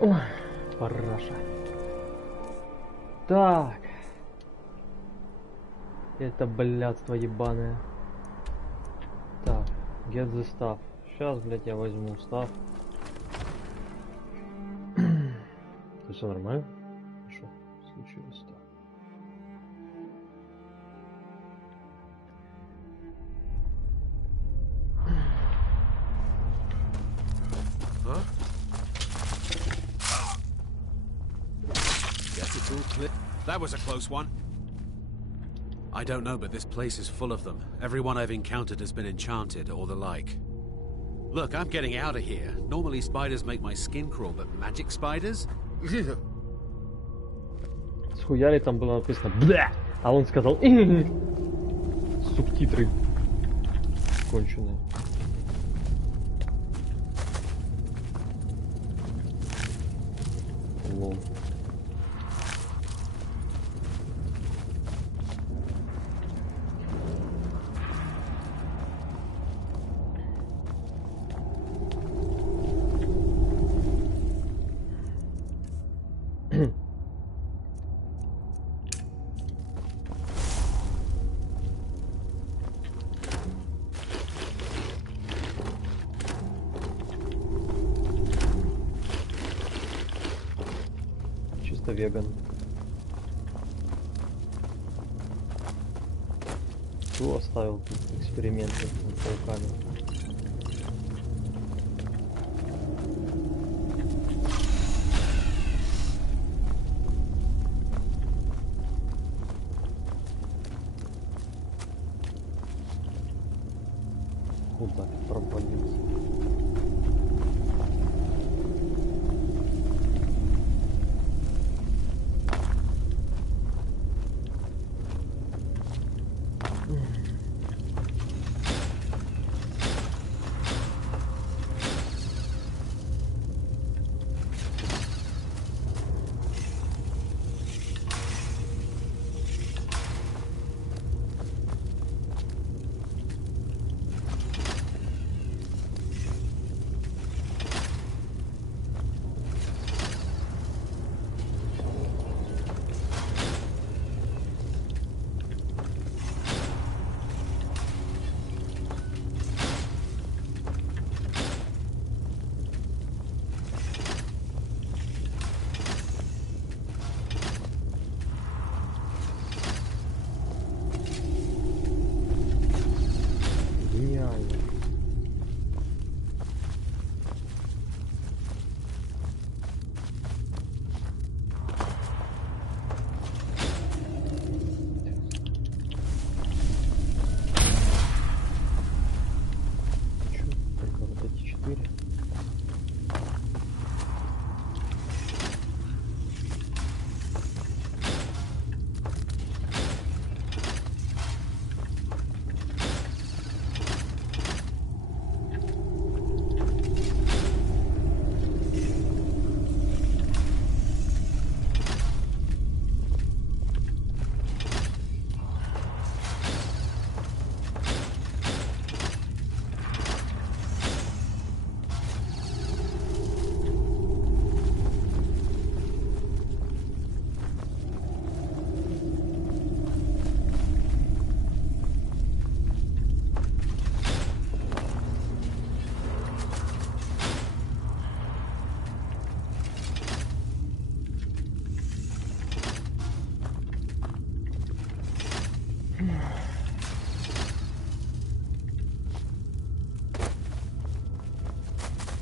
Ой, параша. Так. Это блядство ебаное. Так, get the stuff. Сейчас, блядь, я возьму став. Все нормально? Что случилось-то? That was a close one. I don't know, but this place is full of them. Everyone I've encountered has been enchanted or the like. Look, I'm getting out of here. Normally spiders make my skin crawl, but magic spiders? Схуяли, там было написано бля, а он сказал субтитры конченые. Лол. Чисто веган. Кто оставил тут эксперименты над пауками? Куда ты провалился?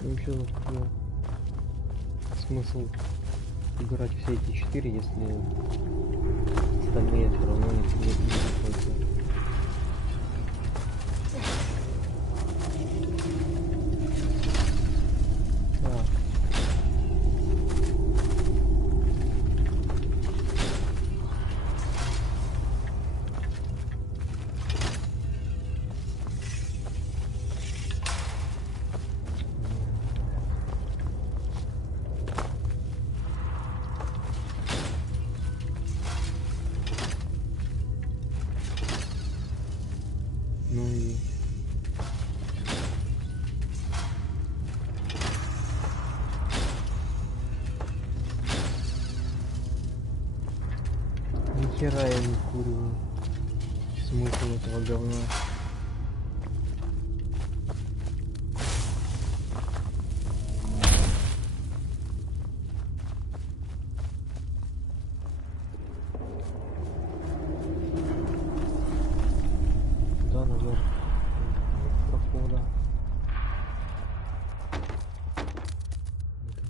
Ну еще ну, смысл убирать все эти 4, если остальные все равно не приходится. Ну и нихера я не курю. Смысл этого говна. Да, наверное. Прохода.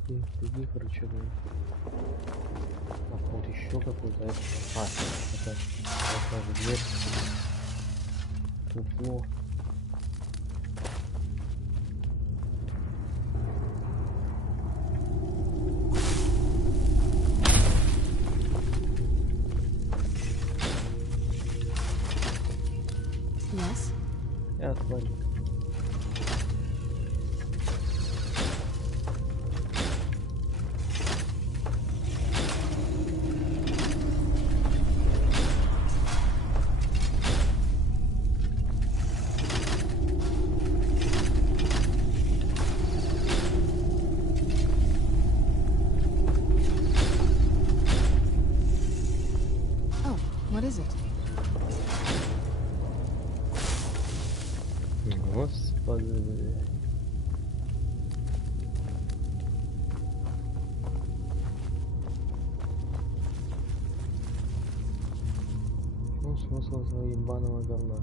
Никаких рычагов. А вот еще какой-то. Это же дверь. Фуфло. Yes. Я отвалю. Oh, what is it? Господи, блядь. Ну, смысл этого ебаного говна.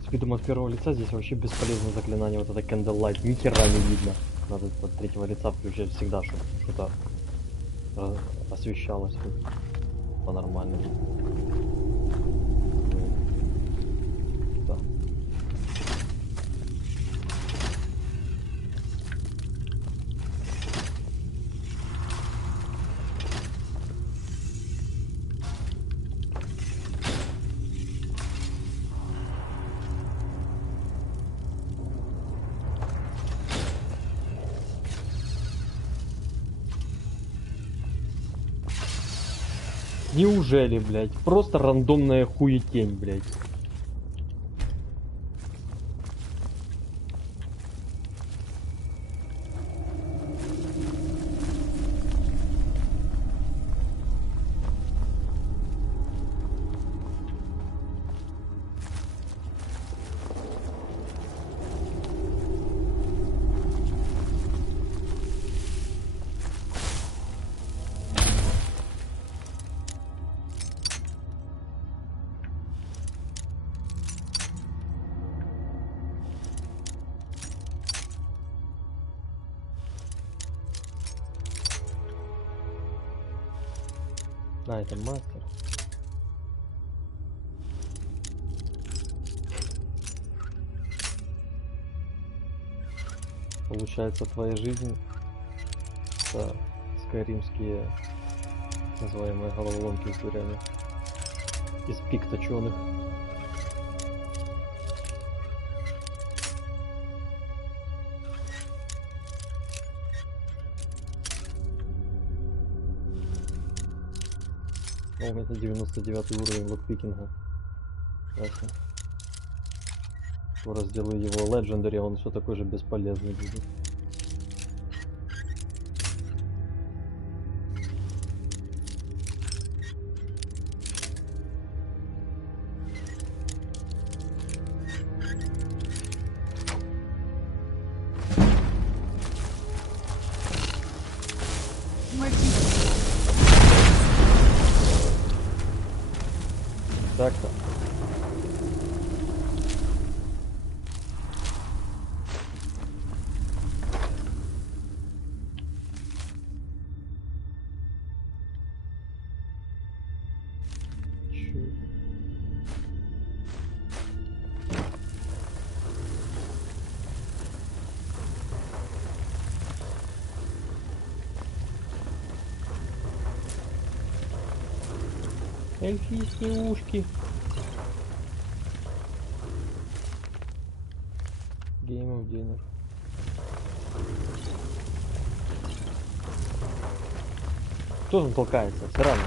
С видом от первого лица здесь вообще бесполезное заклинание, вот это Candlelight, ни хера не видно. Надо от третьего лица включать всегда, чтобы что-то освещалось по-нормальному. Да. Неужели, блядь? Просто рандомная хуетень, блядь. А, это мастер. Получается, твоя жизнь — это скайримские называемые головоломки с дверями из пик точёных. О, это 99 уровень локпикинга. Ясно. Скоро сделаю его Legendary, он все такой же бесполезный будет. Так-то. Чё? Эльфийские ушки. Game of Dinner. Кто там толкается? Срано.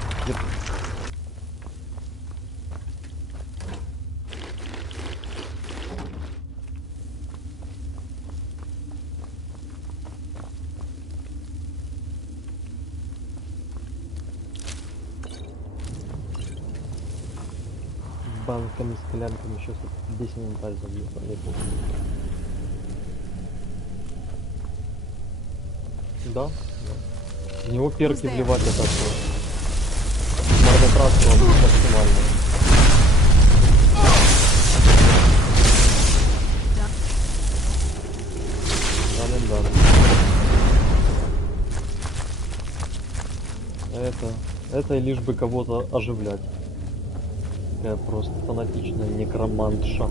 Банками, склянками, сейчас вот 10 минут забьет, а не буду. Да, да. В него перки вливать это все. Мордотратство максимально. Это лишь бы кого-то оживлять. Такая просто фанатичная некромантша.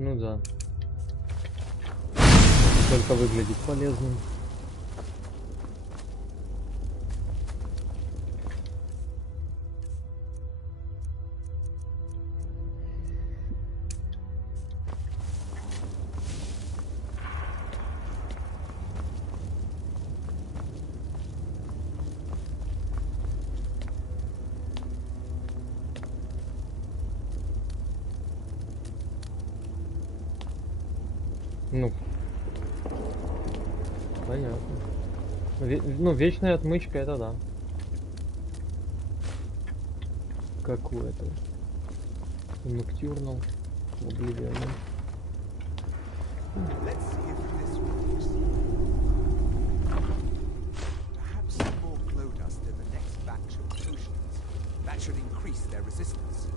Ну да. Только выглядит полезным. Ну, понятно. Ну, вечная отмычка, это да. Какое-то. Ноктюрнал. Обливион. Let's see if this works. Perhaps some more glow dust in the next batch of potions. That should increase their resistance.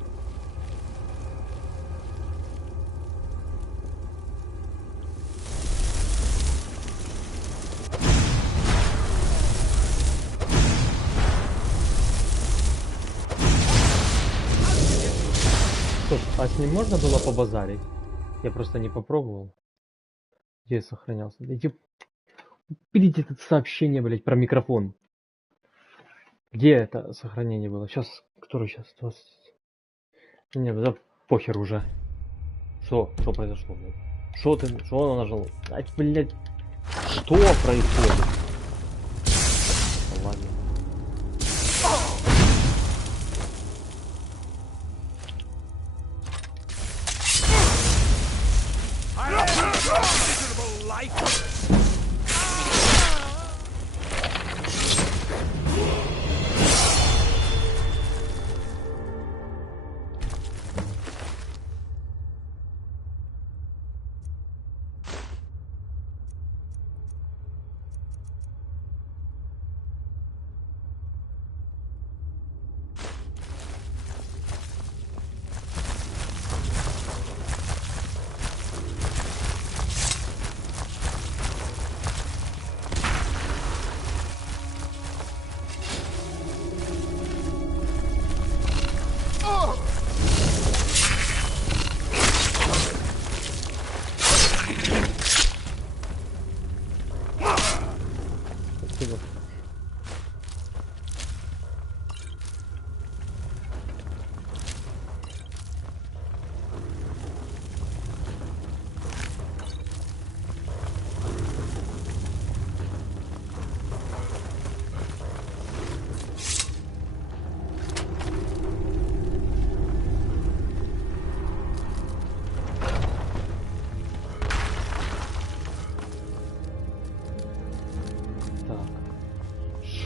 Слушай, а с ним можно было побазарить? Я просто не попробовал. Где я сохранялся? Иди, уберите это сообщение, блять, про микрофон. Где это сохранение было? Сейчас, который сейчас? 20... Не, да похер уже. Что произошло, блядь? Что он нажал? Ай, блядь, что происходит? Ладно.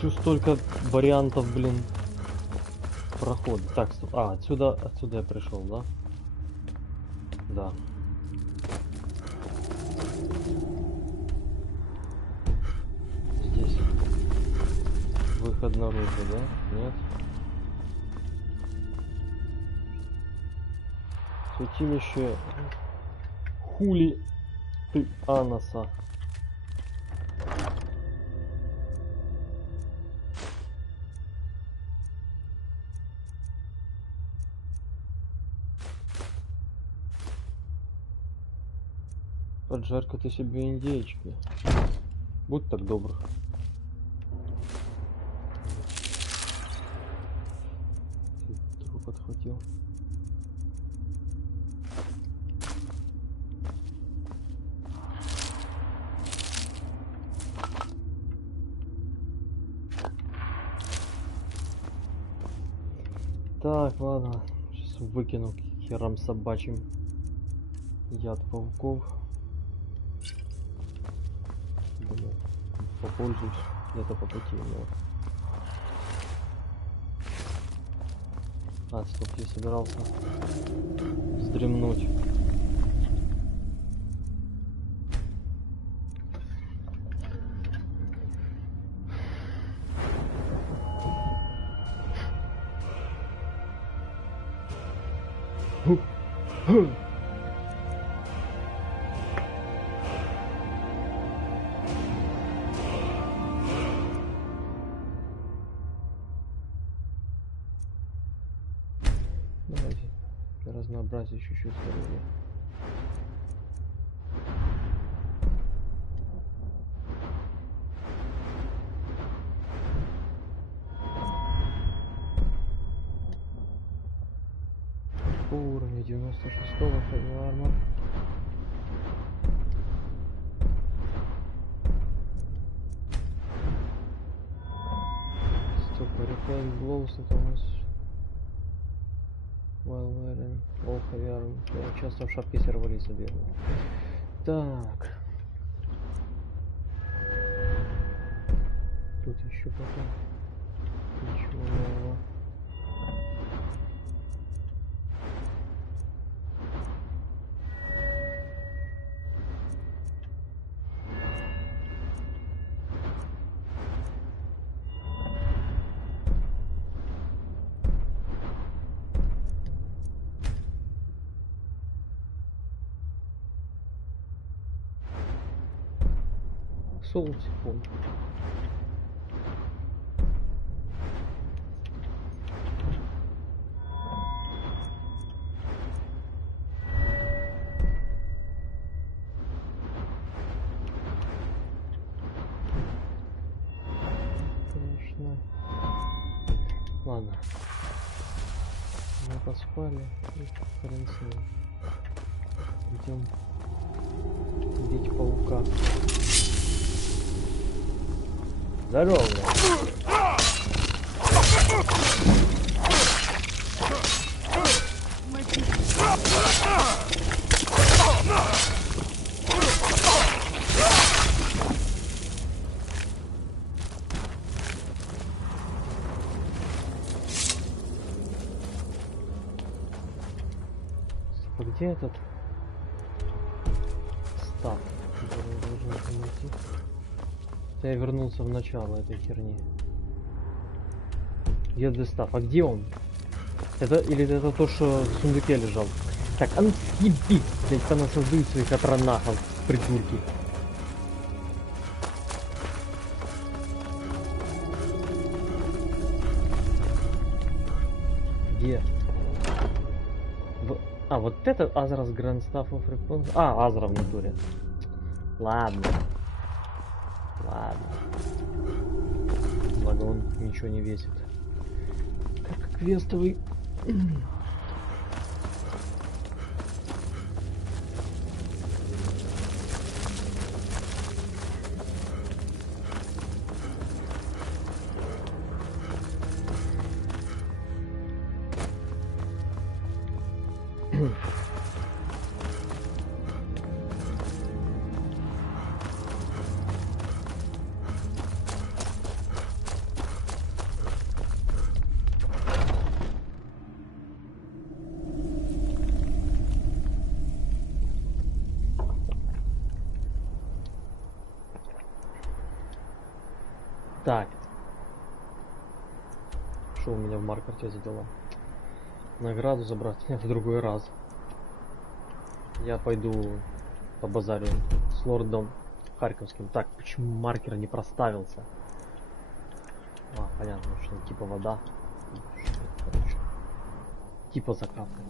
еще столько вариантов, блин, прохода. Так, стоп. А, отсюда я пришел, да? Да. Здесь выход наружу, да? Нет? Святилище хули ты Анаса. Поджарка ты себе индейчики. Будь так добр. Ты труп отхватил. Так, ладно. Сейчас выкину к херам собачьим яд пауков. Думаю, попользуюсь где-то по пути. Но... А, стоп, я собирался вздремнуть. Давайте для разнообразия чуть-чуть здоровья. По уровню 96-го heavy armor. Стоп, repel blows, это у нас while wearing all heavy armor. Я часто в шапке сервалиса бегаю. Так. Тут еще пока ничего нового. Солнцепон. Конечно. Ладно. Мы поспали. Хрен с ним. Идем бить паука. Здорово. Где этот став, который я должен найти? Я вернулся в начало этой херни. Где дестав? А где он? Это или это то, что в сундуке лежал? Так, а ну съеби, блядь, понасоздают своих атронахов, придурки. Где? А, вот это Азрас Grand Staff of Repose. А, Азра в натуре. Ладно. Ладно. Благо он ничего не весит. Как квестовый. Так. Что у меня в маркерте за дела? Награду забрать в другой раз. Я пойду по базарю с лордом Харьковским. Так, почему маркер не проставился? А, понятно, что типа вода. Короче, типа закатка.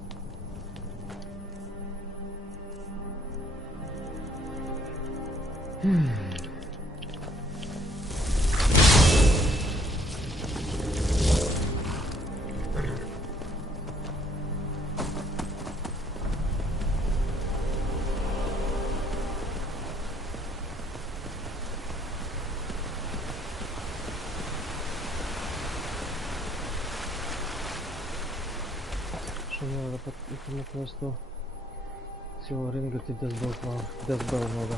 Что надо под просто всего рынка ты десбел надо.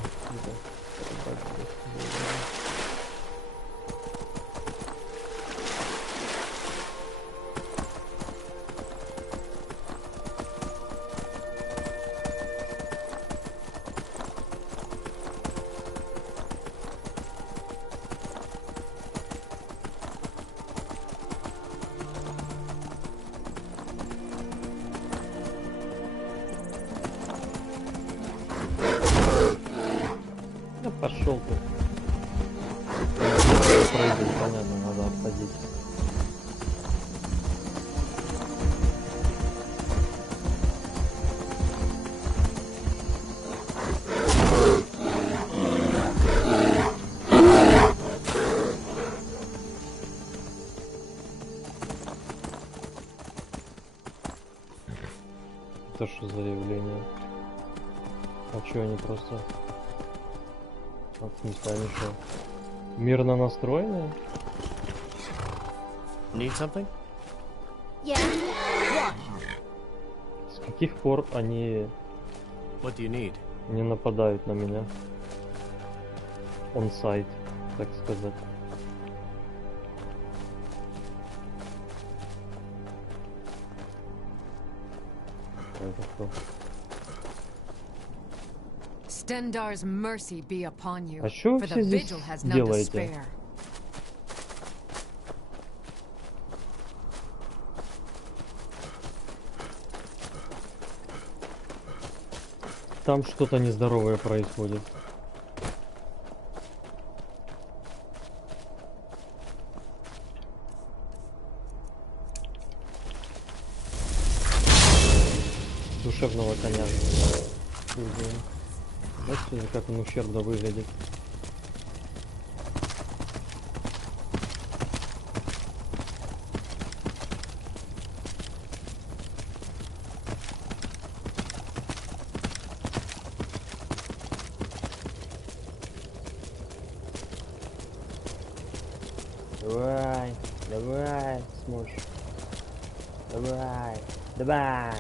Да пошел ты. Прыгай, понятно, надо обходить. Это что за явление? А чё они просто... А, в смысле, они что? Мирно настроенные? Need something? Yeah. С каких пор они What do you need? не нападают на меня? Он-сайт, так сказать. Это кто? Stendar's mercy be upon you, А что вы for все the здесь vigil has none to делаете? spare. Там что-то нездоровое происходит. Душевного коня. Знаете, как он ущербно выглядит? Давай, давай, сможешь. Давай, давай.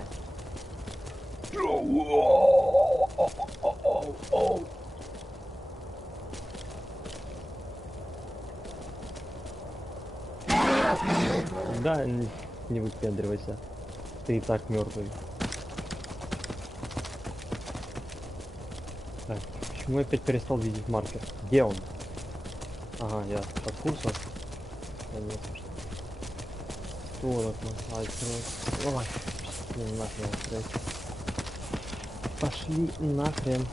Да, не выпендривайся. Ты и так мертвый. Так, почему я опять перестал видеть маркер? Где он? Ага, я под курсом. Понятно, что. Что такое? Открой. Давай. Пошли нахрен открыть. Пошли нахрен.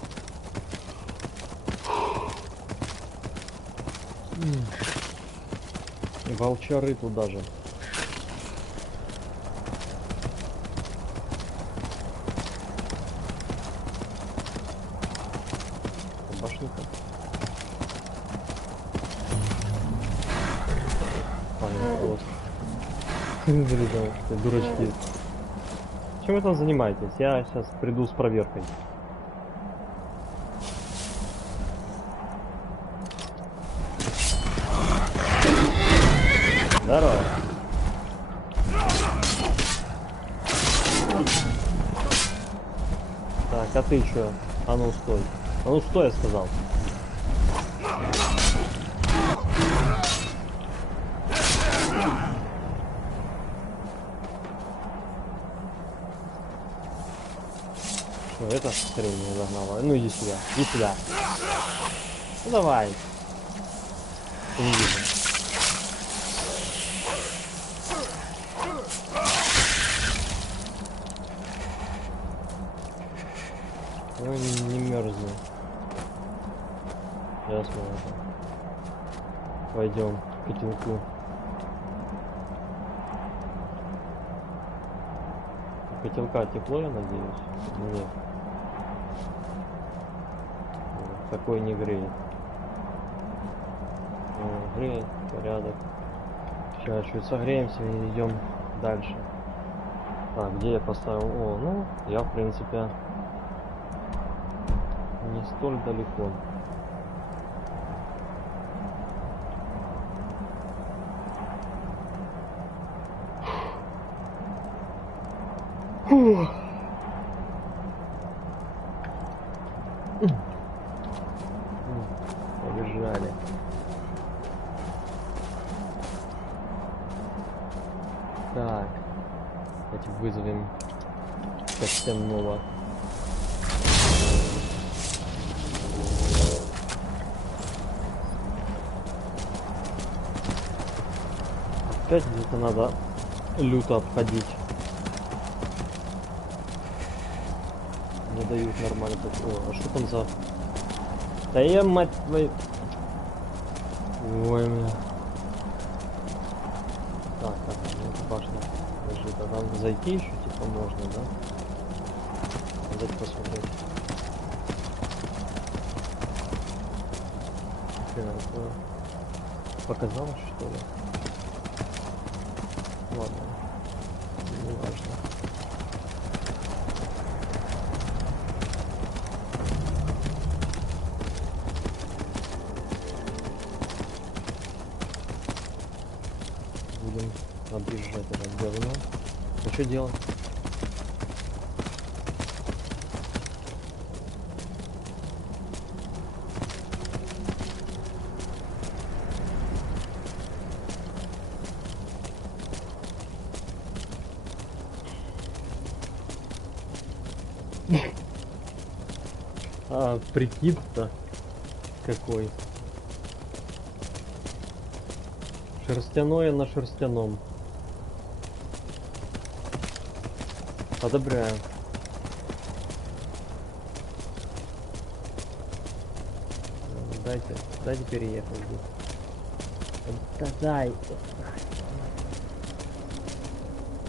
И волчары туда же. Башня-то. Понятно. Дурачки. Чем вы там занимаетесь? Я сейчас приду с проверкой. Здорово. Так, а ты чё? А ну стой. А ну стой, я сказал. Что, это хрень не загнала? Ну иди сюда, иди сюда. Ну давай. Не вижу. сейчас мы пойдем к котелку. У котелка тепло, я надеюсь? Нет. Такой не греет. Греет, порядок. Сейчас чуть согреемся и идем дальше. Так, где я поставил? О, ну, я в принципе не столь далеко. Фух. Побежали. Так, давайте вызовем костяного. Опять где-то надо люто обходить. Не дают нормально. О, а что там за... Да я, мать твою... Ой, меня. Так, ну башня лежит. А там зайти еще типа можно, да? Дайте посмотреть. Это показалось, что ли? Ладно, не важно. Будем объезжать это говно. А что делать? А, прикид-то какой. Шерстяное на шерстяном. Одобряю. Дайте переехать здесь. Да дайте.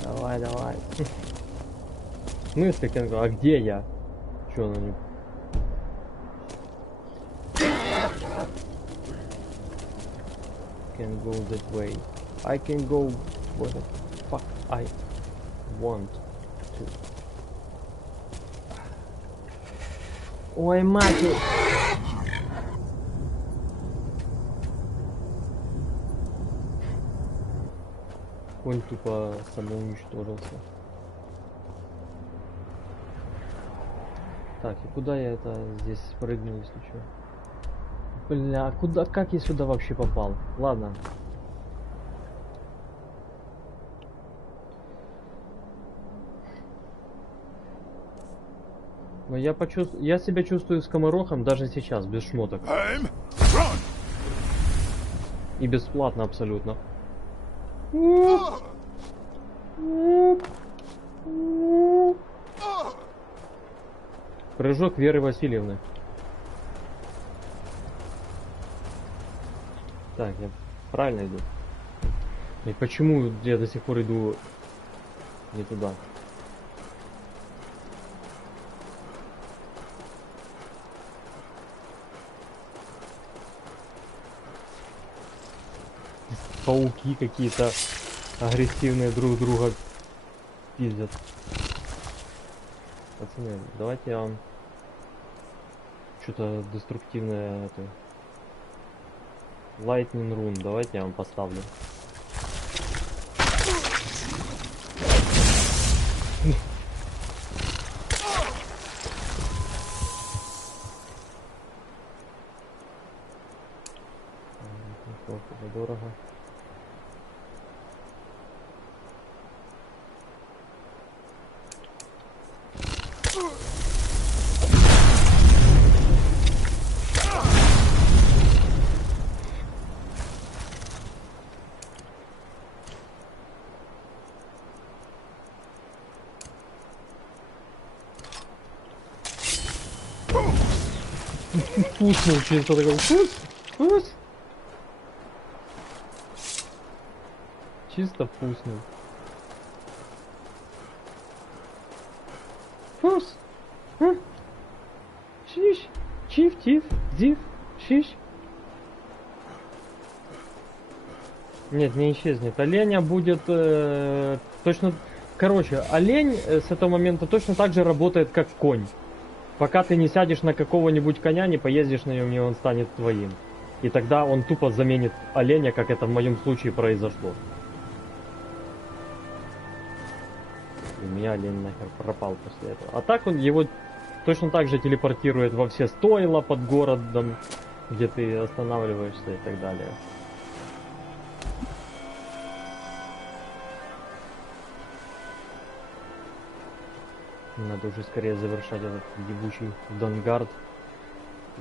Давай. В смысле, Кенгу? А где я? Чё, ну не... Can go that way. I can go where the fuck I want to. Ой, мать! Он тупо самоуничтожился. Так, и куда я это здесь спрыгну, если что? Бля, куда, как я сюда вообще попал? Ладно. Но я себя чувствую скоморохом даже сейчас, без шмоток. И бесплатно абсолютно. Прыжок Веры Васильевны. Так, я правильно иду? И почему я до сих пор иду не туда? Пауки какие-то агрессивные друг друга пиздят. Пацаны, давайте я вам что-то деструктивное это... Lightning Rune, давайте я вам поставлю. Дорого. Вкуснул чисто такой. Вкус. Чисто вкусный. Фус. Шиш. Чиф, тиф, див, шиш. Нет, не исчезнет. Оленя будет точно... Короче, олень с этого момента точно так же работает, как конь. Пока ты не сядешь на какого-нибудь коня, не поездишь на нем, и он станет твоим. И тогда он тупо заменит оленя, как это в моем случае произошло. И у меня олень нахер пропал после этого. А так он его точно так же телепортирует во все стойла под городом, где ты останавливаешься и так далее. Надо уже скорее завершать этот ебучий Дангард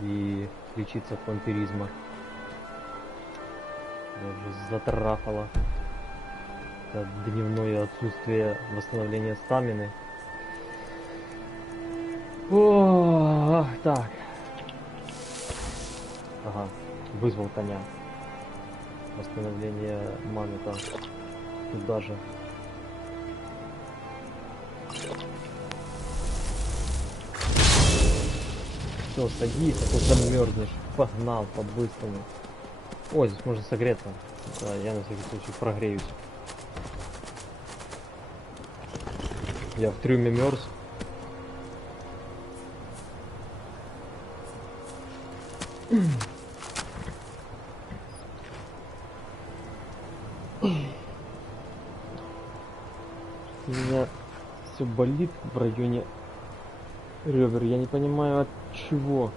и лечиться от вампиризма. Я уже затрахало. Это дневное отсутствие восстановления стамины. О, так. Ага, вызвал коня. Восстановление маны-то туда же. Все, садись, а то замерзнешь. Погнал по-быстрому. Ой, здесь можно согреться. Да, я на всякий случай прогреюсь. Я в трюме мерз. У меня все болит в районе ребер. Я не понимаю от чего.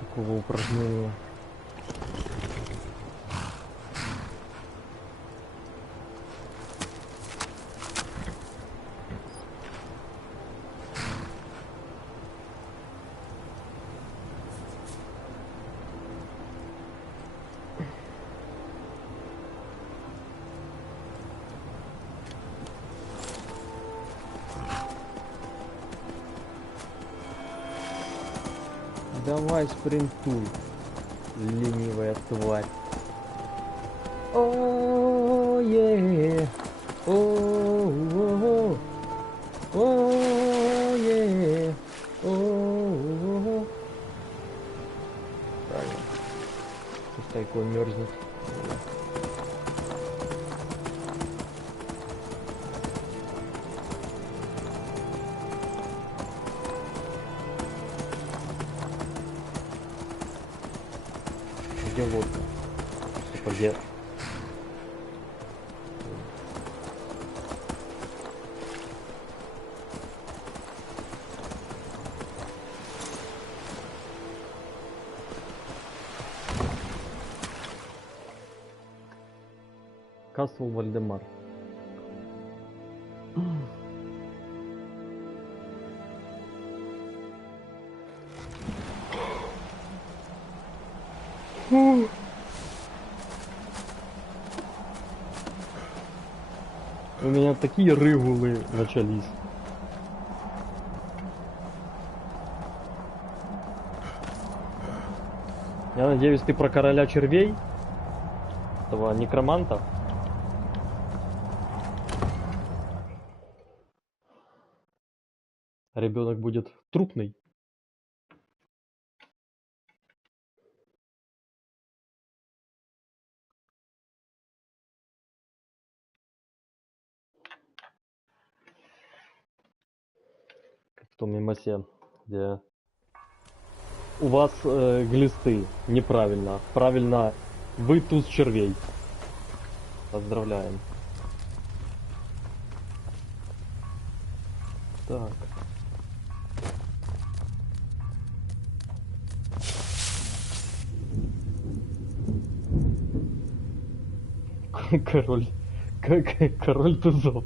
Какого упражнения? Давай спринтуй, ленивая тварь. О-е-е, о-о-о, о-е-е, о-о-о. Правильно. Пускай конь мерзнет. Где лодка? Типа где? Касл Вальдемар. У меня такие рыгулы начались. Я надеюсь, ты про короля червей? Этого некроманта? Ребенок будет трупный. В том мемосе, где у вас глисты неправильно. Правильно, вы туз червей. Поздравляем. Так. Король. Король тузов.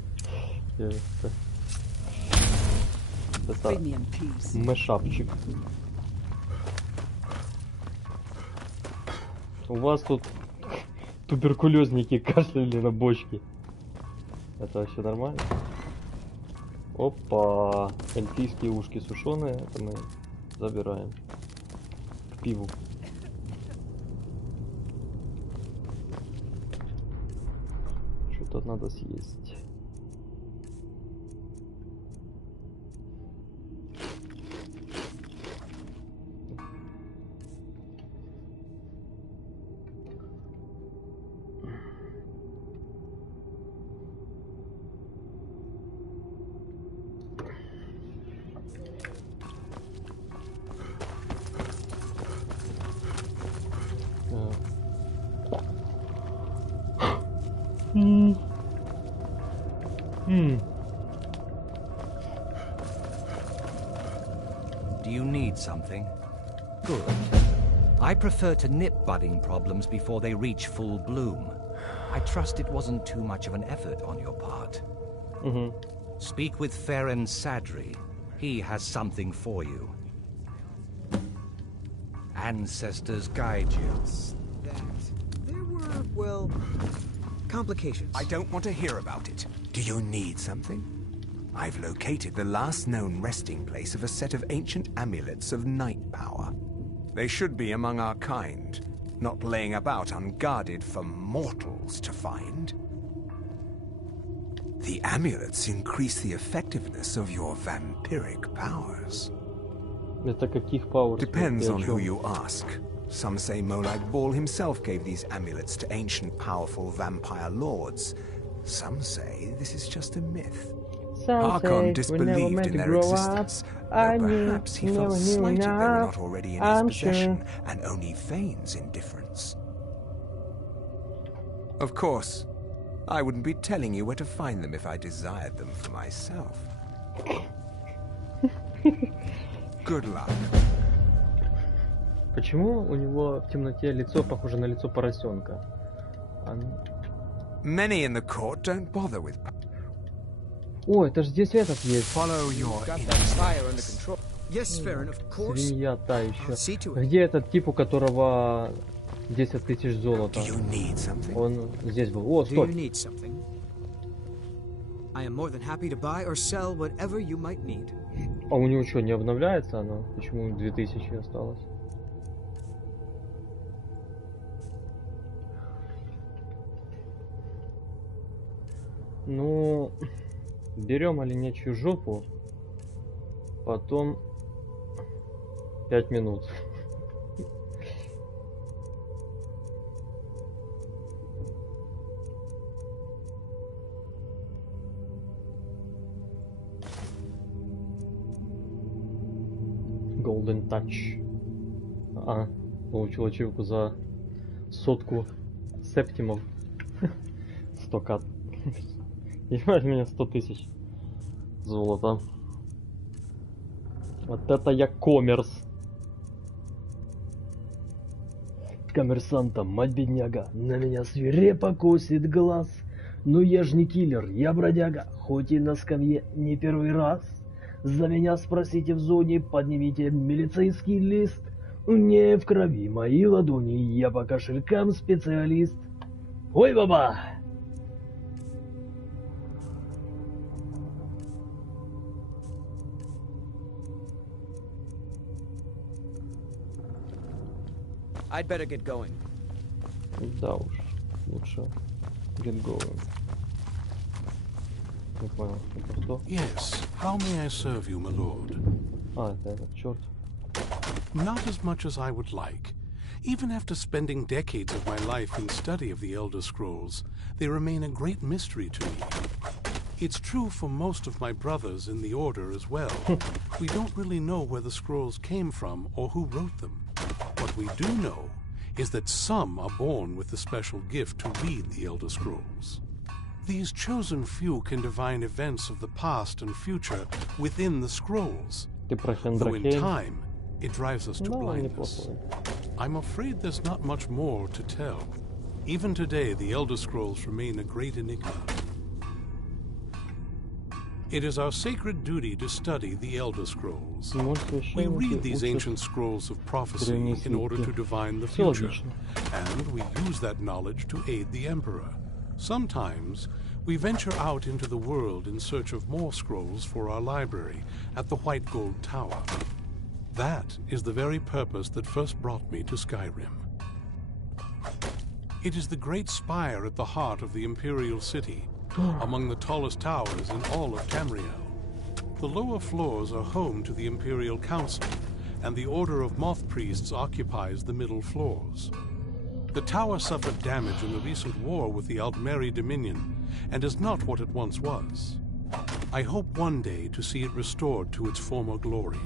Это мэшапчик. У вас тут туберкулезники кашляли на бочке. Это вообще нормально? Опа, эльфийские ушки сушеные, это мы забираем к пиву. Что-то надо съесть. Do you need something? Good. I prefer to nip budding problems before they reach full bloom. I trust it wasn't too much of an effort on your part. Speak with Farron Sadri. He has something for you. Ancestors guide you. That there were, well, complications. I don't want to hear about it. Do you need something? I've located the last known resting place of a set of ancient amulets of night power. They should be among our kind, not laying about unguarded for mortals to find. The amulets increase the effectiveness of your vampiric powers. Это каких powers? Depends on who you ask. Some say Molag Ball himself gave these amulets to ancient powerful vampire lords. Some say this is just a myth. Harkon disbelieved in their existence, though perhaps he felt slighted they were not already in his possession, and only feigns indifference. Of course, I wouldn't be telling you where to find them if I desired them for myself. Good luck. Почему у него в темноте лицо похоже на лицо поросенка? Many in the court don't bother with. О, это же здесь этот есть. Follow your Got that fire under control. Yes, Farron, of course. Свинья та еще. See to it. Где этот тип, у которого 10 тысяч золота? Do you need something? Он здесь был. О, Do you стой. need something? I am more than happy to buy or sell whatever you might need. А у него что, не обновляется оно? Почему 2000 осталось? Ну, берем оленячью жопу, потом 5 минут. Golden Touch. Получил ачивку за 100 септимов. 100 кат. Ебать, меня 100 тысяч золота. Вот это я коммерс. Коммерсантом, мать бедняга, на меня свирепо косит глаз. Но я ж не киллер, я бродяга, хоть и на скамье не первый раз. За меня спросите в зоне, поднимите милицейский лист. Не в крови мои ладони, я по кошелькам специалист. Ой, баба! I'd better get going. Да уж, лучше get going. Не понял, это что? Yes, how may I serve you, my lord? Это этот черт. Not as much as I would like. Even after spending decades of my life in study of the Elder Scrolls, they remain a great mystery to me. It's true for most of my brothers in the Order as well. We don't really know where the scrolls came from or who wrote them. What we do know is that some are born with the special gift to read the Elder Scrolls. These chosen few can divine events of the past and future within the scrolls, Ты про though in Хендрахейм? time it drives us to Ну, blindness. неплохой. I'm afraid there's not much more to tell. Even today, the Elder Scrolls remain a great enigma. It is our sacred duty to study the Elder Scrolls. Мой We священники read these учат ancient scrolls of prophecy древние in order to свитки. divine the Всё future, логично. and we use that knowledge to aid the Emperor. Sometimes We venture out into the world in search of more scrolls for our library at the White Gold Tower. That is the very purpose that first brought me to Skyrim. It is the great spire at the heart of the Imperial City, among the tallest towers in all of Tamriel. The lower floors are home to the Imperial Council, and the Order of Moth Priests occupies the middle floors. The tower suffered damage in the recent war with the Altmeri Dominion, and is not what it once was. I hope one day to see it restored to its former glory.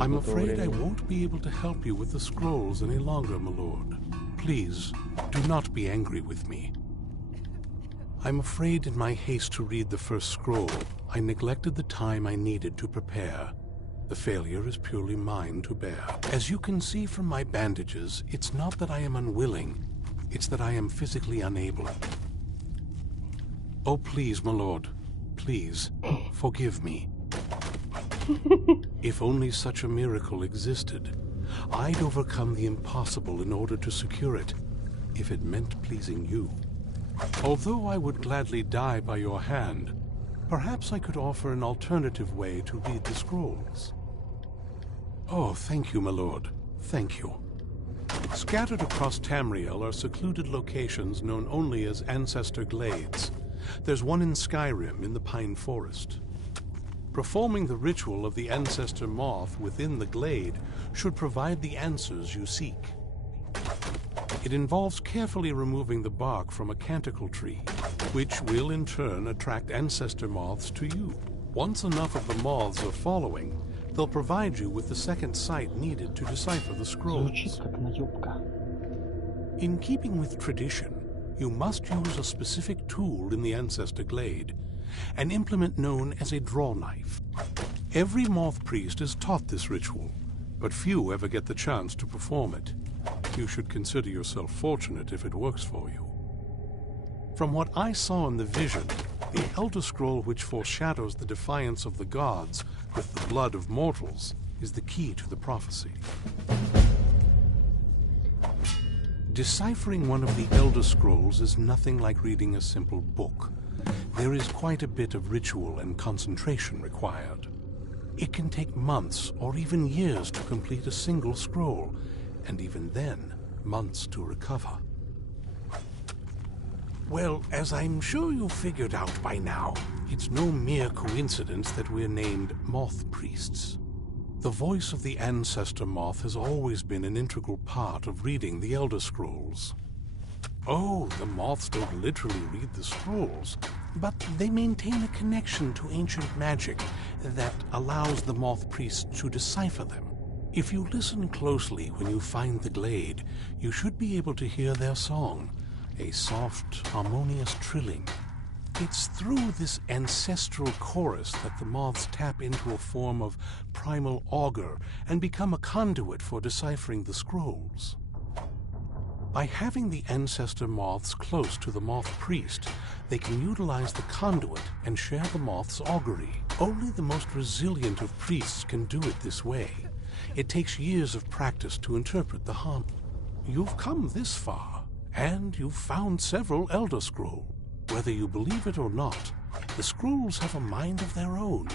I'm afraid I won't be able to help you with the scrolls any longer, my lord. Please, do not be angry with me. I'm afraid in my haste to read the first scroll, I neglected the time I needed to prepare. The failure is purely mine to bear. As you can see from my bandages, it's not that I am unwilling, it's that I am physically unable. Oh, please, my lord, please, forgive me. If only such a miracle existed, I'd overcome the impossible in order to secure it, if it meant pleasing you. Although I would gladly die by your hand, perhaps I could offer an alternative way to read the scrolls. Oh, thank you, my lord. Thank you. Scattered across Tamriel are secluded locations known only as Ancestor Glades. There's one in Skyrim in the Pine Forest. Performing the ritual of the Ancestor Moth within the glade should provide the answers you seek. It involves carefully removing the bark from a canticle tree, which will in turn attract ancestor moths to you. Once enough of the moths are following, they'll provide you with the second sight needed to decipher the scrolls. In keeping with tradition, you must use a specific tool in the Ancestor Glade, an implement known as a draw knife. Every moth priest is taught this ritual, but few ever get the chance to perform it. You should consider yourself fortunate if it works for you. From what I saw in the vision, the Elder Scroll which foreshadows the defiance of the gods with the blood of mortals is the key to the prophecy. Deciphering one of the Elder Scrolls is nothing like reading a simple book. There is quite a bit of ritual and concentration required. It can take months or even years to complete a single scroll, and even then, months to recover. Well, as I'm sure you've figured out by now, it's no mere coincidence that we're named Moth Priests. The voice of the Ancestor Moth has always been an integral part of reading the Elder Scrolls. Oh, the moths don't literally read the scrolls, but they maintain a connection to ancient magic that allows the Moth Priests to decipher them. If you listen closely when you find the glade, you should be able to hear their song, a soft, harmonious trilling. It's through this ancestral chorus that the moths tap into a form of primal augur and become a conduit for deciphering the scrolls. By having the ancestor moths close to the moth priest, they can utilize the conduit and share the moth's augury. Only the most resilient of priests can do it this way. It takes years of practice to interpret the harm. You've come this far, and you've found several Elder Scrolls. Whether you believe it or not, the scrolls have a mind of their own.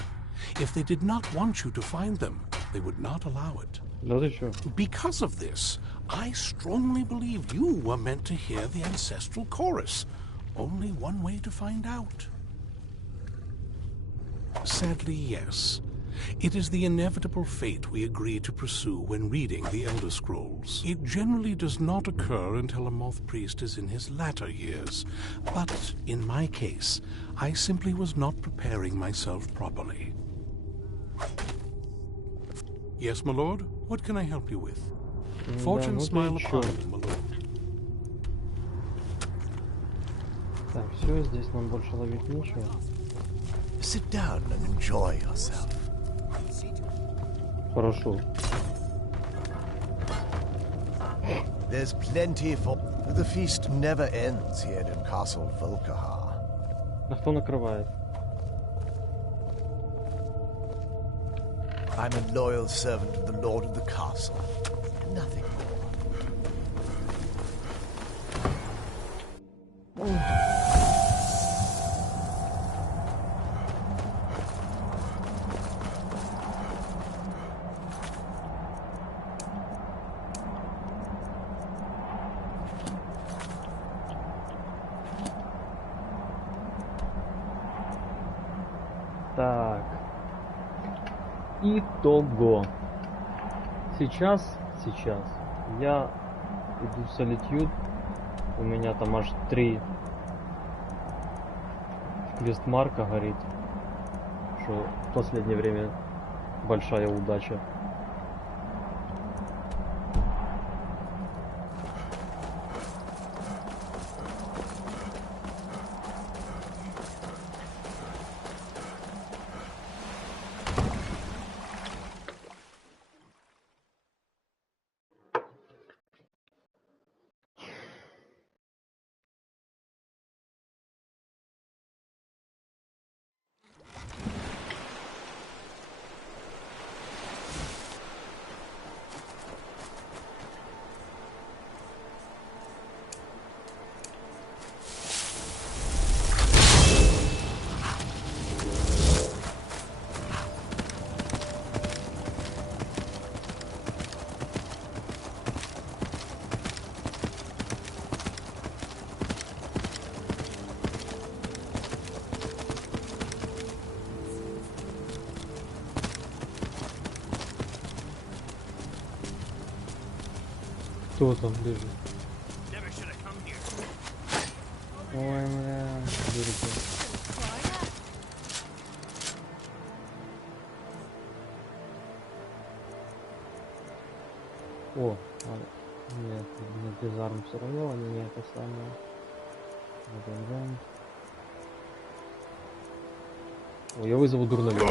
If they did not want you to find them, they would not allow it. Because of this, I strongly believe you were meant to hear the ancestral chorus. Only one way to find out. Sadly, yes. It is the inevitable fate we agree to pursue when reading the Elder Scrolls. It generally does not occur until a moth priest is in his latter years. But in my case, I simply was not preparing myself properly. Yes, my lord? What can I help you with? Fortune smile upon you, my lord. Так, все, здесь нам больше ловить нечего. Sit down and enjoy yourself. Хорошо. There's plenty for... The feast never ends here in Castle Volkahar. А кто накрывает? I'm a loyal servant of the Lord of the Castle. Nothing more. Так. Итого. Сейчас я иду в Solitude. У меня там аж 3 квестмарка горит. Что в последнее время большая удача. Кто там лежит? Ой, бля, дураки. О, нет, дизарм все равно, они не это самое. О, я вызову дурновера.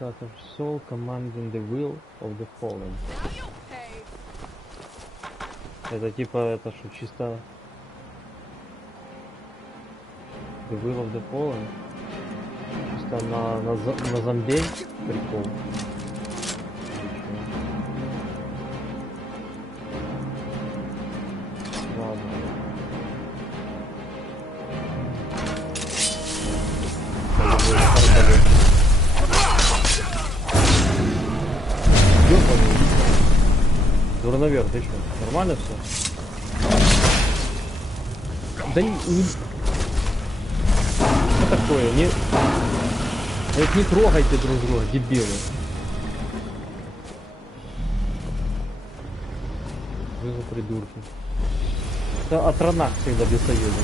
Shattered soul commanding the will of the fallen. Это типа это что чисто the will of the fallen. Чисто на зомби прикол. Ладно. Дурновер, ты что? Нормально все? Да не... Что такое? Не... Вот не трогайте друг друга, дебилы. Вы за придурки. Это от ранах всегда без союза.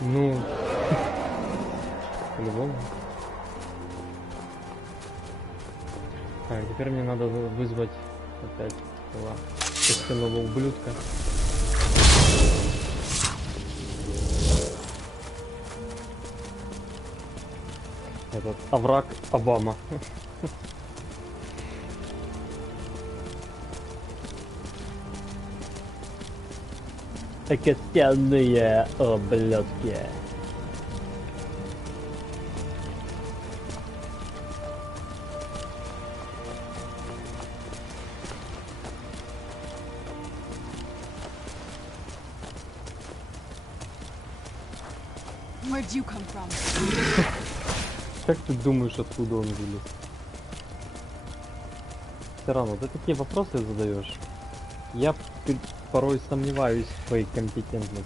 Ну, по-любому. Так, теперь мне надо вызвать опять этого костяного ублюдка. Этот овраг Обама. Костяные ублюдки. Where'd you come from? Как ты думаешь, откуда он вылез? Все равно, ты такие вопросы задаешь. Я порой сомневаюсь в твоей компетентности.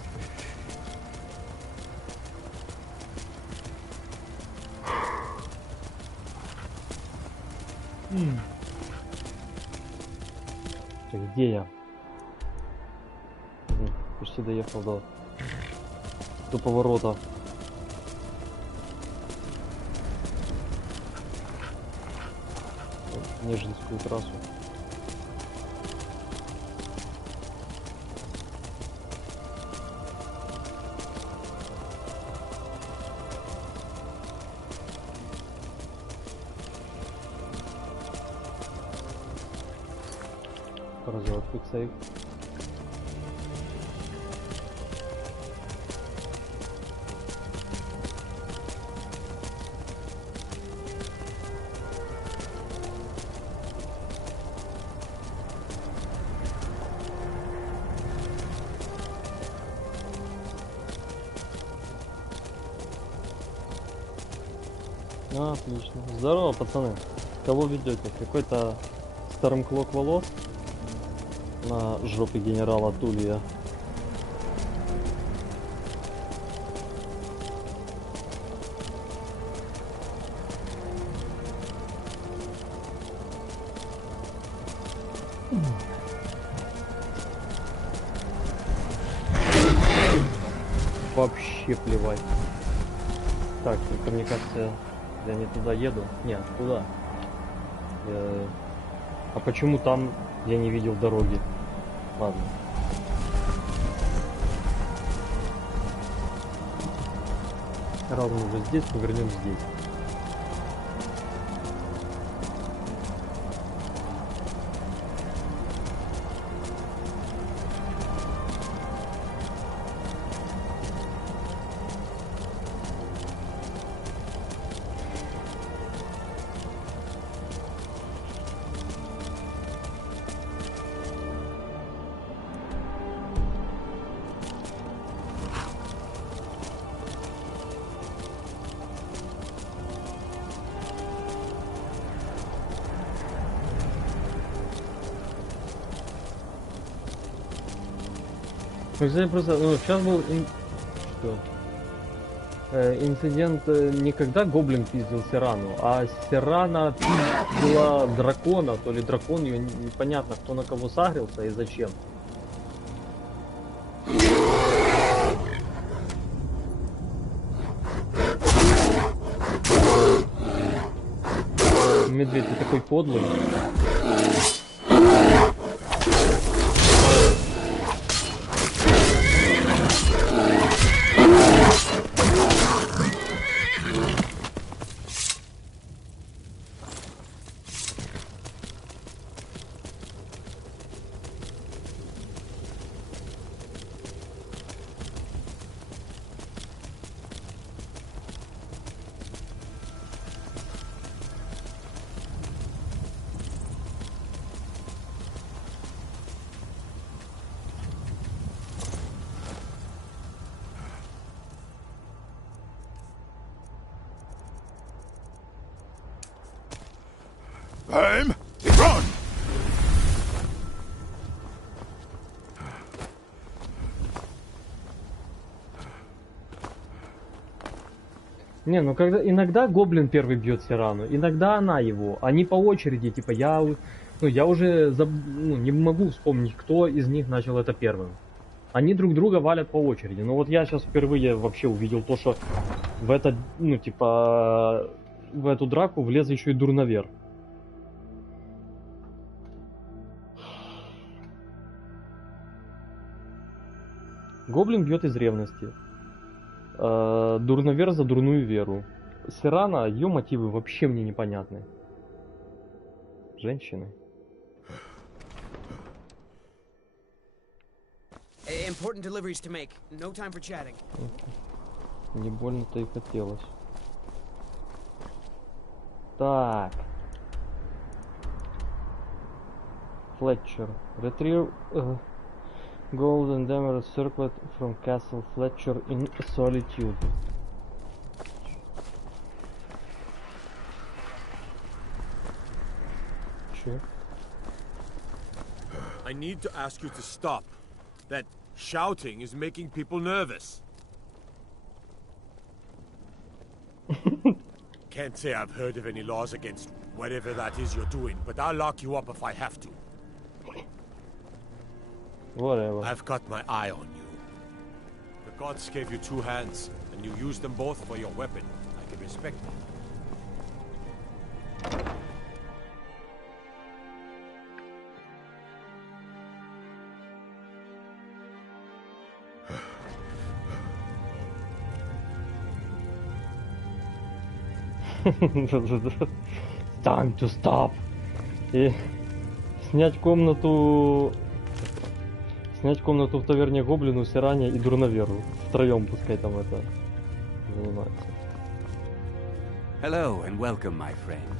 Так, где я? Почти доехал до поворота. Нежинскую трассу. Разворот квиксейв. Отлично. Здорово, пацаны. Кого ведете? Какой-то старымклок волос на жопе генерала Тулия. Вообще плевать. Так, только мне кажется, я не туда еду. Нет, туда. А почему там я не видел дороги? Ладно. Раз мы уже здесь, мы вернем здесь. Кстати, просто, ну, сейчас был инцидент не когда гоблин пиздил Сирану, а Сирана пиздила дракона, то ли дракон ее, непонятно кто на кого сагрился и зачем. Медведь, ты такой подлый. Aim! Run! Не, ну иногда гоблин первый бьет Сирану, иногда она его. Они по очереди, типа Ну, я уже ну, не могу вспомнить, кто из них начал это первым. Они друг друга валят по очереди. Но вот я сейчас впервые вообще увидел то, что в это, ну, типа, в эту драку влез еще и Дурновер. Гоблин бьет из ревности. Дурновер за дурную веру. Сирана, ее мотивы вообще мне непонятны. Женщины. Important deliveries to make. No time for chatting. Не больно-то и хотелось. Так. Fletcher. Retrieve gold and emerald circlet from Castle Fletcher in Solitude. Че? I need to ask you to stop. That shouting is making people nervous. Can't say I've heard of any laws against whatever that is you're doing, but I'll lock you up if I have to. Whatever. I've got my eye on you. The gods gave you two hands, and you used them both for your weapon. I can respect that. Time to stop. И снять комнату в таверне Гоблину, Сиране и Дурноверу. Втроем пускай там это занимаются. Hello and welcome, my friend.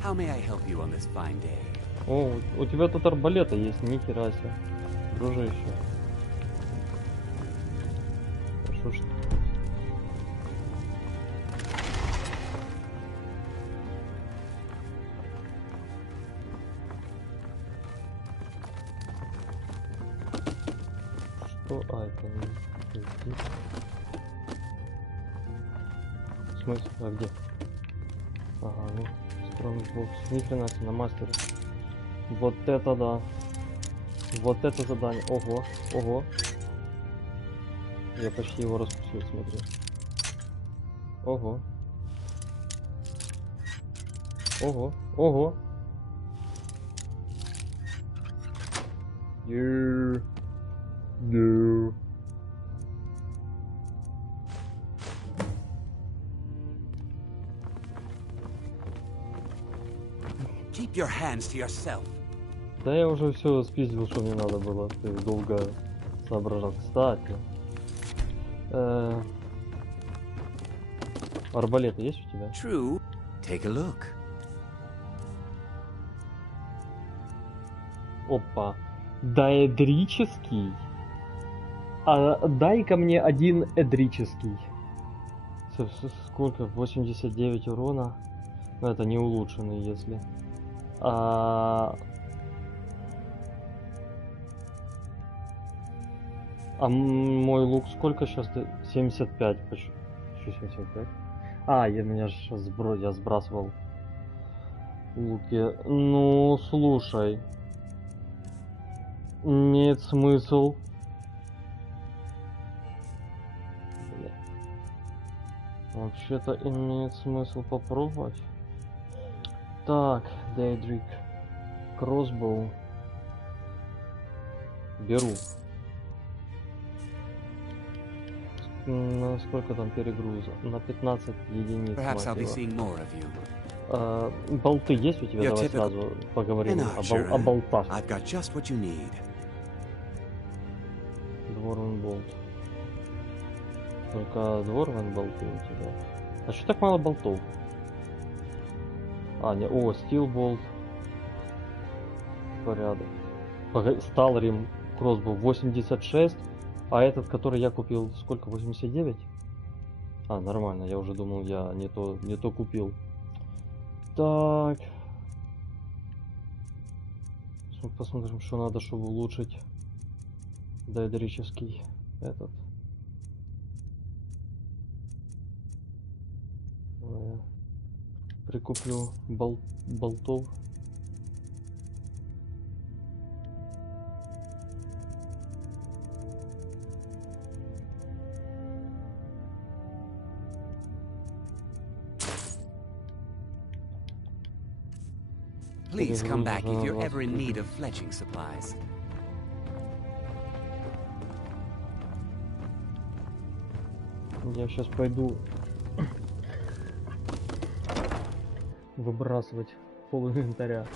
How may I help you on this fine day? О, у тебя тут арбалета есть, ни хера себе. Дружище. Хорошо, что... А, это не здесь. В смысле? А где? Ага, ну, стронгбокс. Ни хрена себе, на мастере. Вот это да. Вот это задание. Ого, ого. Я почти его раскусил, смотри. Ого. Ого, ого. No. Keep your hands to yourself. Да я уже все спиздил, что мне надо было. Ты долго соображал. Кстати. Арбалет есть у тебя? True. Take a look. Опа. Доэдрический. А дай-ка мне один эдрический. Сколько? 89 урона. Ну это не улучшенный, если. А мой лук сколько сейчас? 75. Почему? 75? А, меня же сейчас я сбрасывал луки. Ну, слушай. Имеет смысл. Вообще-то имеет смысл попробовать. Так, Дейдрик. Кроссбоу. Беру. На сколько там перегруза? На 15 единиц. Болты есть у тебя? Давай сразу поговорим о болтах. Дворвен болт. Только Дворвен болты у тебя. А что так мало болтов? А, не, о, Steel болт. Порядок. Сталрим кроссбоу 86. А этот, который я купил, сколько? 89? А, нормально, я уже думал, я не то купил. Так. Посмотрим, что надо, чтобы улучшить доэдрический этот. Прикуплю болтов. Please come back if you're ever in need of fletching supplies. Я сейчас пойду выбрасывать пол инвентаря.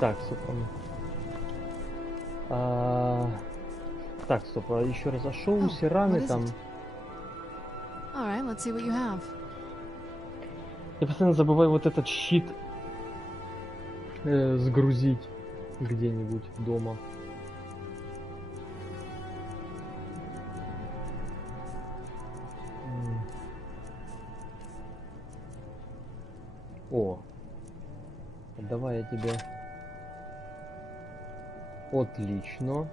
Так, стоп. Так, стоп, еще раз. А шоу сираны там. Alright, let's see what you have. Я постоянно забываю вот этот щит сгрузить где-нибудь дома. О, давай я тебе. Отлично.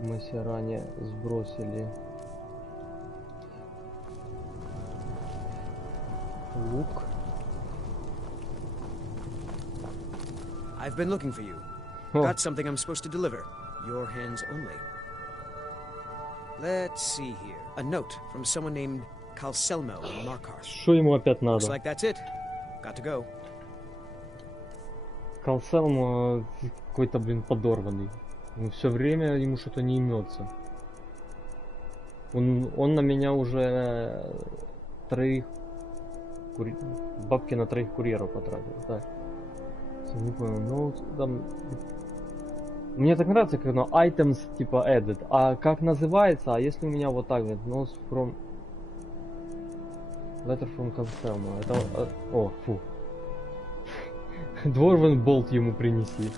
Мы сиране сбросили лук. I've been looking for you. Got something I'm supposed to deliver. Your hands only. Let's see here. A note from someone named Calselmo in Markarth. Что ему опять надо? Looks like that's it. Got to go. Calselmo какой-то, блин, подорванный. Он все время ему что-то не имется. Он на меня уже бабки на 3 курьеров потратил. Так. Не понял, ну там... Мне так нравится, когда items типа edit. А как называется? А если у меня вот так вот, notes from... Letter from Calselmo. Это... О, фу. Дворвен болт ему принеси.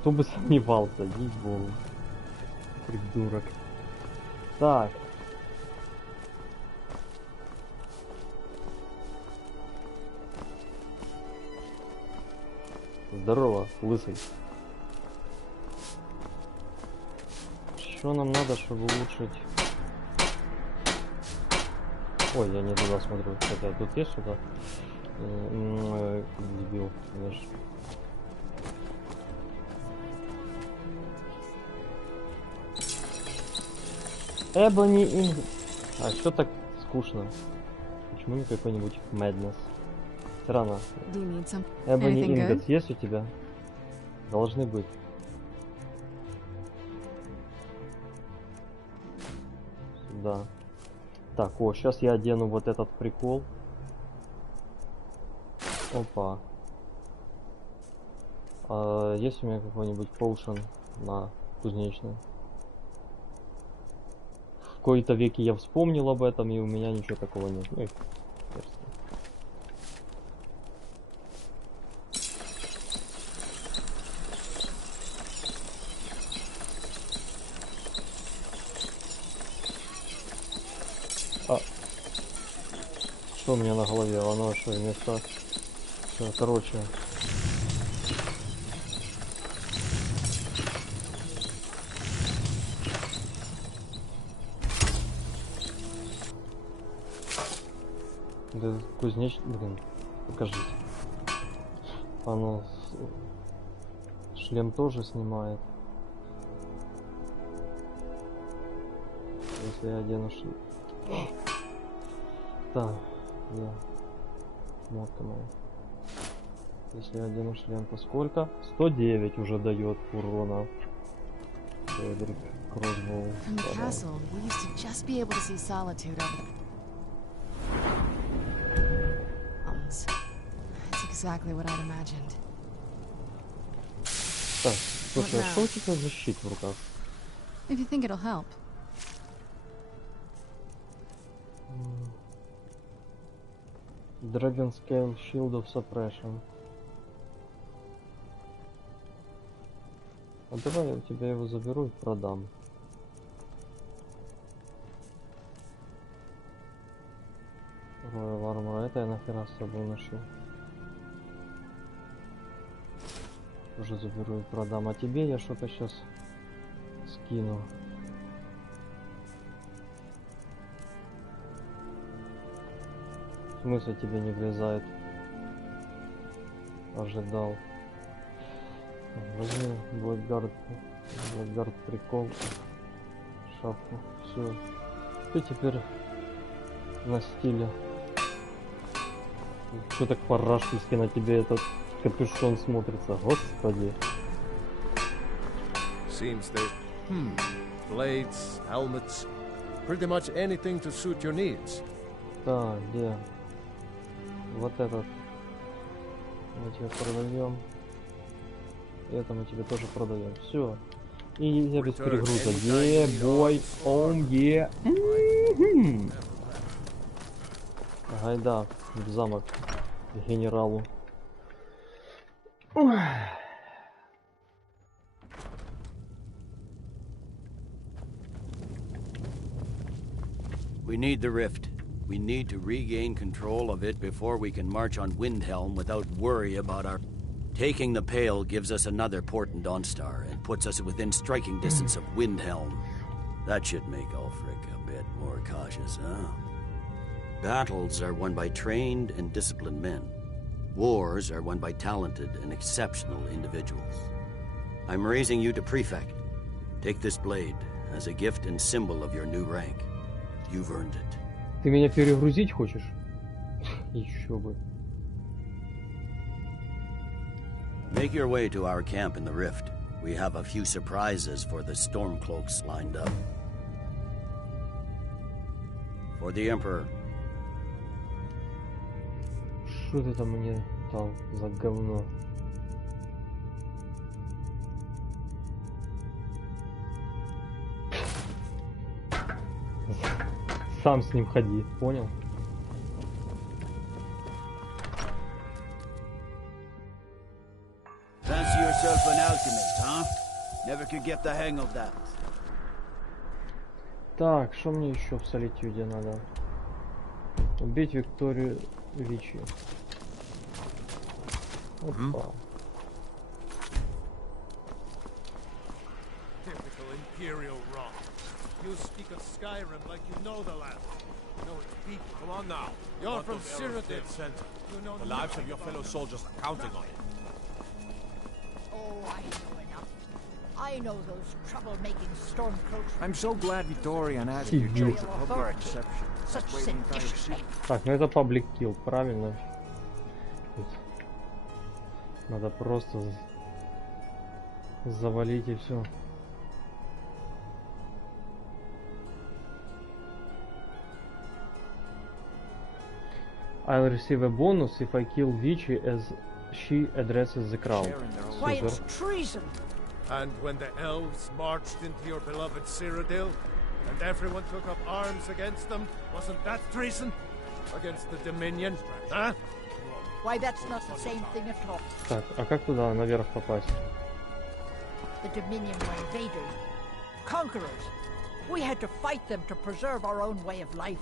Кто бы сомневался, ей-богу. Придурок. Так. Здорово, лысый. Что нам надо, чтобы улучшить? Ой, я не туда смотрю. Хотя тут есть что-то. Дебил, конечно. Ebony Ingot. А что так скучно? Почему не какой-нибудь Madness? Странно. Ebony Ingot есть у тебя? Должны быть. Сюда. Так, о, сейчас я одену вот этот прикол. Опа. А есть у меня какой-нибудь поушен на кузнечный? В кои-то веки я вспомнил об этом, и у меня ничего такого нет. Ну, что у меня на голове? Оно что, вместо... Все, короче. Да, кузнечный, блин, покажите. Оно шлем тоже снимает. Если я одену шлем. Так, я мотка моя. Если я одену шлем, то сколько? 109 уже дает урона. Фредерик Кроссбоу. From the castle, we used to just be able to see Solitude over the mountains. That's exactly what I'd imagined. Так, слушай, а что у тебя за щит в руках? If you think it'll help. Dragon Scale Shield of Suppression. А давай я у тебя его заберу и продам. Royal Armor, это я нахера с собой ношу. Уже заберу и продам. А тебе я что-то сейчас скину. В смысле тебе не влезает? Ожидал. Возьми Blackguard прикол. Шапку. Все. Ты теперь на стиле. Что так по-рашпильски на тебе этот капюшон смотрится, господи. Seems they... Blades, helmets, pretty much anything to suit your needs. Так, где? Вот этот. Мы тебе продаем. Это мы тебе тоже продаем. Все. И я без перегруза. Бой, Гайда в замок к генералу. We need the rift. We need to regain control of it before we can march on Windhelm without worry about our... Taking the Pale gives us another port in Dawnstar and puts us within striking distance of Windhelm. That should make Ulfric a bit more cautious, huh? Battles are won by trained and disciplined men. Wars are won by talented and exceptional individuals. I'm raising you to prefect. Take this blade as a gift and symbol of your new rank. You've earned it. Ты меня перегрузить хочешь? Еще бы. Make your way to our camp in the Rift. We have a few surprises for the Stormcloaks lined up. For the Emperor. Что ты там мне дал за говно? Сам с ним ходи, понял? Fancy yourself an alchemist, huh? Never could get the hang of that. Так, что мне еще в Солитюде надо? Убить Викторию Вичи. Опа. Typical Imperial rot. You speak of Skyrim like you know the land. You know its people. Come on now. You're from Cyrodiil. You know the lives of your fellow soldiers are counting on it. Oh, I know enough. I know those trouble-making Stormcloaks. I'm so glad Victoria and Ashley chose the public perception. Such That way we can kind of see. seditious. Так, ну это паблик килл, правильно? Тут надо просто завалить и все. I'll receive a bonus if I kill Vichy as she addresses the crowd. Why, Super. it's treason. And when the elves marched into your beloved Cyrodiil, and everyone took up arms against them, wasn't that treason? Against the Dominion, huh? Why, that's not the same thing at all. Так, а как туда наверх попасть? The Dominion were invaders, conquerors. We had to fight them to preserve our own way of life.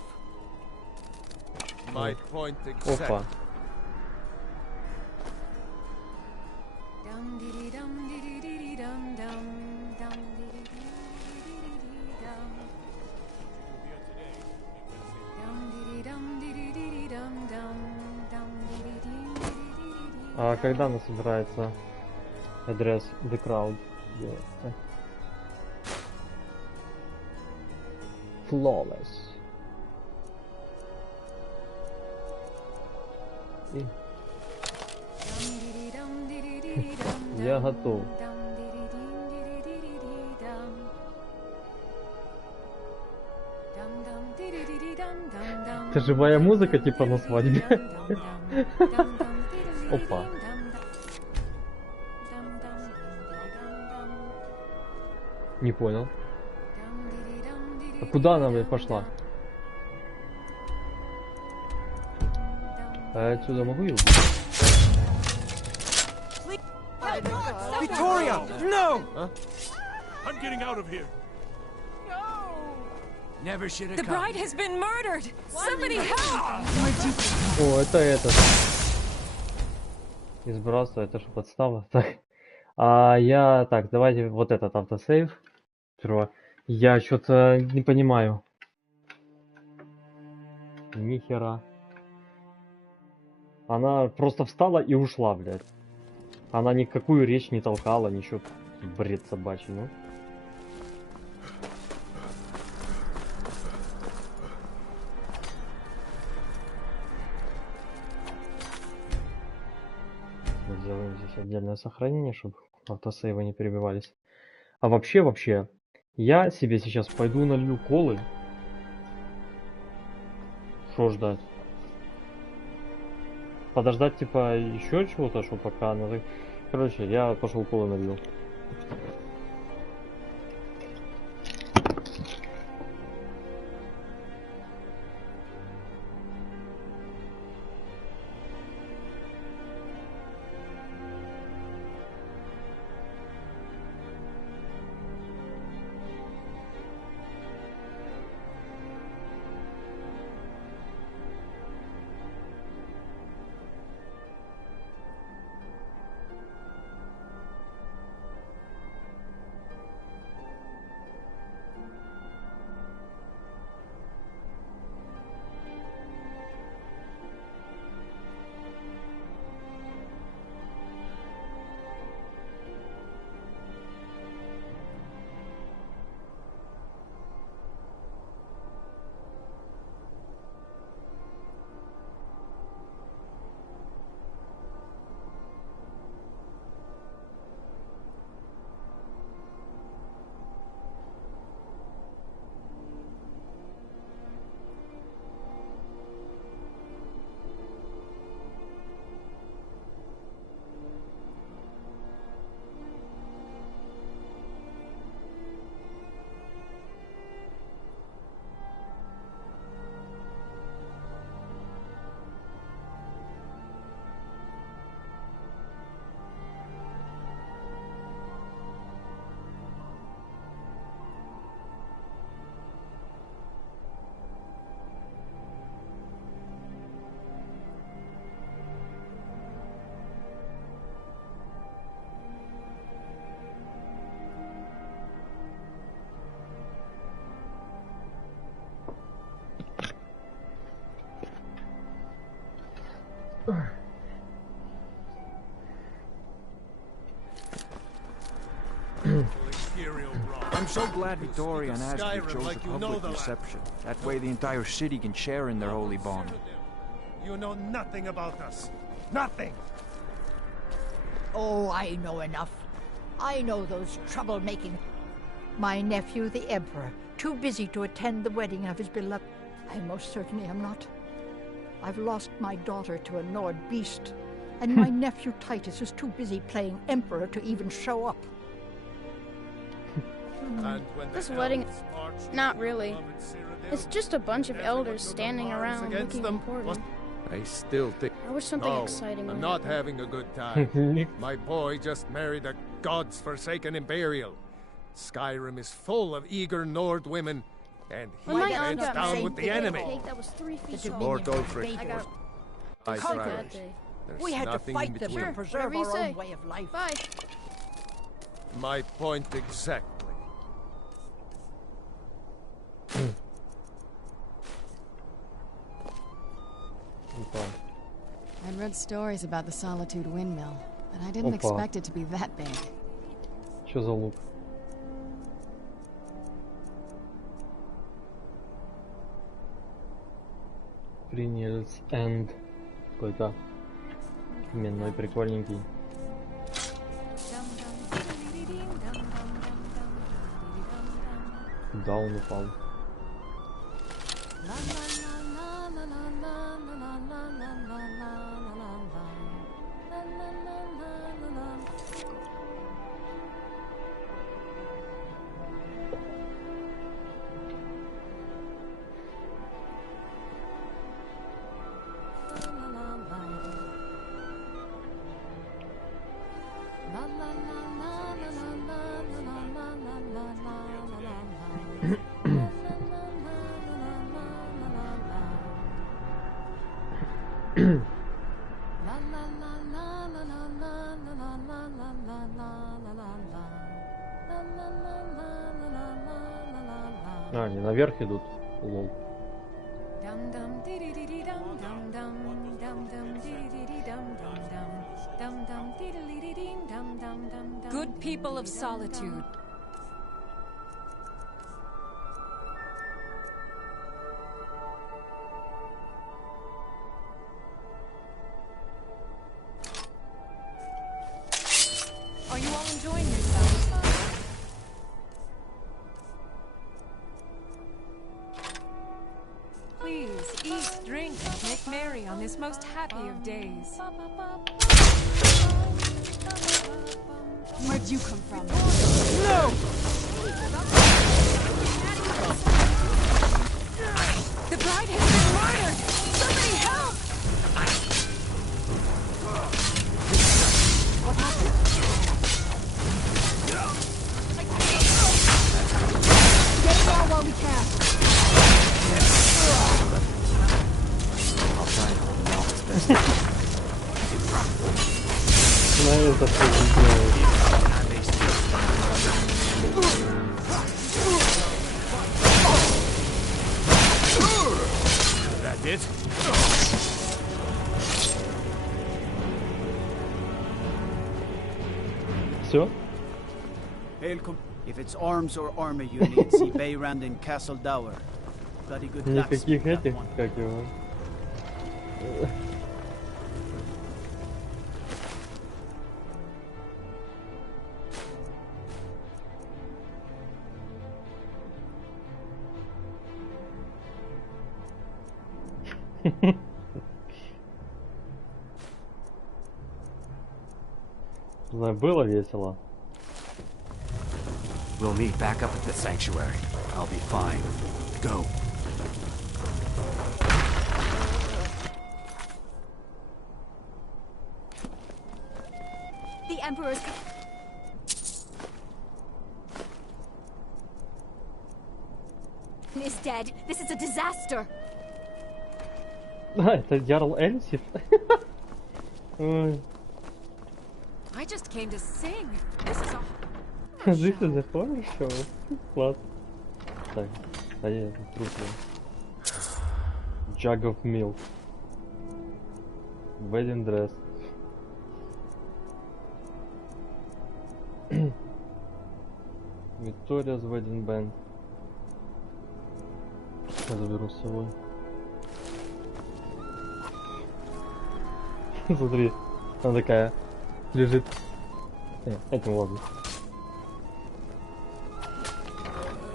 My point exactly. Опа. А когда она собирается address the crowd делать-то? Flawless. И... Я готов. Это живая музыка типа на свадьбе. Опа. Не понял. А куда она, блядь, пошла? А я отсюда могу ее убить? Victoria! No! Huh? I'm getting out of here. Never should have The come. bride has been murdered! Somebody help! О, это этот. Из братства, это же подстава. Так. А я... Так, давайте вот этот автосейв. Сперва. Я что-то не понимаю. Нихера. Она просто встала и ушла, блядь. Она никакую речь не толкала, ничего. Бред собачий, ну. Здесь отдельное сохранение, чтобы автосейвы не перебивались. А вообще, я себе сейчас пойду налью колы. Что ждать? Подождать, типа, еще чего-то, что пока она... Короче, я пошел колы налью. I'm so glad Vittoria and Ashley chose a public reception. That way the entire city can share in their holy bond. You know nothing about us. Nothing! Oh, I know enough. I know those troublemaking... My nephew, the Emperor, too busy to attend the wedding of his beloved... I most certainly am not. I've lost my daughter to a Nord beast, and my nephew Titus is too busy playing Emperor to even show up. This wedding... Not really. It's just a bunch of elders standing around looking important. I still think... I wish something exciting would I'm not happen. having a good time. My boy just married a god's-forsaken Imperial. Skyrim is full of eager Nord women, and he When my aunt heads got down married, with the they got a enemy. cake that was 3 feet tall. Lord Ulfric. I got... I It's like tried. that day. There's We had to nothing in fight them between. to preserve Whatever you our say. own way of life. Bye. My point exactly. I'd read stories about the Solitude windmill, but I didn't Опа. expect it to be that big. Что за лук? Принялс энд. Какой-то именной прикольненький. Да, он упал. А, они наверх идут. Лол. Good people of Solitude. drink and make merry on this most happy of days. Where'd you come from? No! The bride has been murdered! Somebody help! What happened? Get it out while we can. I'll try and Знаю, это что ты делаешь. That it? Все? If it's arms or armor you need, see Bayrand in Castle Dower. Bloody good luck. Никаких этих, как его. Знаю, было весело. We'll meet back up at the sanctuary. I'll be fine. Go. The Emperor's... is dead. This is a disaster. Это Ярл Эльсив? I just came to sing. This is a... This is a horror show. Класс. Так, а я трупы. Jug of milk. Wedding dress. Victoria's wedding band. Я заберу с собой. Смотри, она такая лежит. Этим ладно.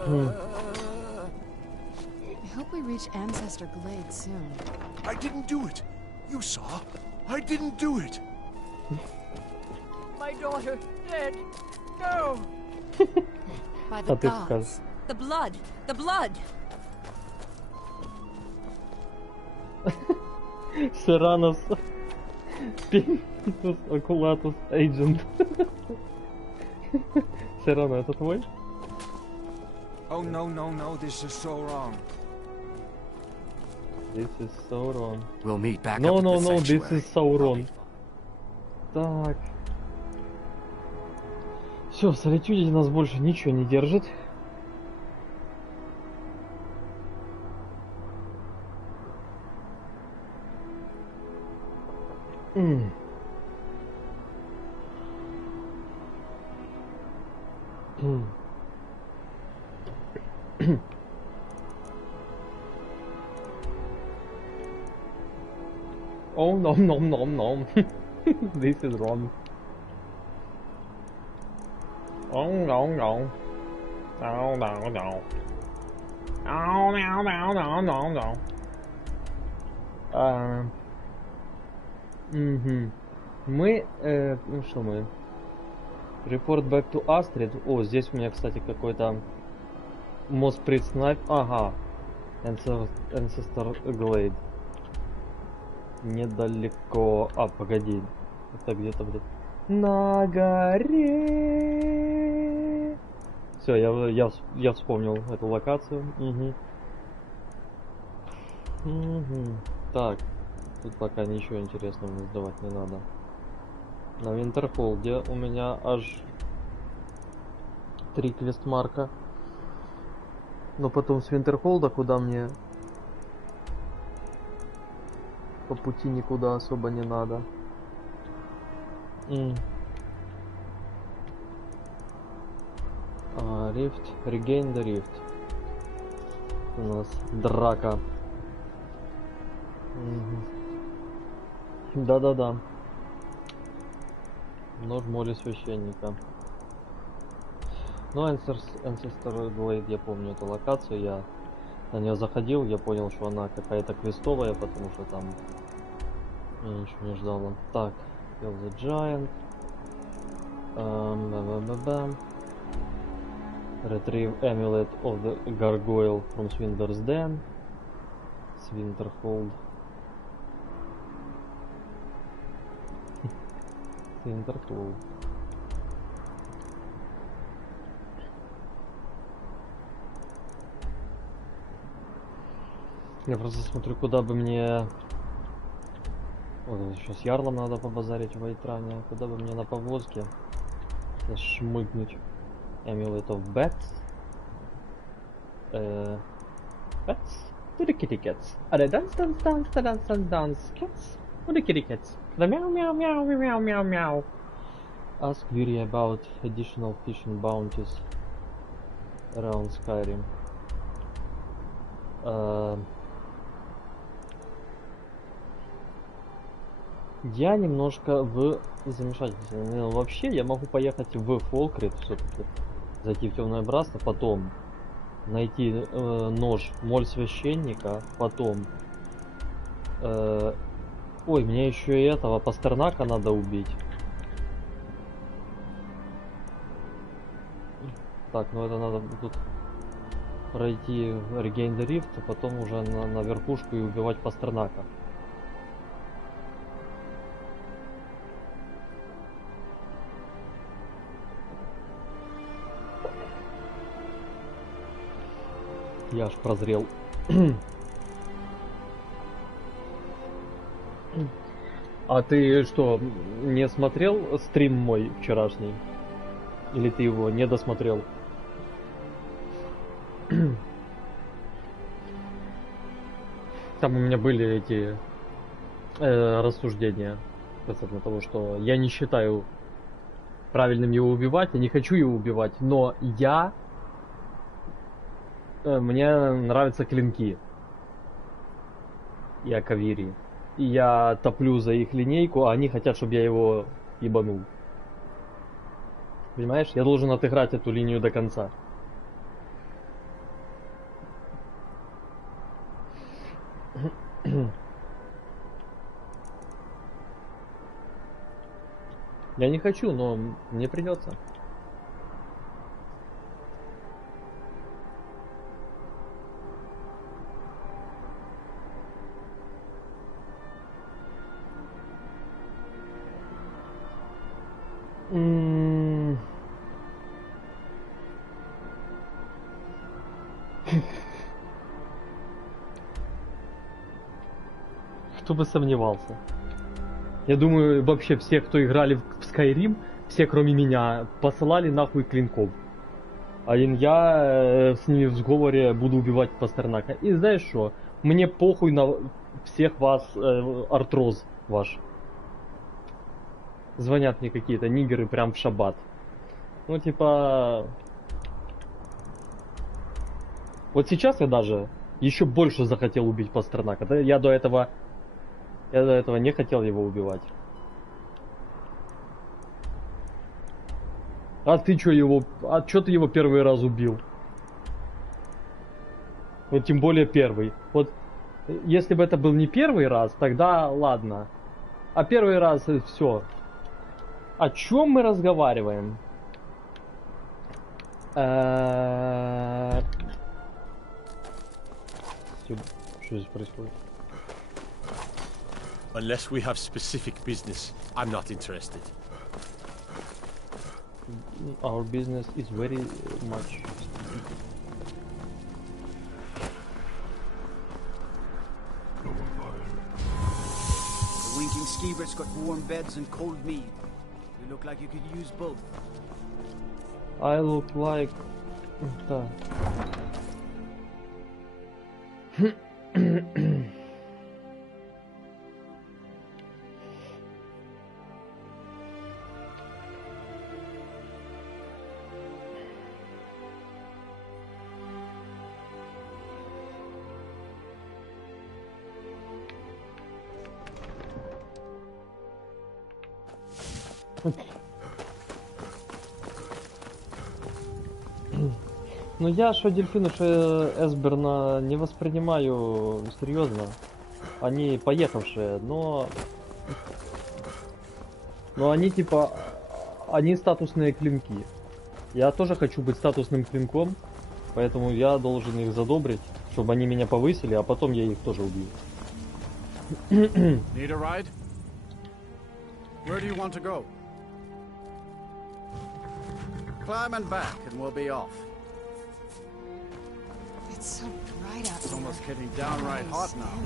I hope we reach Ancestor Glade soon. I didn't do it. You saw. I didn't do it. My daughter dead. No. By the gods. The blood. The blood. Serranos. Pinitus oculatus agent. Serrano, это твой? Oh no, no, no, this is so wrong. This is so wrong. We'll meet back no, up no, at the no, sanctuary. this is so wrong. Так. Все, в Солитюде нас больше ничего не держит. Oh no no no no. This is wrong. Oh no no. No no no. Oh no no no no no. Мы, ну что мы? Report back to Astrid. О, здесь у меня, кстати, какой-то Most Priest Knife. Ага. Ancestor Glade. Недалеко. А, погоди. Это где-то, блядь. На горе. Все, я вспомнил эту локацию. Так. Тут пока ничего интересного не сдавать не надо. На Винтерхолде у меня аж 3 квестмарка. Но потом с Винтерхолда, куда мне по пути никуда особо не надо. Rift. Regain the Rift. У нас драка. Да-да-да. Нож моли священника. Ну, Ancestor Glade, я помню эту локацию, я На нее заходил, я понял, что она какая-то квестовая, потому что там я ничего не ждал. Так, Kill the Giant. Retrieve Amulet of the Gargoyle from Swinder's Den. Swinterhold. Swinterhold. Я просто смотрю, куда бы мне... Вот сейчас ярлом надо побазарить в Вайтране. Куда бы мне на повозке шмыгнуть. Amulet of Bats. Bats? To the kitty cats. Are the dance cats? Or the kitty cats? The meow meow meow meow meow meow. Ask Viri about additional fishing bounties around Skyrim. Я немножко в замешательстве. Но вообще я могу поехать в Фолкрит все-таки, зайти в Темное Братство, потом найти нож моль священника, потом ой, мне еще и этого Пастернака надо убить. Так, ну это надо тут пройти Regain the Rift, а потом уже на верхушку и убивать Пастернака. Я аж прозрел. А ты что, не смотрел стрим мой вчерашний? Или ты его не досмотрел? Там у меня были эти рассуждения касательно того, что я не считаю правильным его убивать, я не хочу его убивать, но мне нравятся клинки и Акавири. И я топлю за их линейку, а они хотят, чтобы я его ебанул. Понимаешь? Я должен отыграть эту линию до конца. Я не хочу, но мне придется. Кто бы сомневался. Я думаю, вообще все, кто играли в Skyrim, все кроме меня, посылали нахуй клинков. А я с ними в сговоре буду убивать Пастернака. И знаешь что? Мне похуй на всех вас, артроз ваш. Звонят мне какие-то нигеры прям в шаббат. Ну типа... Вот сейчас я даже еще больше захотел убить Пастернака. Я до этого не хотел его убивать. А ты чё его... А чё ты его первый раз убил? Вот тем более первый. Вот если бы это был не первый раз, тогда ладно. А первый раз все. О чем мы разговариваем? Что здесь происходит? Unless we have specific business, I'm not interested. Our business is very much. The winking skeever's got warm beds and cold mead. You look like you could use both. I look like... Да. Ну я что дельфины, что Эсберна не воспринимаю серьезно. Они поехавшие, но они типа, они статусные клинки. Я тоже хочу быть статусным клинком, поэтому я должен их задобрить, чтобы они меня повысили, а потом я их тоже убью. Need a ride? Where do you want to go? Climb and back, and we'll be off. It's so bright out It's here. almost getting downright hot now.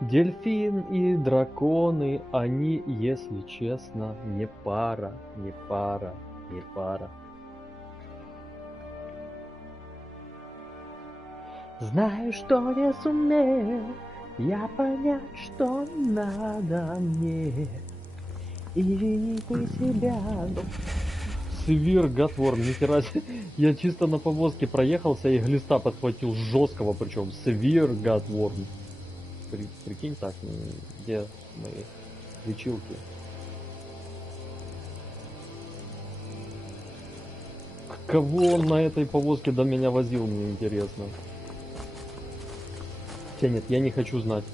Дельфин и драконы, они, если честно, не пара, не пара, не пара. Знаю, что не сумел я понять, что надо мне, и винить не себя. Свир, Гатворм, нихера себе. Я чисто на повозке проехался и глиста подхватил жесткого, причем Свир, Гатворм. Прикинь так, где мои лечилки? Кого он на этой повозке до меня возил, мне интересно. Хотя нет, я не хочу знать.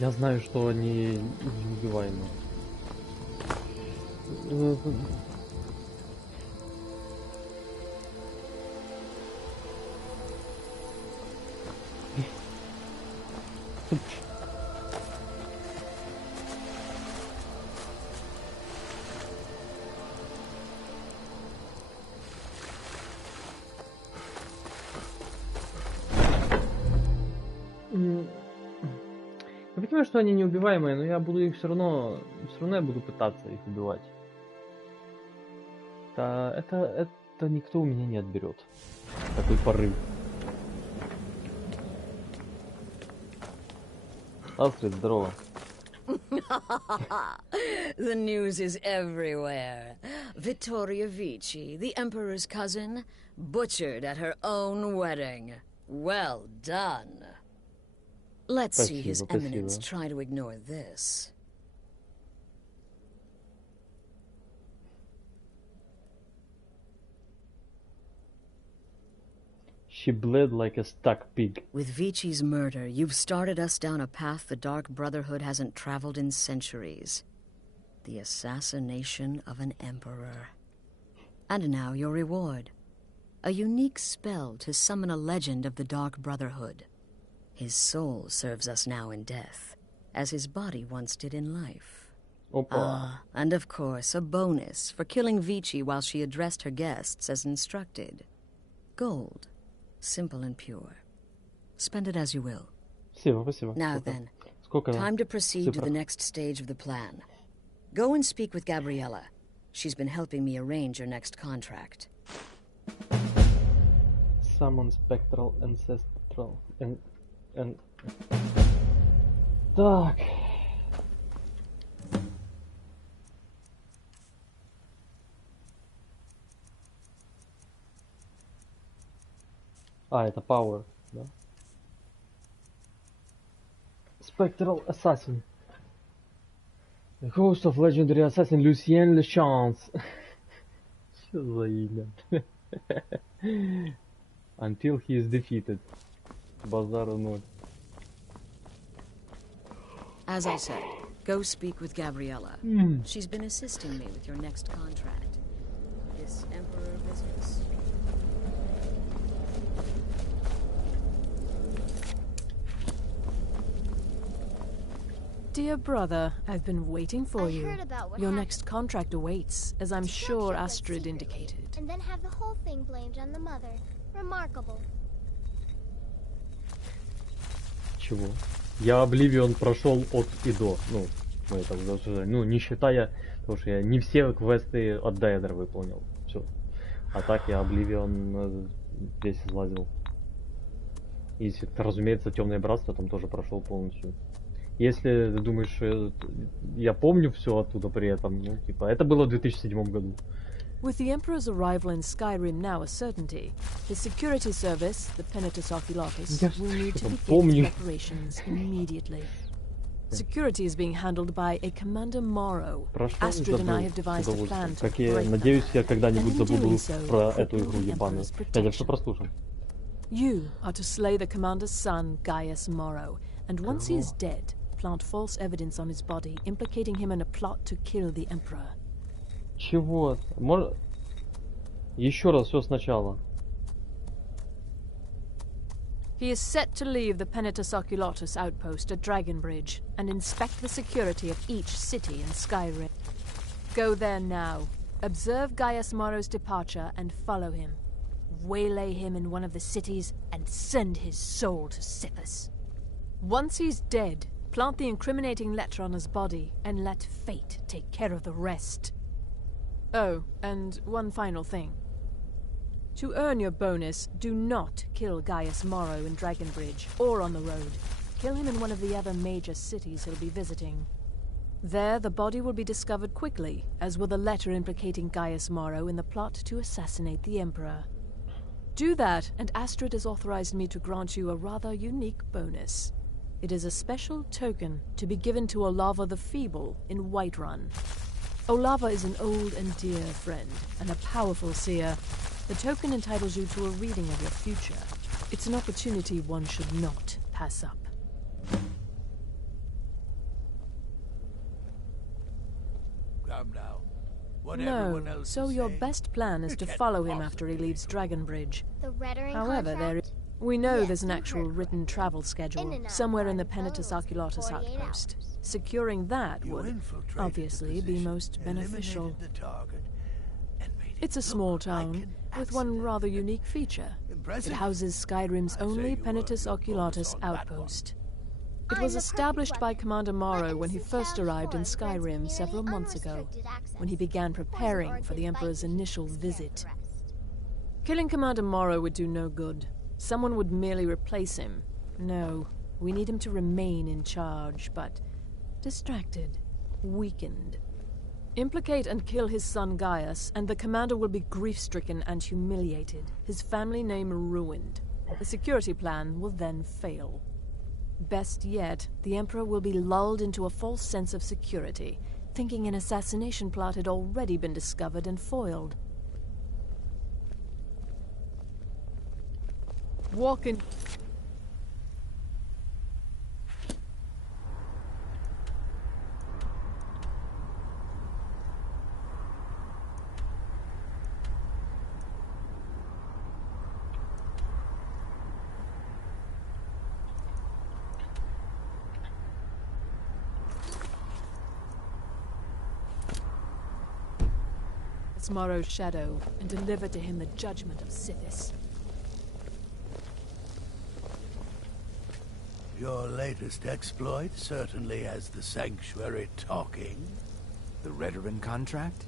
Я знаю, что они неубиваемы. Я понимаю, что они неубиваемые, но я буду их все равно я буду пытаться их убивать. Это никто у меня не отберет. Такой порыв. Астрид, здорово. The news is everywhere. Vittoria Vici, the Emperor's cousin, butchered at her own wedding. Well done. Let's see His Eminence try to ignore this. She bled like a stuck pig. With Vici's murder, you've started us down a path the Dark Brotherhood hasn't traveled in centuries. The assassination of an emperor. And now your reward. A unique spell to summon a legend of the Dark Brotherhood. His soul serves us now in death, as his body once did in life. Opa. And of course, a bonus for killing Vici while she addressed her guests as instructed. Gold. Simple and pure. Spend it as you will. Спасибо. Now then, time to proceed to the next stage of the plan. Go and speak with Gabriella. She's been helping me arrange your next contract. Summon spectral ancestral and так. Это Power, да? Spectral Assassin. The Ghost of Legendary Assassin Lucien Lechance. Что за имя? Until he is defeated. Базару ноль. As I said, go speak with Gabriella. She's been assisting me with your next contract. This Emperor business. Dear brother, I've been waiting for you. Your next contract awaits, as I'm sure Astrid indicated. And then have the whole thing blamed on the mother. Remarkable. Чего? Я Обливион прошел от и до. Ну, мы это уже, не считая того, что я не все квесты от Дайдера выполнил. Все. А так я Обливион весь излазил. И, разумеется, Темное Братство там тоже прошел полностью. Если ты думаешь, я помню все оттуда при этом, ну, типа, это было в 2007 году. With the Emperor's arrival in Skyrim now a certainty, his security service, the Penitus Oculatus, will need to begin preparations immediately. Security is being handled by a Commander Morrow. Astrid and I have devised a plan to break надеюсь, я когда-нибудь and in забуду doing so, про hope эту for игру the ебаную. Emperor's Я protection. все прослушал. You are to slay the Commander's son, Gaius Morrow, and once he is dead, plant false evidence on his body, implicating him in a plot to kill the Emperor. Чего? Еще раз все сначала. He is set to leave the Penitus Oculatus outpost at Dragonbridge and inspect the security of each city in Skyrim. Go there now, observe Gaius Morrow's departure and follow him. Waylay him in one of the cities and send his soul to Sithis. Once he's dead, plant the incriminating letter on his body and let fate take care of the rest. Oh, and one final thing. To earn your bonus, do not kill Gaius Morrow in Dragonbridge or on the road. Kill him in one of the other major cities he'll be visiting. There, the body will be discovered quickly, as will the letter implicating Gaius Morrow in the plot to assassinate the Emperor. Do that, and Astrid has authorized me to grant you a rather unique bonus. It is a special token to be given to Olava the Feeble in Whiterun. Olava is an old and dear friend, and a powerful seer. The token entitles you to a reading of your future. It's an opportunity one should not pass up. Come now. No, so your best plan is to follow him after he leaves Dragonbridge. The Rettering However, contract? we know Yes, there's an you actual heard written travel schedule In and out somewhere in the by Penitus boat, Oculatus 48 outpost. Securing that would obviously be most beneficial. It's a small town with one rather unique feature. It houses Skyrim's only Penitus Oculatus outpost. It was established by Commander Morrow when he first arrived in Skyrim several months ago, when he began preparing for the Emperor's initial visit. Killing Commander Morrow would do no good. Someone would merely replace him. No, we need him to remain in charge, but distracted, weakened. Implicate and kill his son Gaius, and the commander will be grief-stricken and humiliated, his family name ruined. The security plan will then fail. Best yet, the Emperor will be lulled into a false sense of security, thinking an assassination plot had already been discovered and foiled. Walk in... Morrow's shadow and deliver to him the judgment of Sithis. Your latest exploit certainly has the sanctuary talking. The Rettering contract?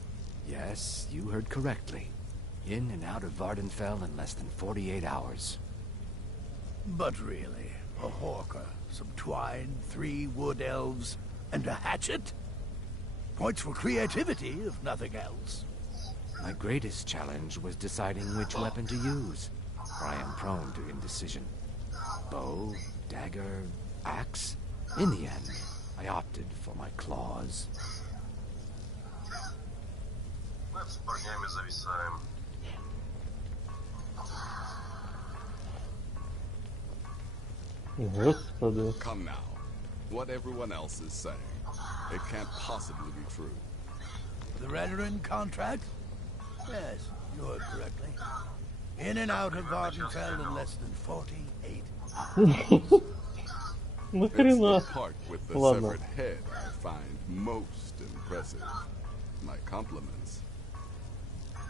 Yes, you heard correctly. In and out of Vardenfell in less than 48 hours. But really, a hawker, some twine, 3 wood elves, and a hatchet? Points for creativity, if nothing else. My greatest challenge was deciding which weapon to use, for I am prone to indecision. Bow, dagger, axe? In the end, I opted for my claws. Come now. What everyone else is saying. It can't possibly be true. The Rettering contract? Yes, you heard correctly. In and out of Vardenfell in less than 48 hours. It's the part with the severed head I find most impressive. My compliments.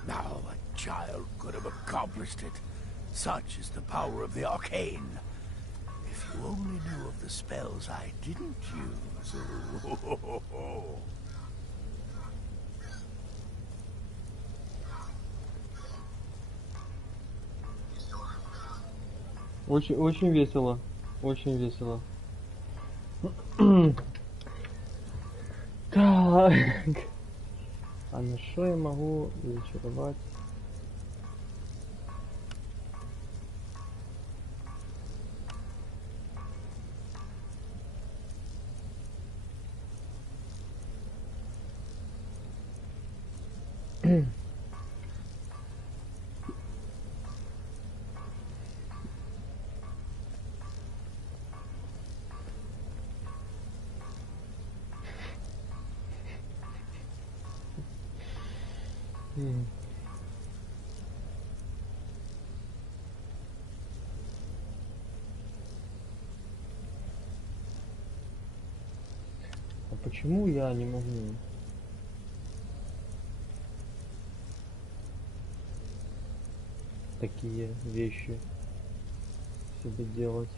Now a child could have accomplished it. Such is the power of the arcane. If you only knew of the spells I didn't use. Очень весело. Очень весело. Так. А на что я могу зачаровать? А почему я не могу? Такие вещи себе делать.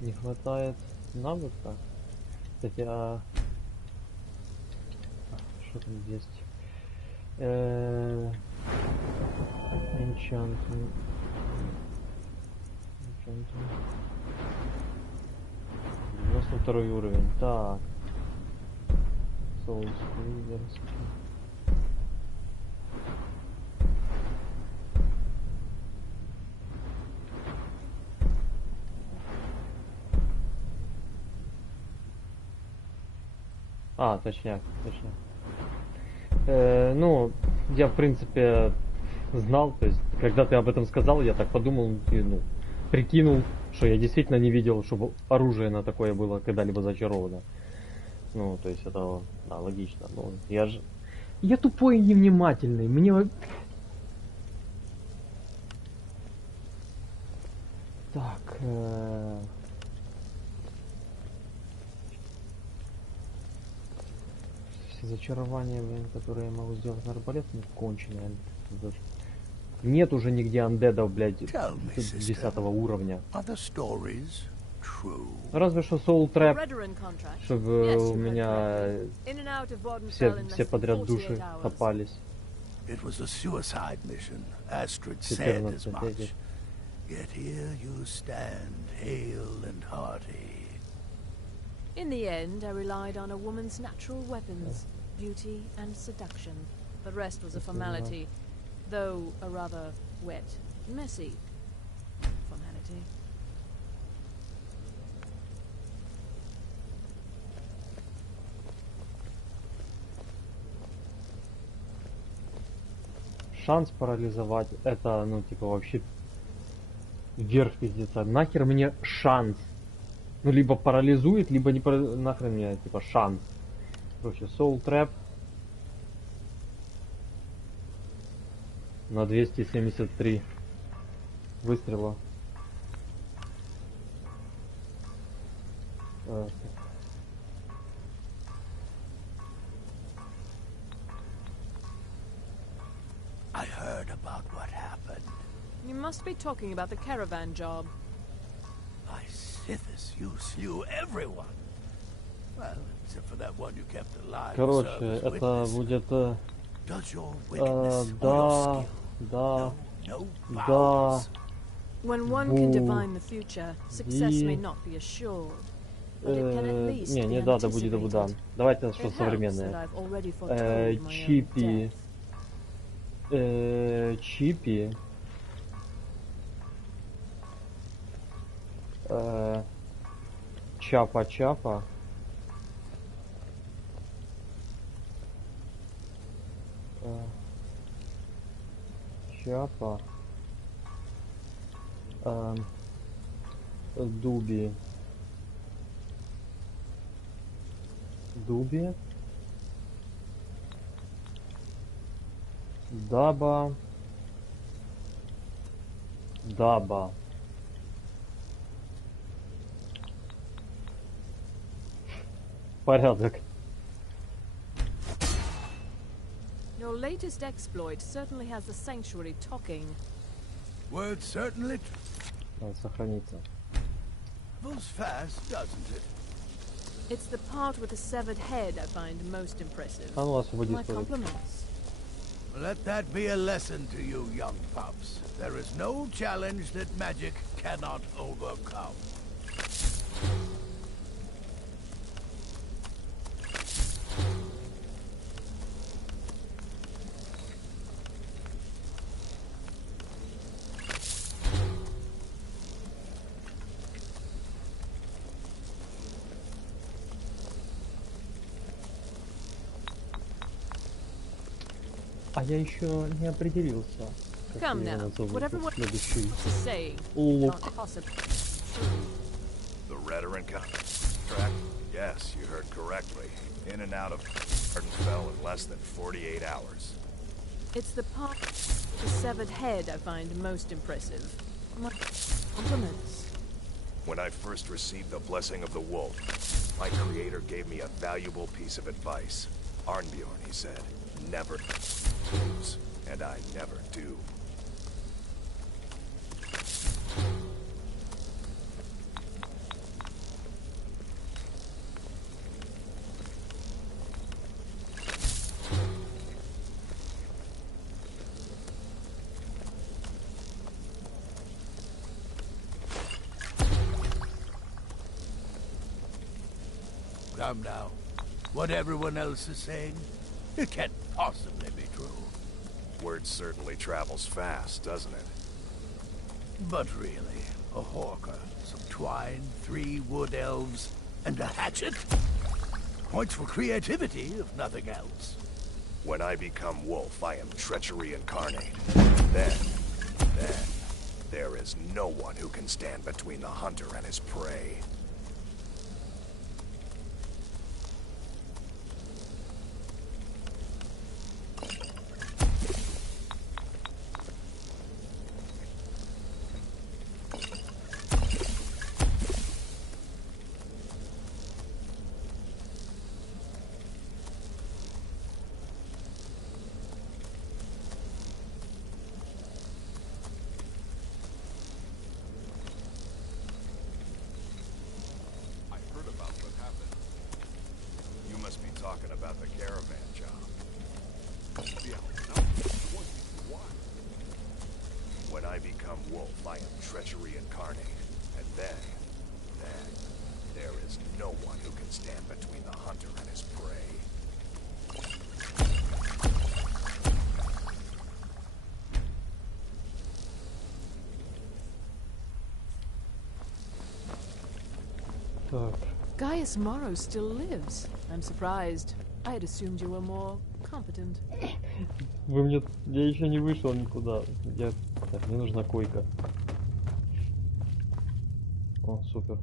Не хватает навыка. Кстати, что там есть? Enchanting. 92 уровень. Так. Souls Readers. Точняк. Ну, я в принципе знал, то есть, когда ты об этом сказал, я так подумал и, прикинул, что я действительно не видел, чтобы оружие на такое было когда-либо зачаровано. Ну, то есть это, да, логично. Ну, я тупой и невнимательный. Мне... Так, все зачарования, которые я могу сделать на арбалет, конченые. Нет уже нигде андедов, блядь, 10 уровня. Разве что Soul Trap, чтобы у меня все подряд души копались. 14 Yet here you stand, hale and hearty. In the end, I relied on a woman's natural weapons, beauty and seduction. The rest was a formality, though a rather wet, messy formality. Шанс парализовать, это, ну, типа, вообще вверх пиздеца. Нахер мне шанс? Ну, либо парализует, либо не парализует. Нахрен мне, типа, шанс. Короче, Soul Trap на 273 выстрела. I heard about what happened. You must be talking about the caravan job. By Sithis, you slew everyone. Well, except for that one you kept alive. Короче, это будет... Да. When one can divine the future, success may not be assured. Не да будет Абудан. Давайте что современное. Чипи. Чипи. Чапа-чапа. Чапа. Дуби. Дуби. Даба. Даба. Порядок. Your latest exploit certainly has the sanctuary talking. Word certainly. Надо сохраниться. Moves fast, doesn't it? It's the part with the severed head I find most impressive. А ну освободи My свой. compliments. Let that be a lesson to you, young pups. There is no challenge that magic cannot overcome. А я еще не определился. Как Come его now, назовут what everyone следующий. wants to say Лук. can't possibly. The rhetoric contract? Yes, you heard correctly. In and out of Ardenfell in less than 48 hours. It's the part with the severed head I find most impressive. My compliments. When I first received the blessing of the wolf, my creator gave me a valuable piece of advice. Arnbjorn, he said, never lose, and I never do. Come now. What everyone else is saying, it can't possibly be true. Word certainly travels fast, doesn't it? But really, a hawker, some twine, 3 wood elves, and a hatchet? Points for creativity, if nothing else. When I become wolf, I am treachery incarnate. Then, there is no one who can stand between the hunter and his prey. Talking about the caravan job. Yeah, no, what? When I become wolf, I am treachery incarnate. And then, there is no one who can stand between the hunter and his prey. Gaius Morrow still lives. I'm surprised. I had assumed you were more competent. Вы мне... Я еще не вышел никуда. Так, мне нужна койка. О, супер.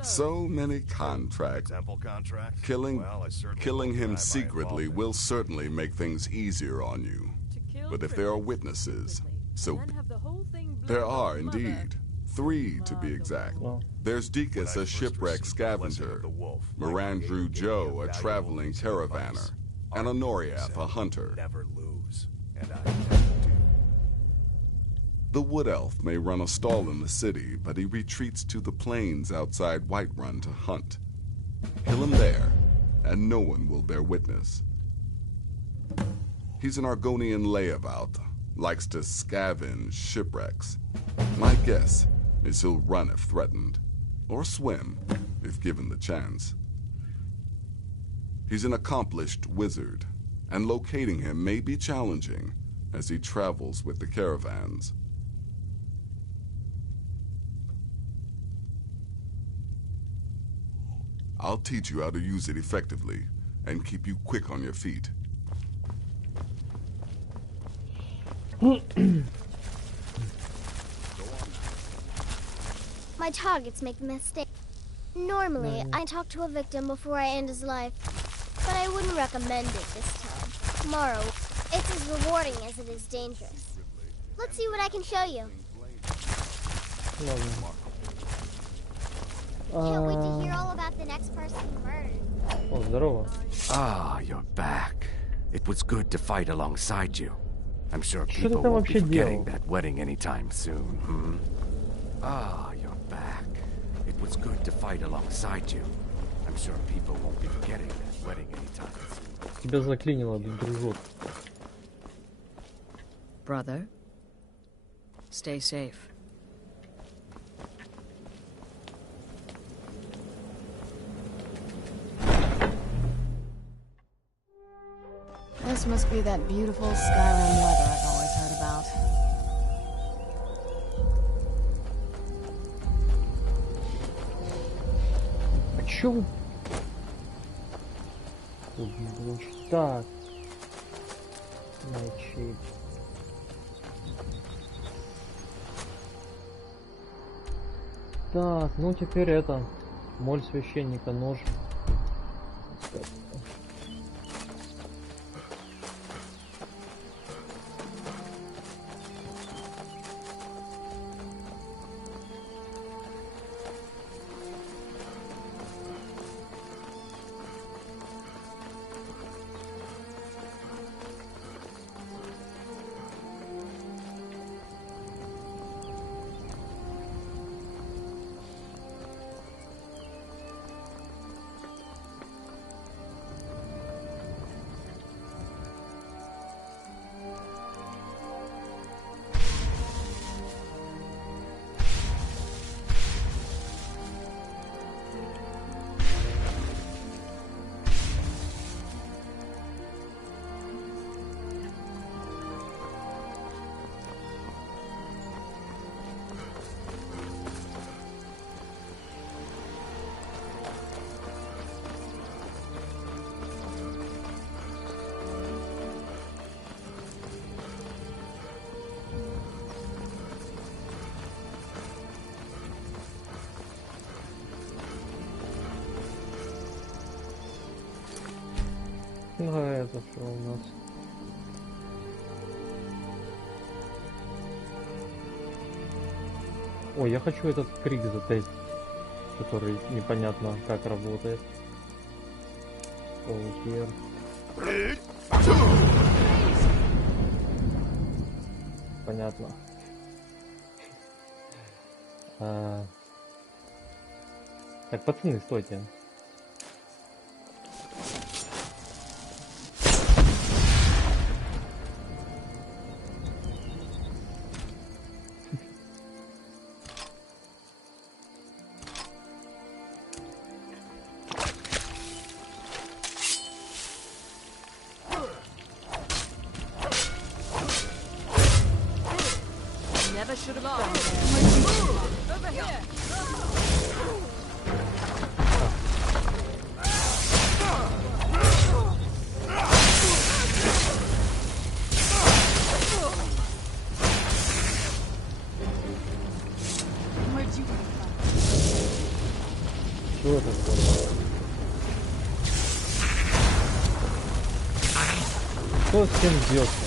So many contracts. Killing him secretly will certainly make things easier on you. But if there are witnesses, so there are indeed 3 to be exact. There's Deacus, a shipwreck scavenger, Mirandrew Joe, a traveling caravaner, and Honoriath, a hunter. Never lose, and I The Wood Elf may run a stall in the city, but he retreats to the plains outside Whiterun to hunt. Kill him there, and no one will bear witness. He's an Argonian layabout, likes to scavenge shipwrecks. My guess is he'll run if threatened, or swim if given the chance. He's an accomplished wizard, and locating him may be challenging as he travels with the caravans. I'll teach you how to use it effectively and keep you quick on your feet. My targets make mistakes. Normally, I talk to a victim before I end his life, but I wouldn't recommend it this time. Tomorrow, it's as rewarding as it is dangerous. Let's see what I can show you. Can't wait to hear all about the next person murdered. О, здорово. Ah, you're back. It was good to fight alongside you. I'm sure Что people ты там won't be вообще forgetting делал? that wedding anytime soon. Hmm? Ah, you're back. It was good to fight alongside you. I'm sure people won't be forgetting that wedding anytime soon. Тебя заклинило, дружок. Brother, stay safe. This must be that beautiful Skyrim weather I've always heard about. А чё вы... Так. Значит... Так, ну теперь это... Моль священника, нож. Ну, это что у нас? Ой, я хочу этот крик затестить, который непонятно как работает. Понятно. Так, пацаны, стойте. Never should have gone there. Over here. Что это такое? Кто с кем бьется?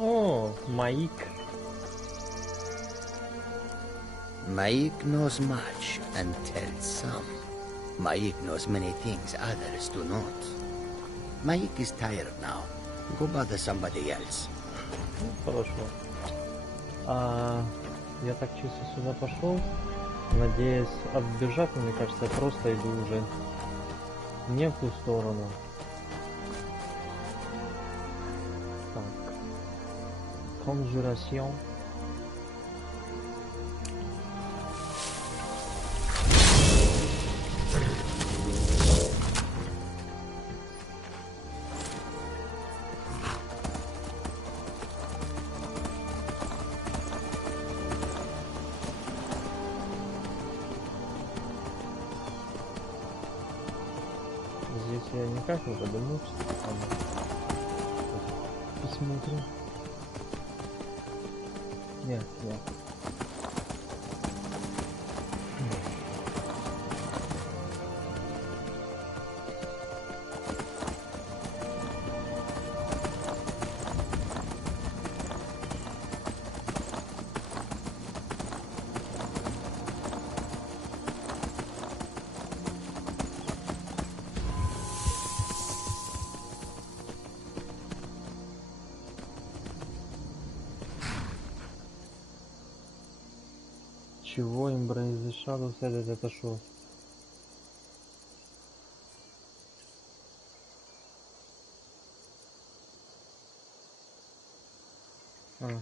О, Маик. Maik knows much and tells some. Maik knows many things others do not. Maik is tired now. Go bother somebody else. Хорошо. Я так чисто сюда пошел, надеясь отбежать, но мне кажется, я просто иду уже не в ту сторону. Так. Conjuration. никак не поднимешься. Посмотрим. Нет, нет. Чего Embrace the Shadows это шо? А.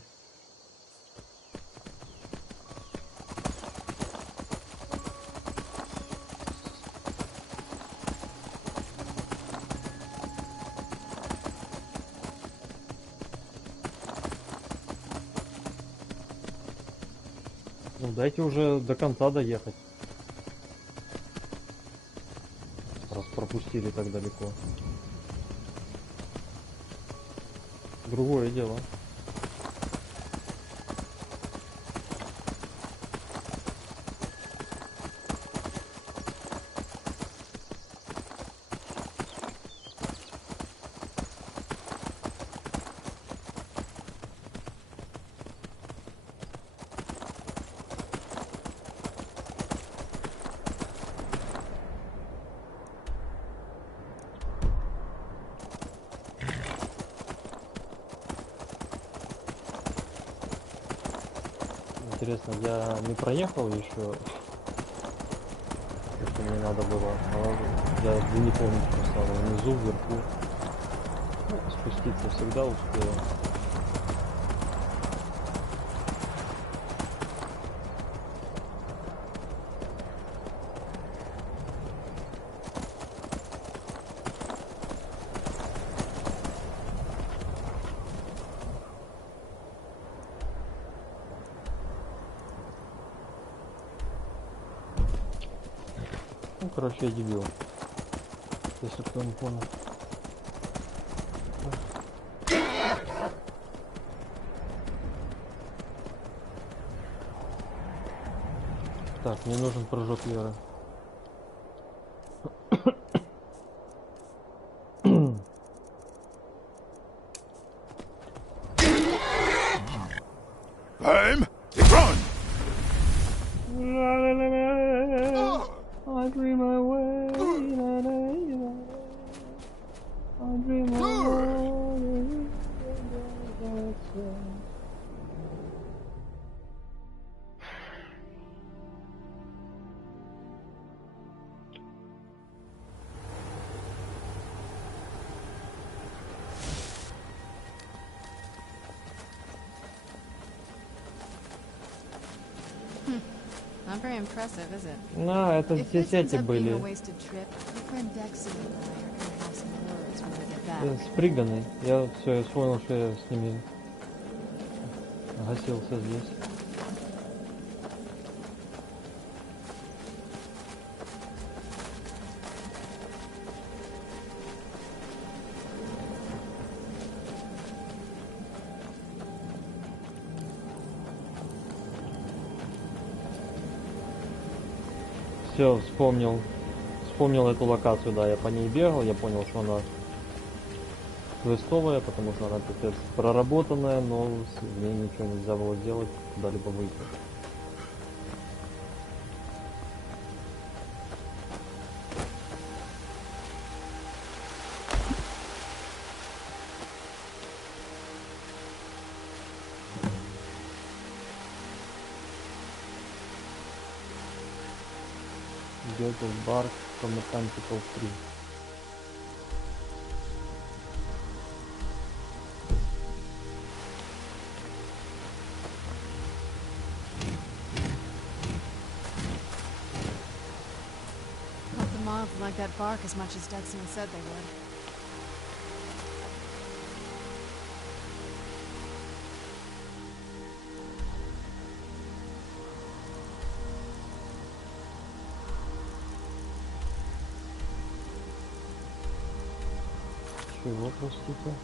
Ну дайте уже до конца доехать. Раз пропустили так далеко. Другое дело. Интересно, я не проехал еще, что мне надо было. Я не помню, что стало внизу, вверху. Ну, спуститься всегда успею. Ну, короче, я дебил. Если кто не понял. Так, мне нужен прыжок веры. Aim! Run! I dream away. I dream away. Not very impressive, is it? No, это здесь эти были. Спрыганный. Я все, я понял, что я с ними гасился здесь. Все, вспомнил эту локацию, да, я по ней бегал, я понял, что она квестовая, потому что она пипец проработанная, но в ней ничего нельзя было сделать, куда-либо выйти. Get the bark from the tentacle tree. Hope the moths like that bark as much as Dexter said they would. Чего, простите?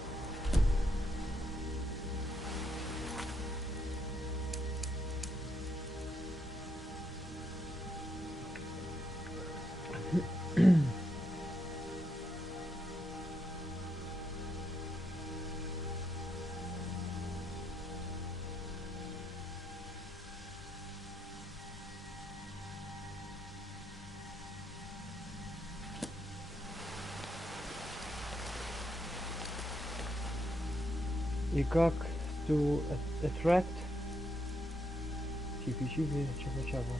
И как to attract? Чипи-чипи, чапа-чапа.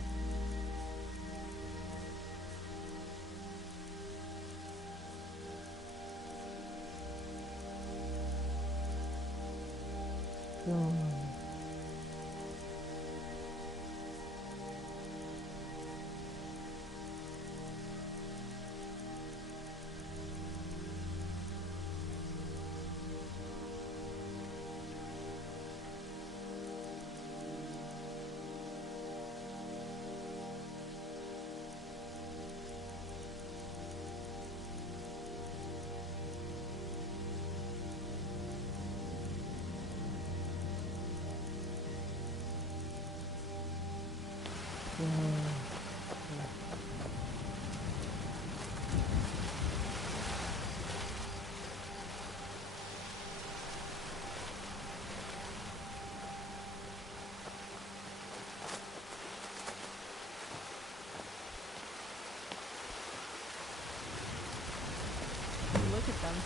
Look at them.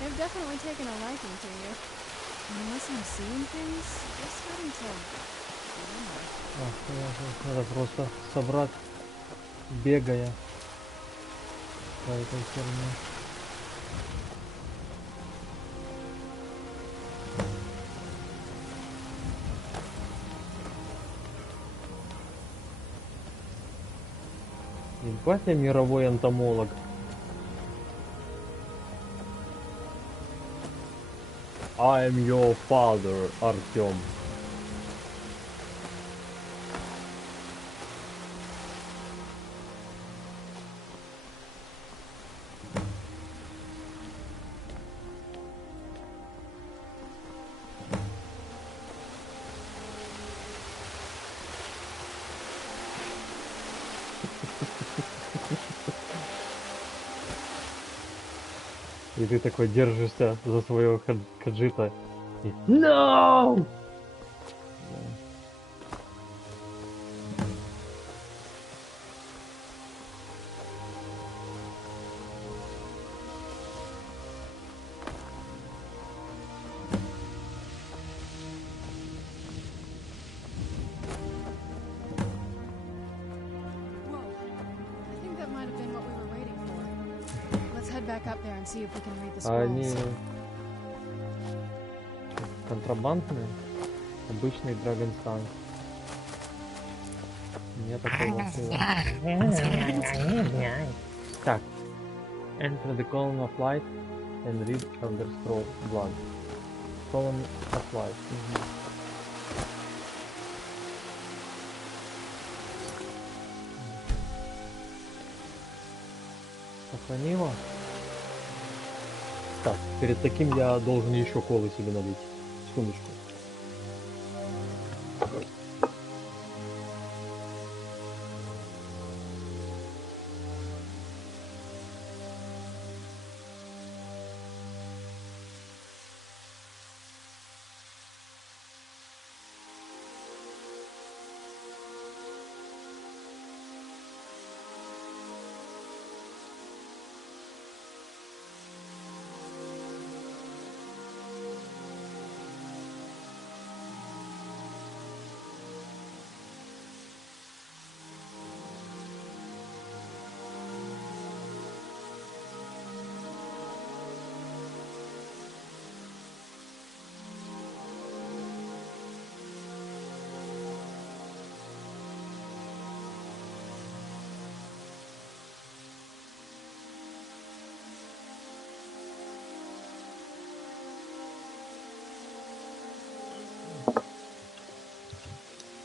They've definitely taken a liking to you. Unless I'm seeing things, just starting to... Надо просто собрать, бегая по этой херне. Ебать, я мировой энтомолог. I'm your father, Артём. И ты такой держишься за своего хаджита. И... No! Они контрабандные, обычный Драгонстан. Нет такого всего. Так. Enter the column of light and read Elder Scroll Blood. Column of light. Сохранила. Так, перед таким я должен еще колы себе налить. Секундочку.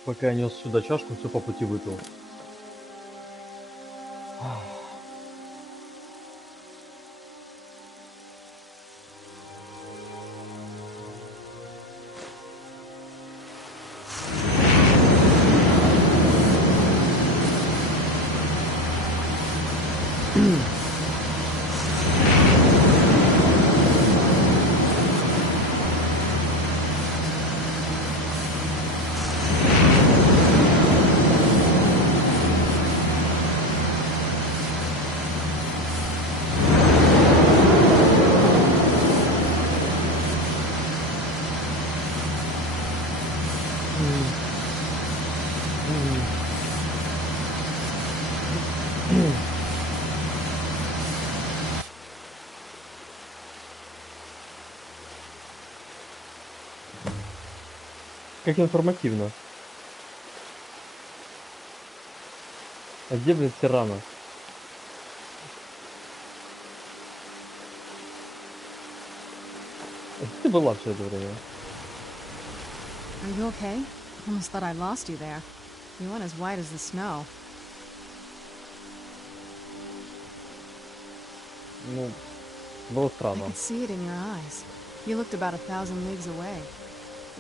Пока я нес сюда чашку, все по пути выпил. Как информативно. А где, блядь, Тирана? Где ты была все это время? Are you okay? Almost thought I lost you there. You went as white as the snow. Ну, было I странно. could see it in your eyes. You looked about 1,000 leagues away.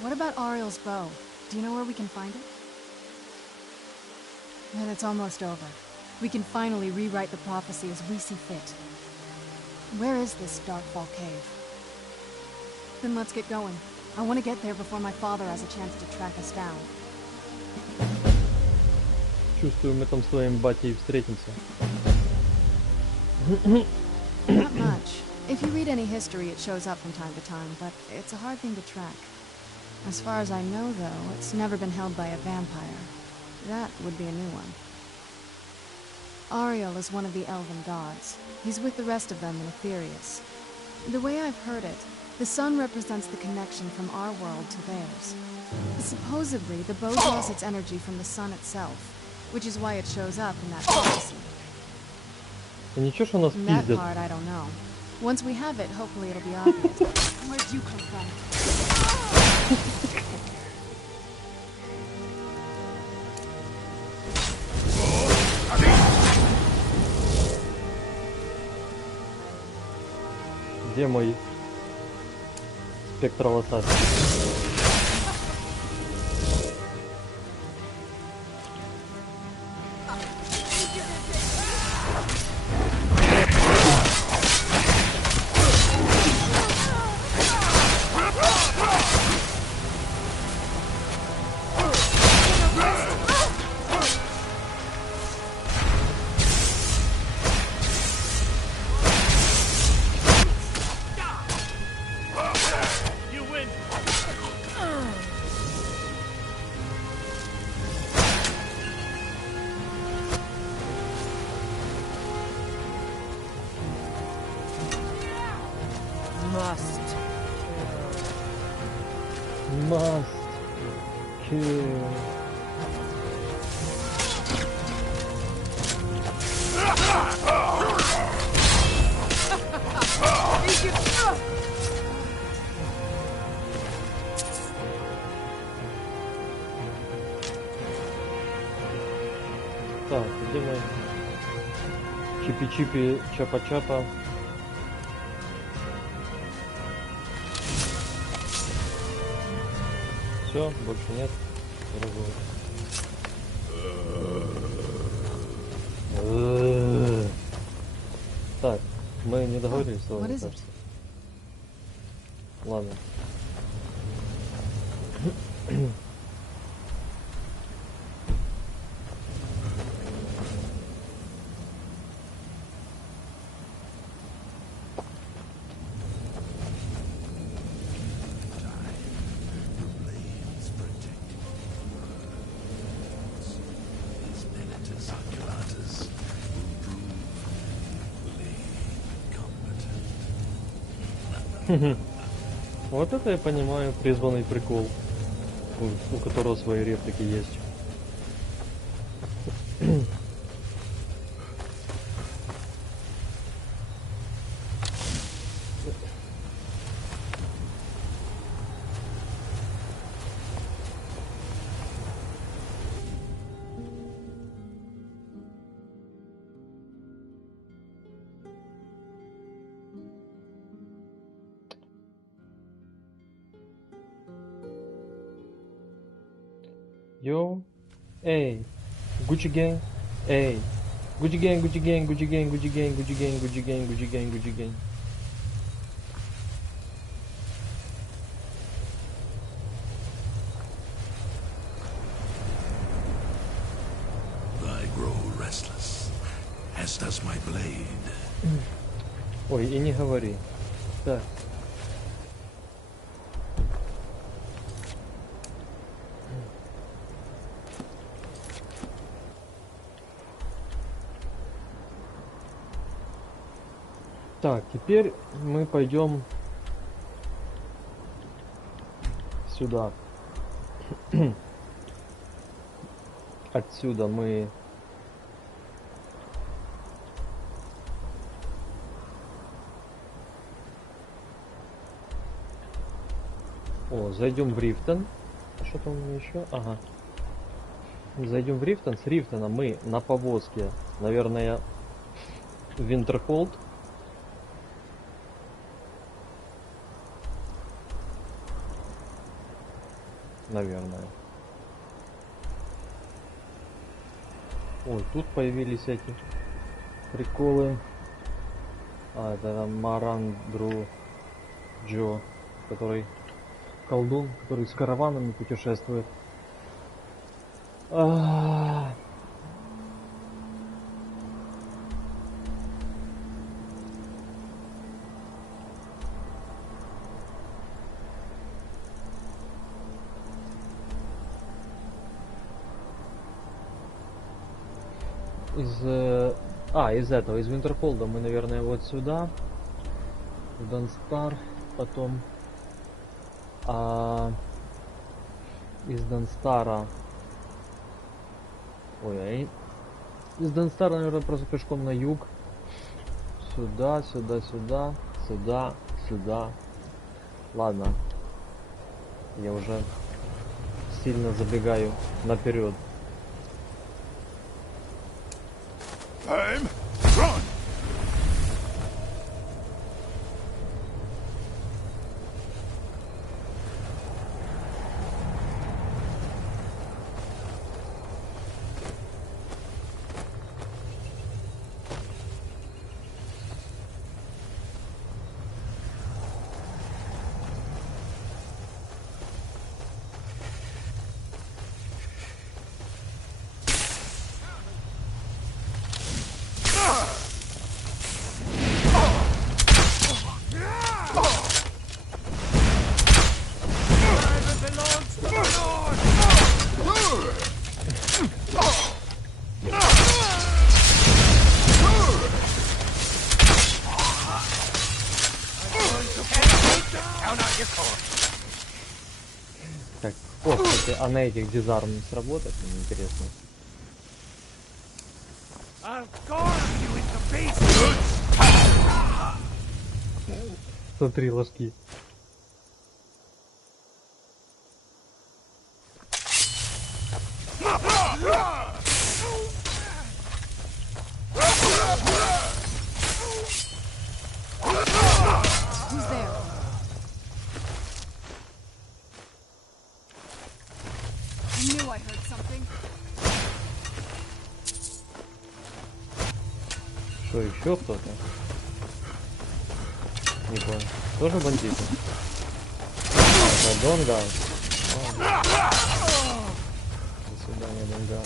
What about Ariel's bow? Do you know where we can find it? Then it's almost over. We can finally rewrite the prophecy as we see fit. Where is this Darkfall cave? Then let's get going. I want to get there before my father has a chance to track us down. Чувствую, мы там с твоим батей встретимся. Not much. If you read any history, it shows up from time to time, but it's a hard thing to track. As far as I know, though, it's never been held by a vampire. That would be a new one. Ariel is one of the elven gods. He's with the rest of them in Aetherius. The way I've heard it, the sun represents the connection from our world to theirs. Supposedly, the bow draws its energy from the sun itself, which is why it shows up in that prophecy. Ничего, что нас That пиздят. part, I don't know. Once we have it, hopefully it'll be obvious. Where'd you come from? Где мой спектролосаж? You win. Must kill. Так, где мы? Чипи-чипи, чапа-чапа. Все, больше нет. Так, мы не договорились с вами, What is кажется. Ладно. Вот это я понимаю, призванный прикол, у которого свои реплики есть. Yo, эй, Gucci gang, эй, Gucci gang, Gucci gang, Gucci gang, Gucci gang, Gucci gang, Gucci gang, Gucci gang, Gucci gang. I grow restless, as does my blade. Ой, и не говори. Так. Так, теперь мы пойдем сюда. Отсюда мы зайдем в Рифтон. А что там еще? Ага. Зайдем в Рифтон. С Рифтона мы на повозке, наверное, в Винтерхолд. Наверное. Ой, тут появились эти приколы. А, это Марандру Джо, который колдун, который с караванами путешествует. Из этого, из Винтерхолда мы, наверное, вот сюда, в Донстар, потом из Донстара, из Донстара, наверное, просто пешком на юг, сюда, сюда, сюда, сюда, сюда. Ладно, я уже сильно забегаю наперед. Time, run! Так, кстати, а на этих дизарм не сработает, мне интересно. Смотри, ложки. Who's there? I knew I heard something. Что, еще кто-то? Не понял. Тоже бандиты? Донга. До свидания, Донга.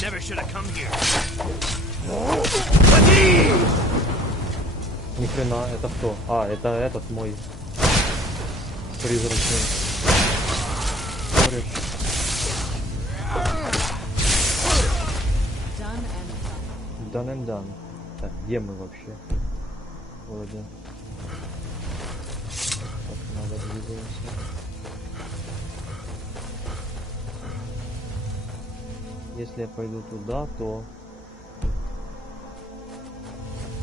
Never should have come here. Ни хрена, это кто? А, это этот мой призрачный кореш. Done and done. Так, где мы вообще? Вроде. Так, надо двигаемся. Если я пойду туда, то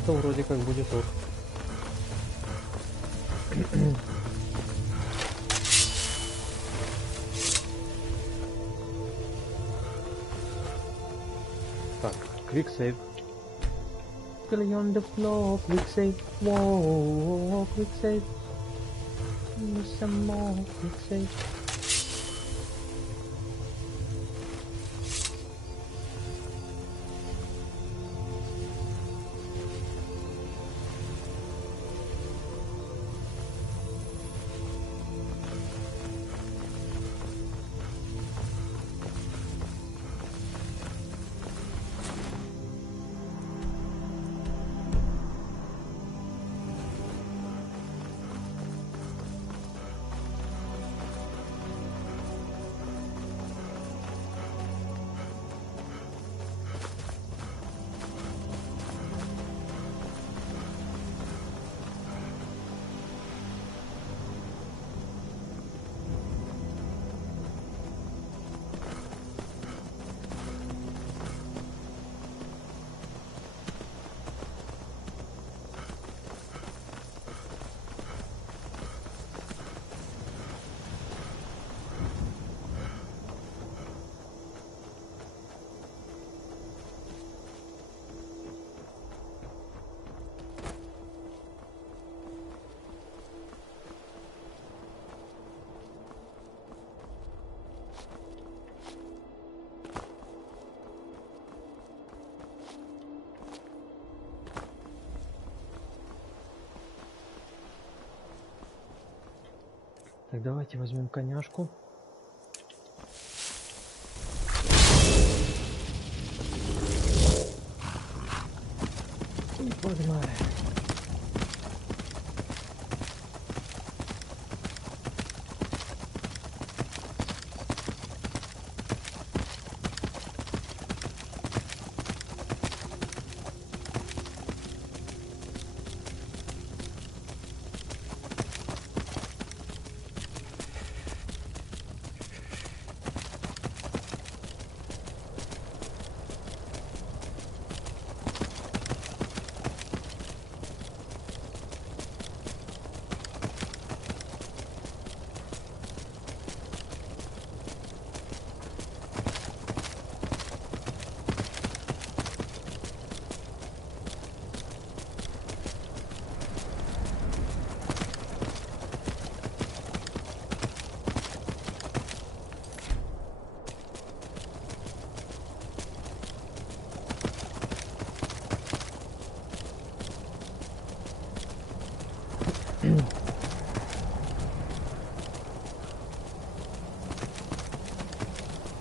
вроде как будет ок. Так, quick save. Still on the floor, quick save. Whoa, quick save. Some more, quick save. Так, давайте возьмем коняшку. И погнали.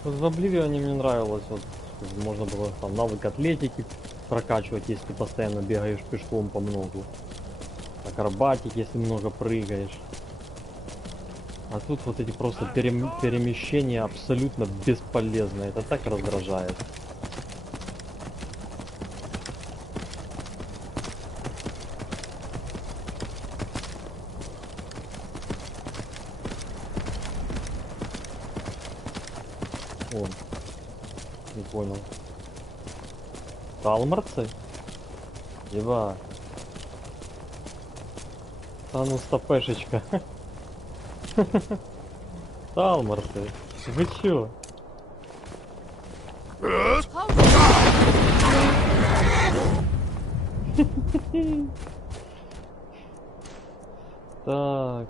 Вот в Обливионе мне нравилось, вот можно было там навык атлетики прокачивать, если ты постоянно бегаешь пешком по многу. Акробатик, если много прыгаешь. А тут вот эти просто перемещения абсолютно бесполезные. Это так раздражает. О, не понял. Талмарцы? Еба. А ну стопешечка. Талмарцы. Вы чё? Так.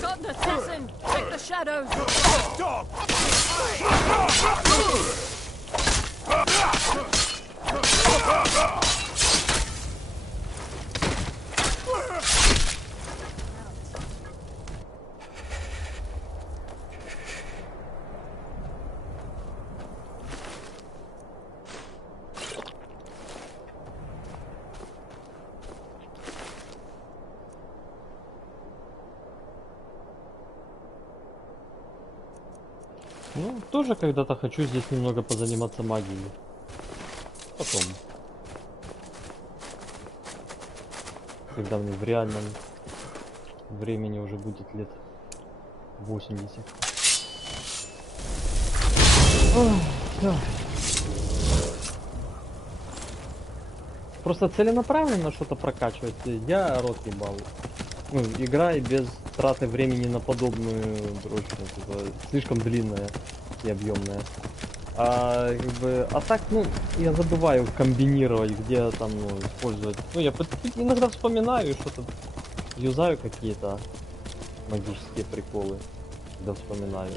Got the assassin! Take the shadows! Ну, тоже когда-то хочу здесь немного позаниматься магией. Потом. Когда мне в реальном времени уже будет лет 80. Ой, да. Просто целенаправленно что-то прокачивать я рот ебал. Ну, играй без траты времени на подобную дрочь, слишком длинная и объемная. А так, ну, я забываю комбинировать, где там, ну, использовать. Ну, я иногда вспоминаю, что-то юзаю какие-то магические приколы, когда вспоминаю.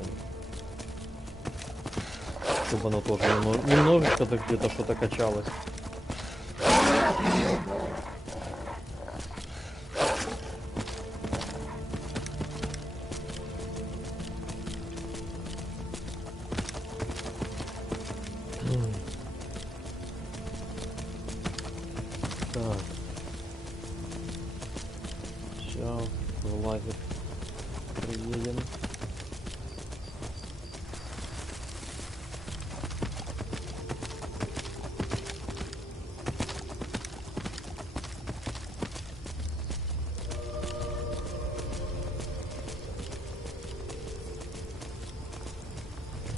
Чтобы оно тоже немножечко где-то что-то качалось. Так. Сейчас в лагерь приедем.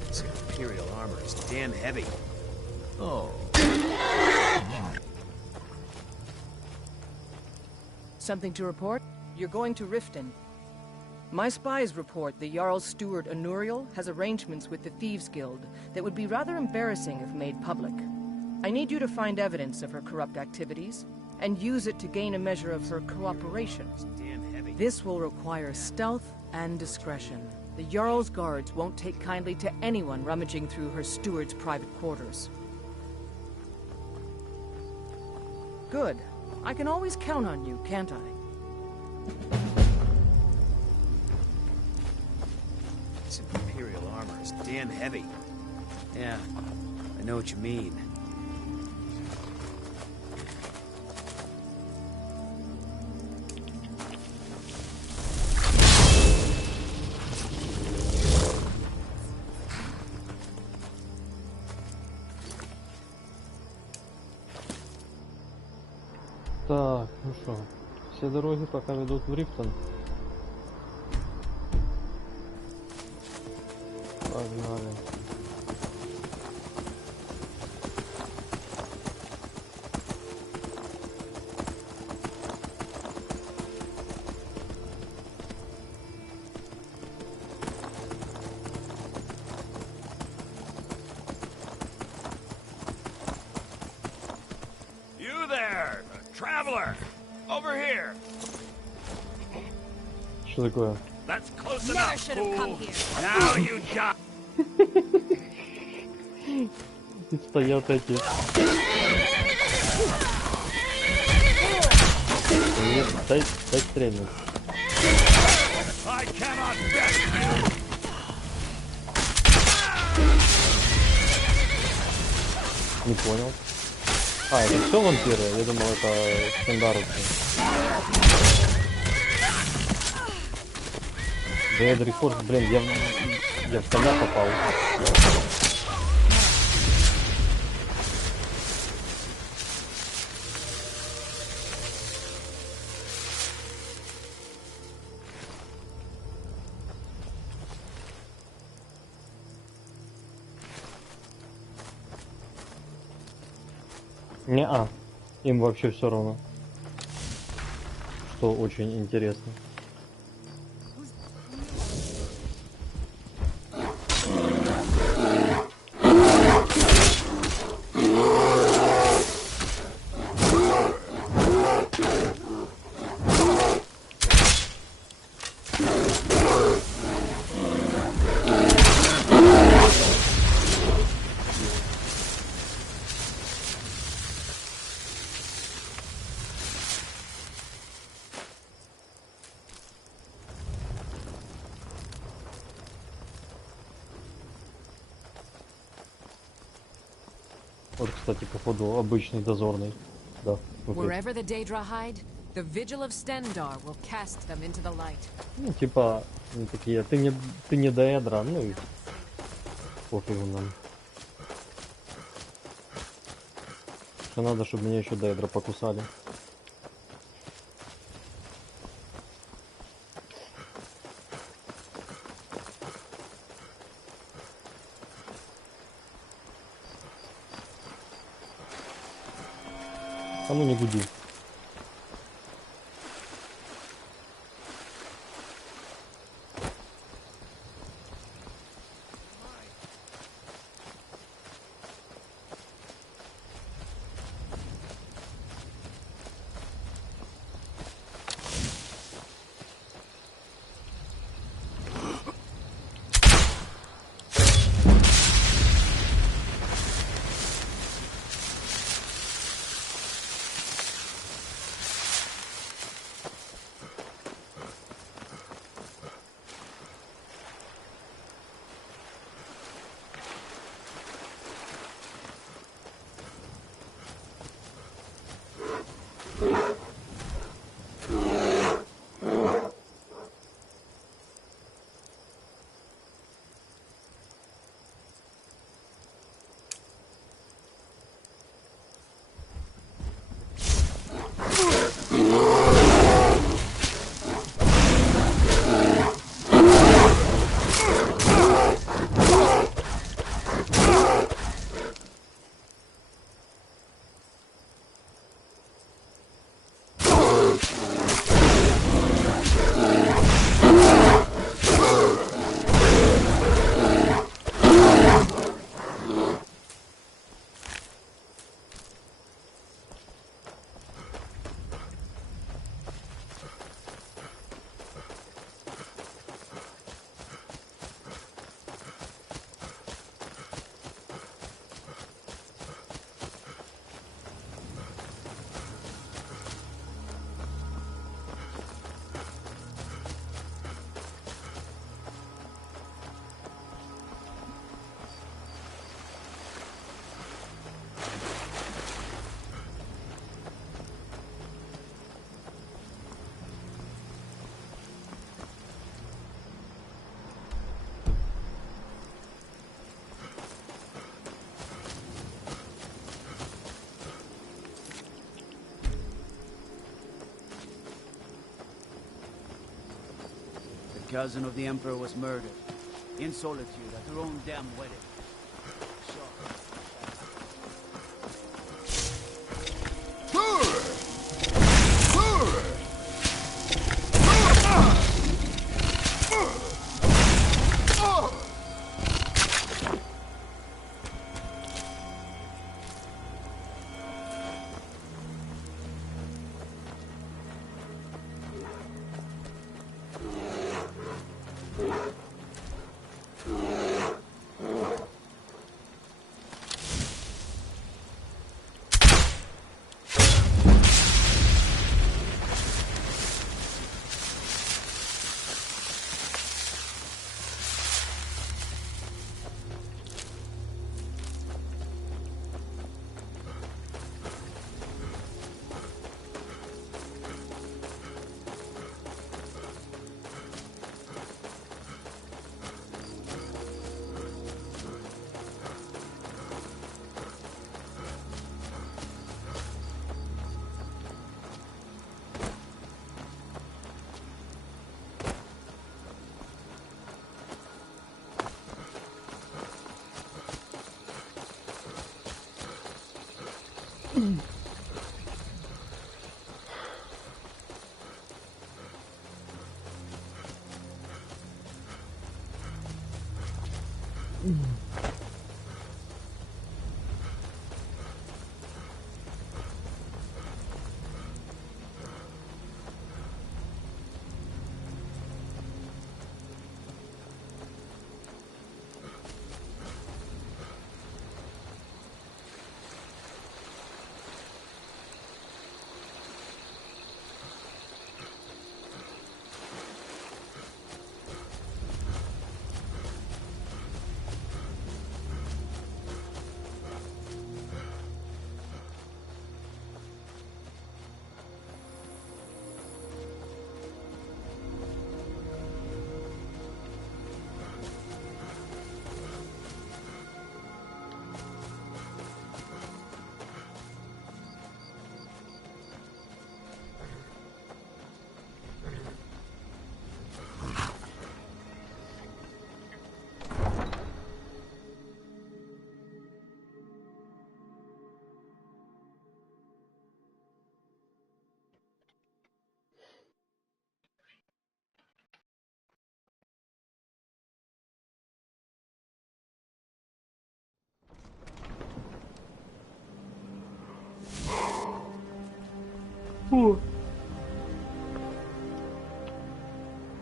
This Imperial armor is damn heavy. Oh. Something to report? You're going to Riften. My spies report the Jarl's steward Anuriel has arrangements with the Thieves Guild that would be rather embarrassing if made public. I need you to find evidence of her corrupt activities, and use it to gain a measure of her cooperation. This will require stealth and discretion. The Jarl's guards won't take kindly to anyone rummaging through her steward's private quarters. Good. I can always count on you, can't I? This Imperial armor is damn heavy. Yeah, I know what you mean. Так, ну что, все дороги пока ведут в Рифтон. Погнали. You there, traveler! Over here! Что такое? That's close Never enough, should have come fool. here. Now you die! И стоят эти. Нет, дай стрельнуть. I cannot bet you! Не понял. А, это все вампиры? Я думал, это стандартные. Dead Reforce, блин, я в коня попал. Не-а, им вообще все равно. Что очень интересно. Вот, кстати, походу обычный дозорный. Да. Wherever the Daedra hide, the vigil of Stendar will cast them into the light. Ну, типа, они такие, ты не Daedra, ну и пофигу нам. Что надо, чтобы меня еще Daedra покусали. А ну не гуди. cousin of the Emperor was murdered. In solitude at her own damn wedding.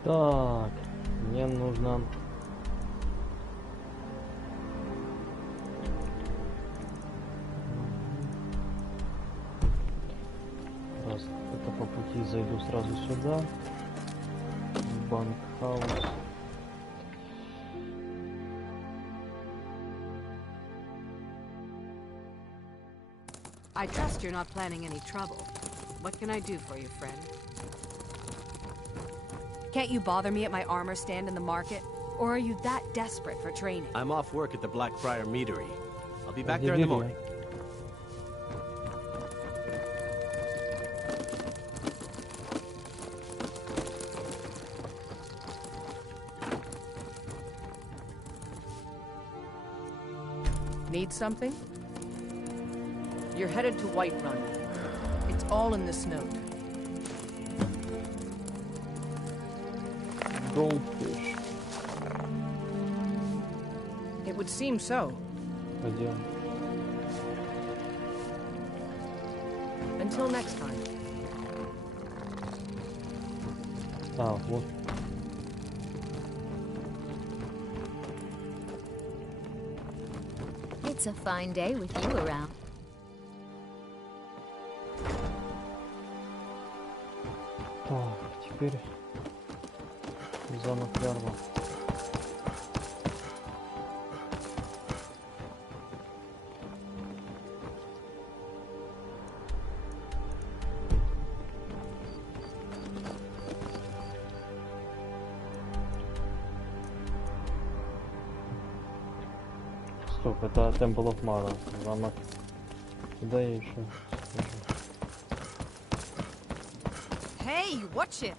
Так, мне нужно... Раз, это по пути зайду сразу сюда. В банк-хаус. I trust you're not planning any trouble. What can I do for you, friend? Can't you bother me at my armor stand in the market? Or are you that desperate for training? I'm off work at the Blackfriar Meadery. I'll be back there in the morning. Need something? You're headed to Whiterun. It's all in this note. Goldfish. It would seem so. Пойдем. Until next time. А, вот. It's a fine day with you around. Так, теперь замок Ярла. Стоп, это Temple of Mana, замок. Куда я еще? Hey, watch it!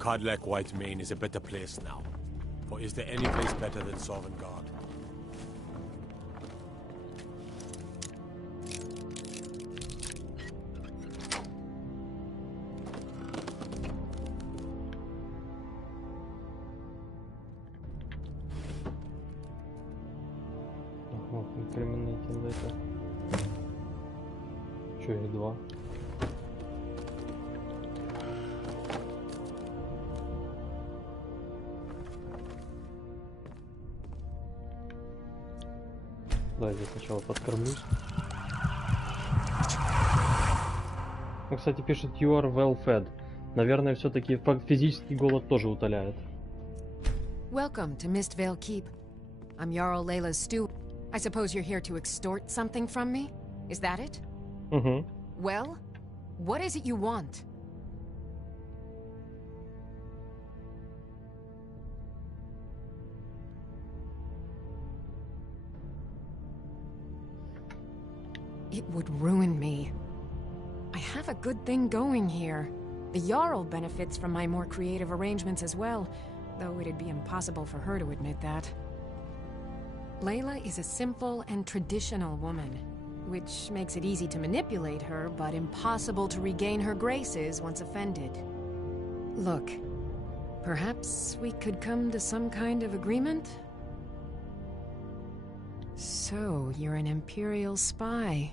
Codlek Whitemane is a better place now. For is there any place better than Sovngarde? Ага, инкриминейтинг это. Чё, их два? Давайте сначала подкормлюсь. Ну, кстати, пишет you are well fed. Наверное, все-таки физический голод тоже утоляет. Welcome to Mistvale Keep. I'm Jarl Layla's steward. I suppose you're here to extort something from me? Is that it? Mm-hmm. Well, what is it you want? It would ruin me. I have a good thing going here. The Jarl benefits from my more creative arrangements as well, though it'd be impossible for her to admit that. Layla is a simple and traditional woman, which makes it easy to manipulate her, but impossible to regain her graces once offended. Look, perhaps we could come to some kind of agreement? So, you're an Imperial spy.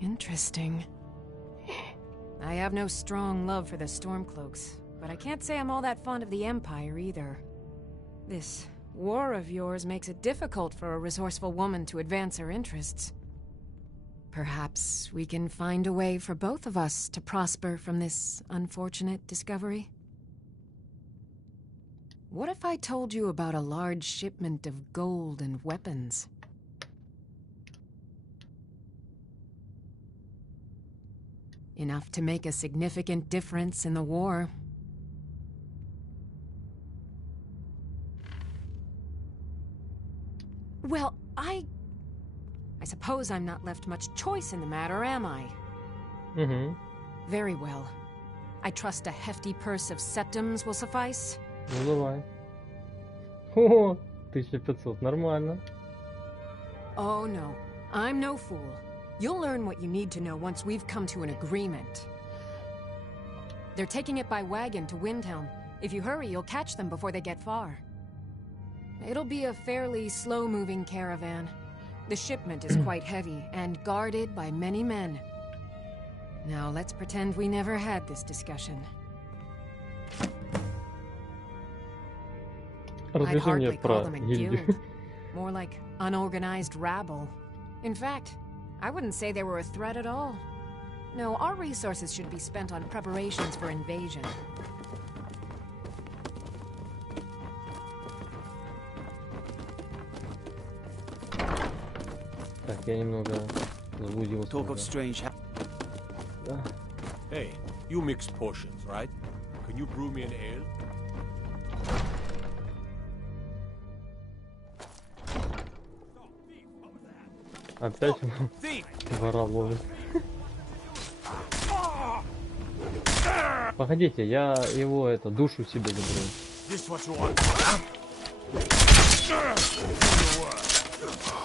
Interesting. I have no strong love for the Stormcloaks, but I can't say I'm all that fond of the Empire either. This war of yours makes it difficult for a resourceful woman to advance her interests. Perhaps we can find a way for both of us to prosper from this unfortunate discovery? What if I told you about a large shipment of gold and weapons? Enough to make a significant difference in the war. Well, I suppose I'm not left much choice in the matter, am I? Mm-hmm. Very well. I trust a hefty purse of septims will suffice? Ну давай. О, 1500, нормально. Oh no, I'm no fool. You'll learn what you need to know once we've come to an agreement. They're taking it by wagon to Windhelm. If you hurry, you'll catch them before they get far. It'll be a fairly slow-moving caravan. The shipment is quite heavy, and guarded by many men. Now let's pretend we never had this discussion. I'd hardly call them a guild. More like unorganized rabble. In fact, I wouldn't say they were a threat at all. No, our resources should be spent on preparations for invasion. Так, я немного заблудился. Talk of strange. Hey, you mix potions, right? Can you brew me an ale? Опять вора ловит. Погодите, я его душу себе заберу.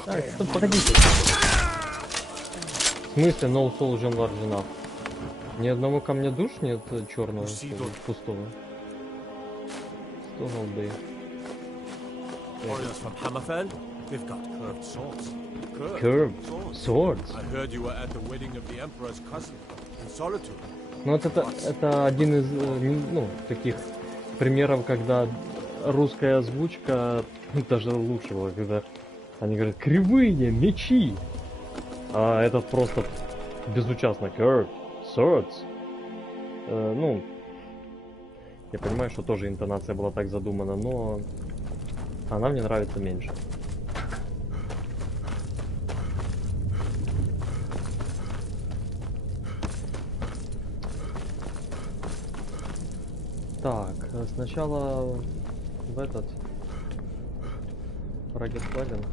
Так, стоп, погодите. В смысле, no soul gem large enough? Ни одного камня душ нет черного, пустого. 100 голды. Warriors from Hammerfell? They've got curved swords. Curved swords? I heard you were at the wedding of the Emperor's cousin in Solitude. Ну вот это один из, ну, таких примеров, когда русская озвучка даже лучше была, когда они говорят кривые мечи, а этот просто безучастно curved swords. Ну, я понимаю, что тоже интонация была так задумана, но она мне нравится меньше. Так, сначала в этот Ragged Wagon.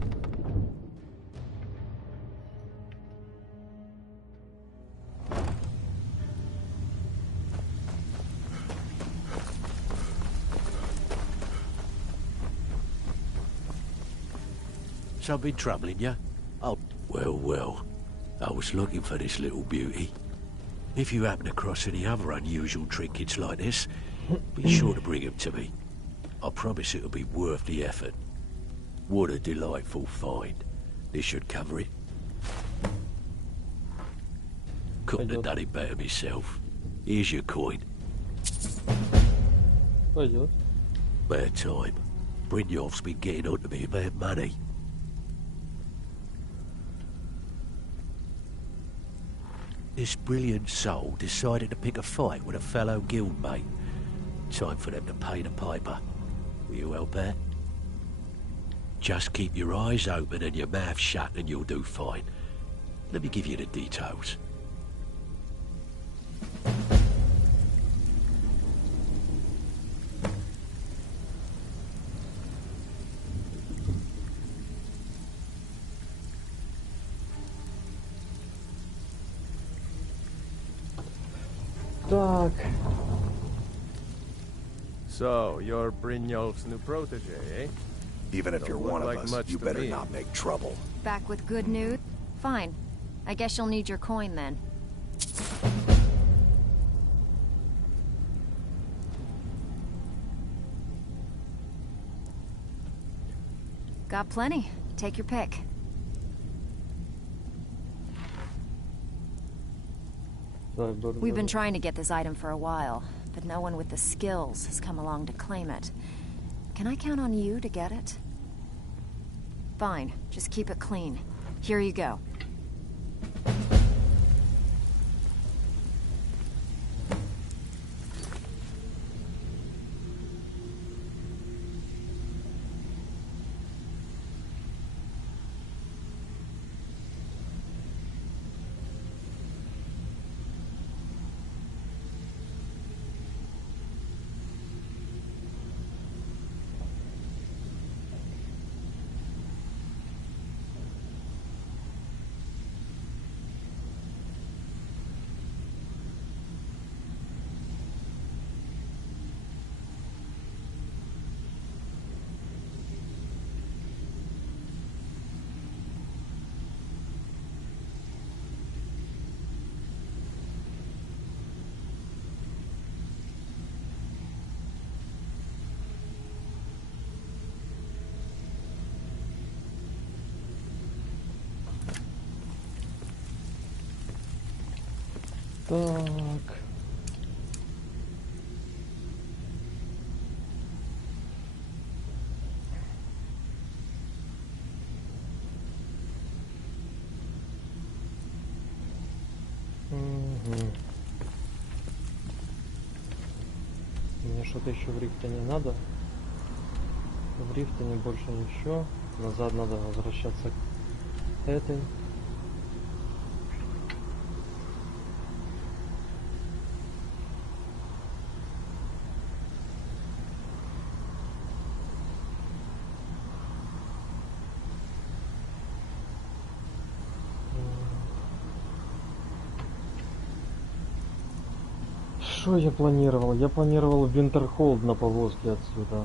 something troubling you? Oh, well. I was looking for this little beauty. If you happen across any other unusual trinkets like this, be sure to bring them to me. I promise it'll be worth the effort. What a delightful find. This should cover it. Couldn't have done it better myself. Here's your coin. Пойдет. Bad time. Brynjolf's been getting on to me about money. This brilliant soul decided to pick a fight with a fellow guildmate. Time for them to pay the piper. Will you help that? Just keep your eyes open and your mouth shut and you'll do fine. Let me give you the details. Так. So, you're Brynjolf's new protege, eh? Even if you're one of us, you better not make trouble. Back with good news? Fine. I guess you'll need your coin then. Got plenty. Take your pick. We've been trying to get this item for a while, but no one with the skills has come along to claim it. Can I count on you to get it? Fine, just keep it clean. Here you go. Так. Угу. Мне что-то еще в рифте не надо. В рифте не больше ничего. Назад надо возвращаться к этой. Что я планировал? Я планировал Винтерхолд на повозке отсюда.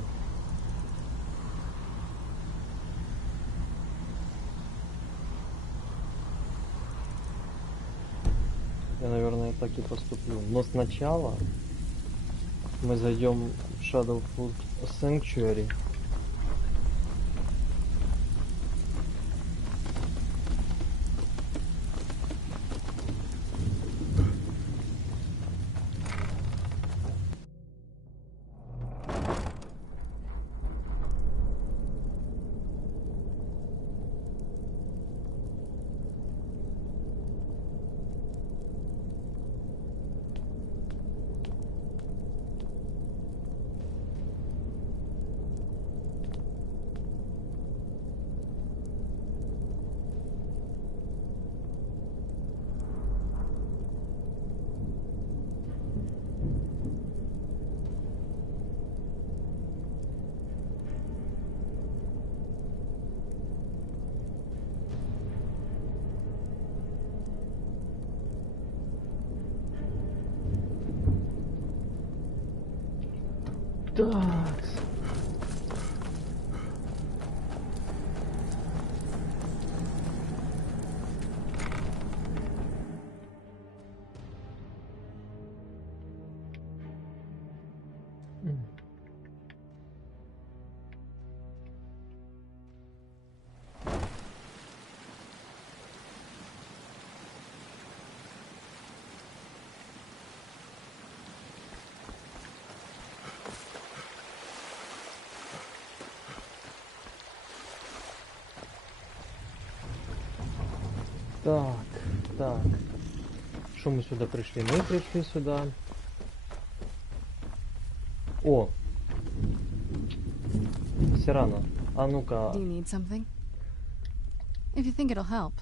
Я, наверное, так и поступлю. Но сначала мы зайдем в Shadowfoot Sanctuary. Так. Так, так. Что мы сюда пришли? Мы пришли сюда. О! Сирана, а ну-ка. Do you need something? If you think it'll help.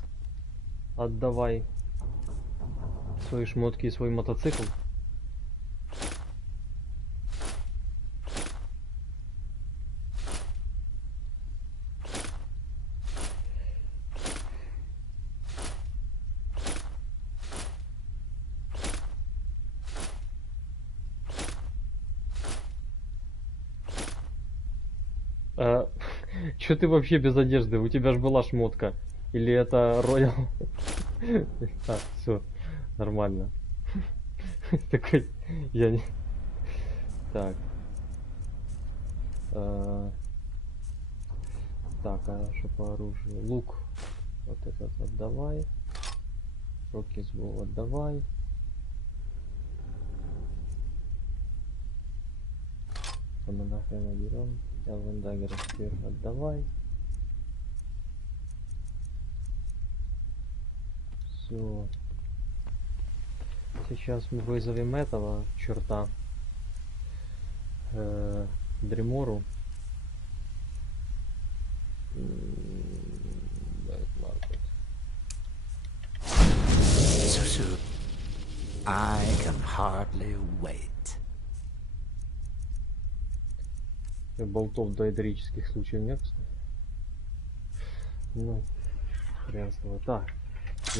Отдавай свои шмотки и свой мотоцикл. Чё ты вообще без одежды? У тебя же была шмотка. Или это роял? А, все, нормально. Такой, я не... Так. Так, а что по оружию? Лук. Вот этот отдавай. Рокетсбол отдавай. Помогай наберем. Элвин Даггер отдавай. Все. Сейчас мы вызовем этого черта. Дремору. So soon. I can hardly wait. И болтов доэдрических случаев нет, кстати. Ну, хрен с тобой. Так,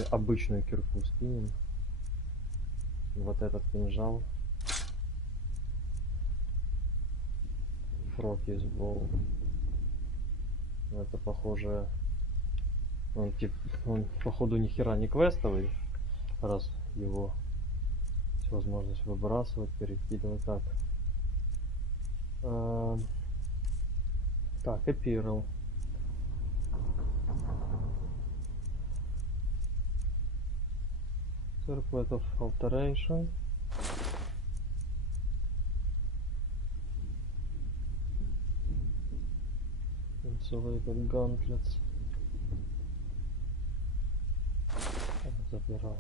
обычную кирку скинем. Вот этот кинжал. Фрокисбол. Это похоже... Он походу ни хера не квестовый. Раз его есть возможность выбрасывать, перекидывать. Так. Так, Эпирл. Circuit of Alteration. Insulated Gauntlets. Забирай.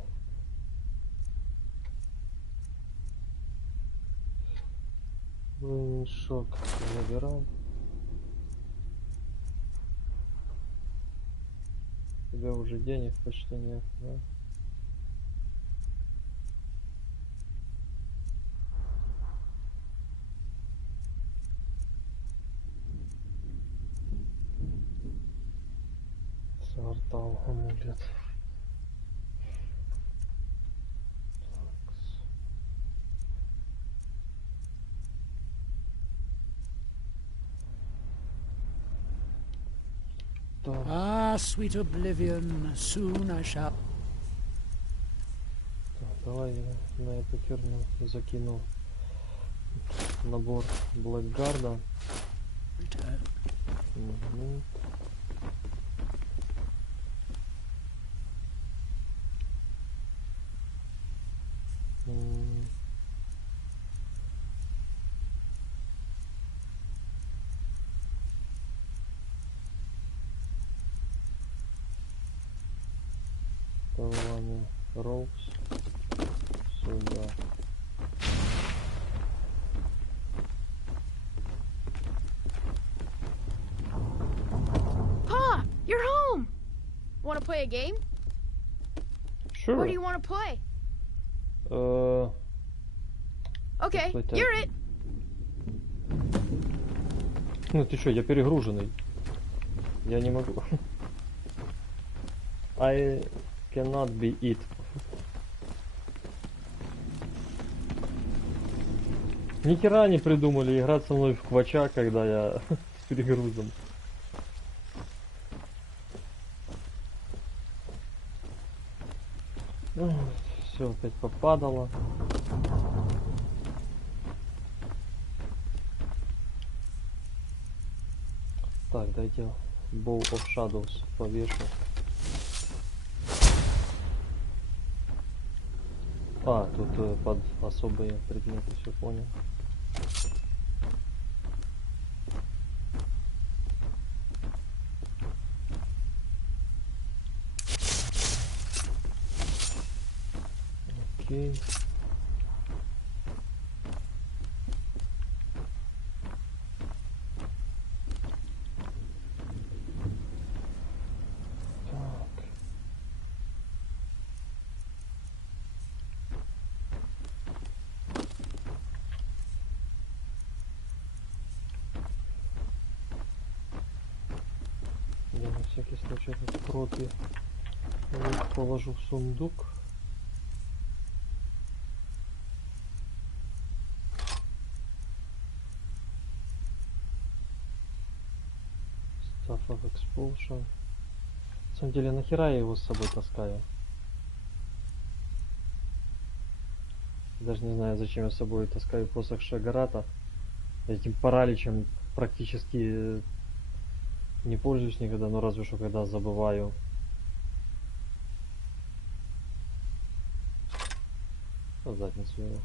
Шок забирай. У тебя уже денег почти нет, да? Сортал амулет. Ah, sweet oblivion, soon I shall... Так, давай я на эту херню закину набор Блэкгарда. Угу. Давай, Роуз сюда. Pa, you're home. Want to play a game? Sure. What do you want to play? Okay, Кстати, you're it. Ну ты что, я перегруженный. Я не могу. I cannot be it. Ни хера не придумали играть со мной в квача, когда я с перегрузом. Все опять попадало. Так, дайте Bow of Shadows повешу. А, тут под особые предметы, все понял. Окей. Я на всякий случай этот проби положу в сундук. Stuff of expulsion. На самом деле, нахера я его с собой таскаю? Даже не знаю, зачем я с собой таскаю посох Шагарата. Этим параличем практически не пользуюсь никогда, но разве что когда забываю. На задницу его.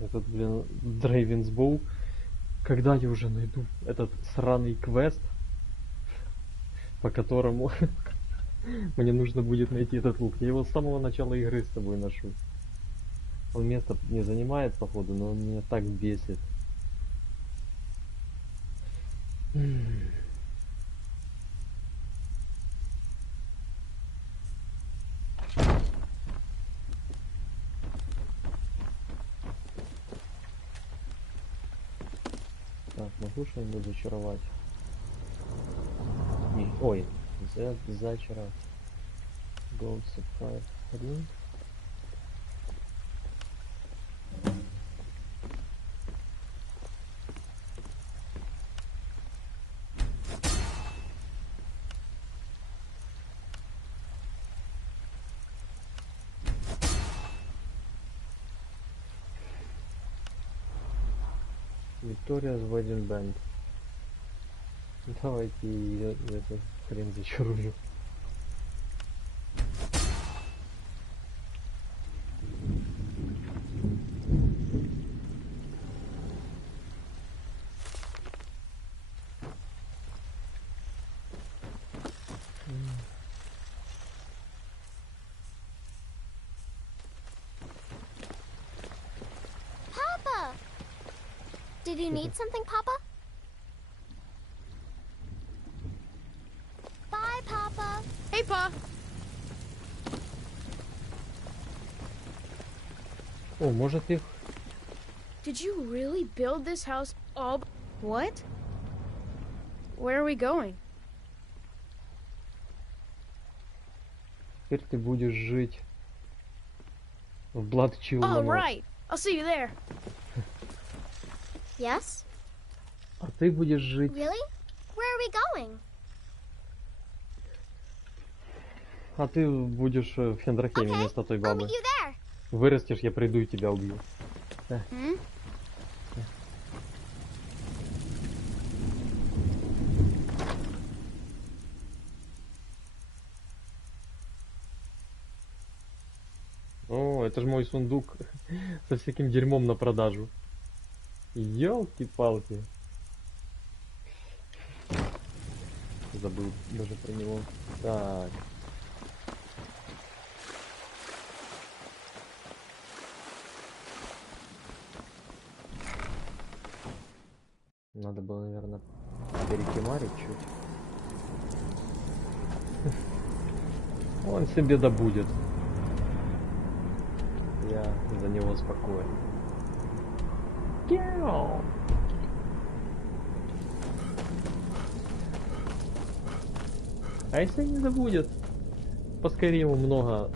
Этот, блин, Дрейвенсбоу. Когда я уже найду этот сраный квест, по которому мне нужно будет найти этот лук. Я его с самого начала игры с тобой ношу. Он место не занимает, походу, но он меня так бесит. Так, могу что-нибудь зачаровать? Не, ой, зачаровать. Gold supply 1. Victoria's Wedding Band. Давайте ее эту хрен зачарую. Papa! Did you need something, Papa? Bye, Papa. Hey, Pa. О, может их... Did you really build this house all... What? Where are we going? Теперь ты будешь жить в Bloodchill Oh, Manor. right. I'll see you there. Yes? А ты будешь жить... Really? Where are we going? А ты будешь в Хендрахеме вместо той I'll бабы. meet you there. Вырастешь, я приду и тебя убью. Hmm? О, это же мой сундук со всяким дерьмом на продажу. Ёлки-палки. Забыл даже про него. Так. Надо было, наверное, перекимарить чуть. Он себе добудет. Я за него спокоен. Мяу. А если не забудет? Поскорее ему много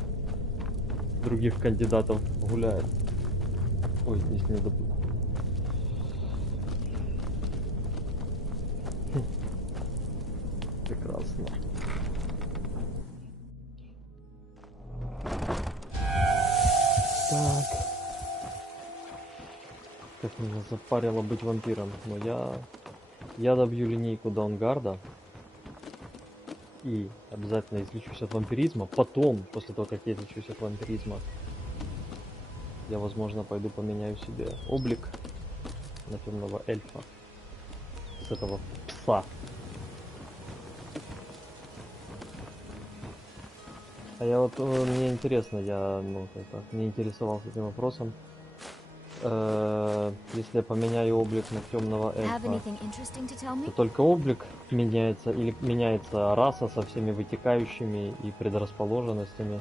других кандидатов гуляет. Ой, здесь не забыл. Прекрасно. Так. Как меня запарило быть вампиром. Но я добью линейку Даунгарда. И обязательно излечусь от вампиризма. Потом, после того, как я излечусь от вампиризма, я, возможно, пойду поменяю себе облик на темного эльфа. С этого пса. А я вот, мне интересно, я, ну, не интересовался этим вопросом. Если я поменяю облик на темного эльфа, то только облик меняется или меняется раса со всеми вытекающими и предрасположенностями?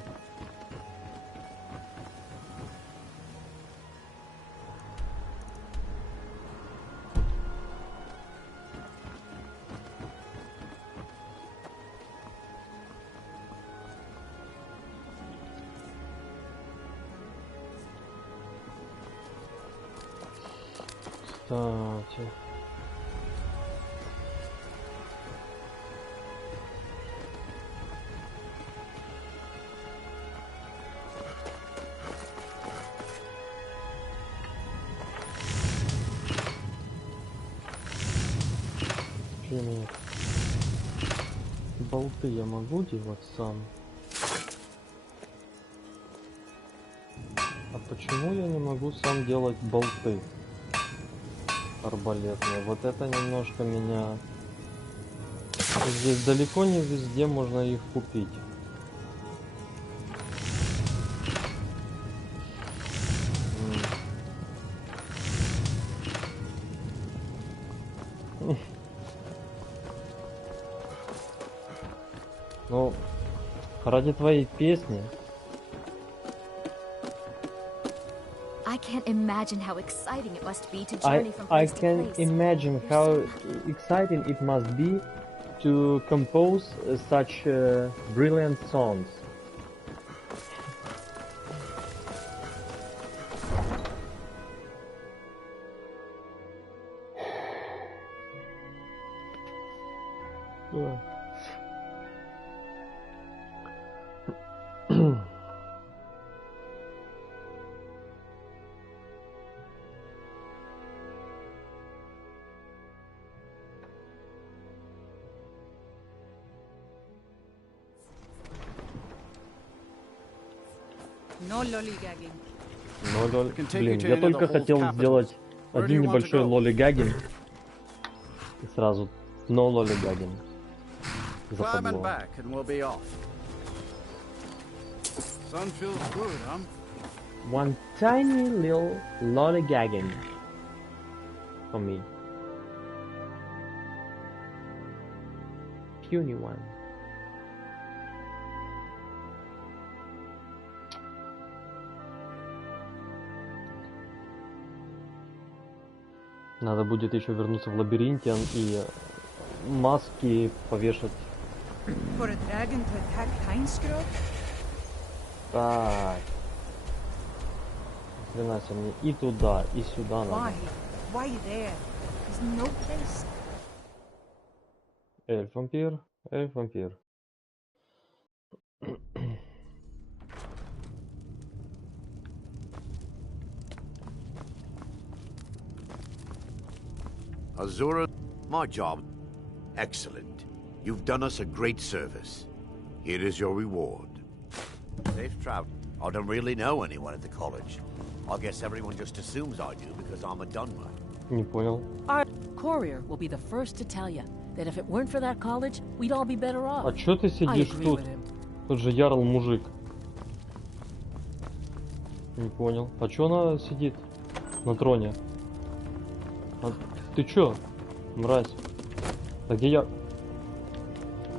Кстати. Нет. Болты я могу делать сам. А почему я не могу сам делать болты арбалетные? Вот это немножко меня... Здесь далеко не везде можно их купить. Ну, ради твоей песни. I can't imagine how exciting it must be to journey from I place to can place. imagine how exciting it must be to compose such brilliant songs. Блин, я только хотел сделать один небольшой лолигагин. И сразу но лолигагин. Западло. One tiny little lollygagging for me. Puny one. Надо будет еще вернуться в лабиринте и маски повешать. Так. Хрена себе, мне и туда, и сюда надо. Эльф-вампир, эльф-вампир. Azura, my job. Excellent. You've done us a great service. Here is your reward. Safe travel. I don't really know anyone at the college. I guess everyone just assumes I do because I'm a Dunmer. Не понял. Our courier will be the first to tell you that if it weren't for that college, we'd all be better off. А чё ты сидишь тут? Тут же ярл мужик. Не понял. А чё она сидит на троне? А ты чё, мразь? А где я?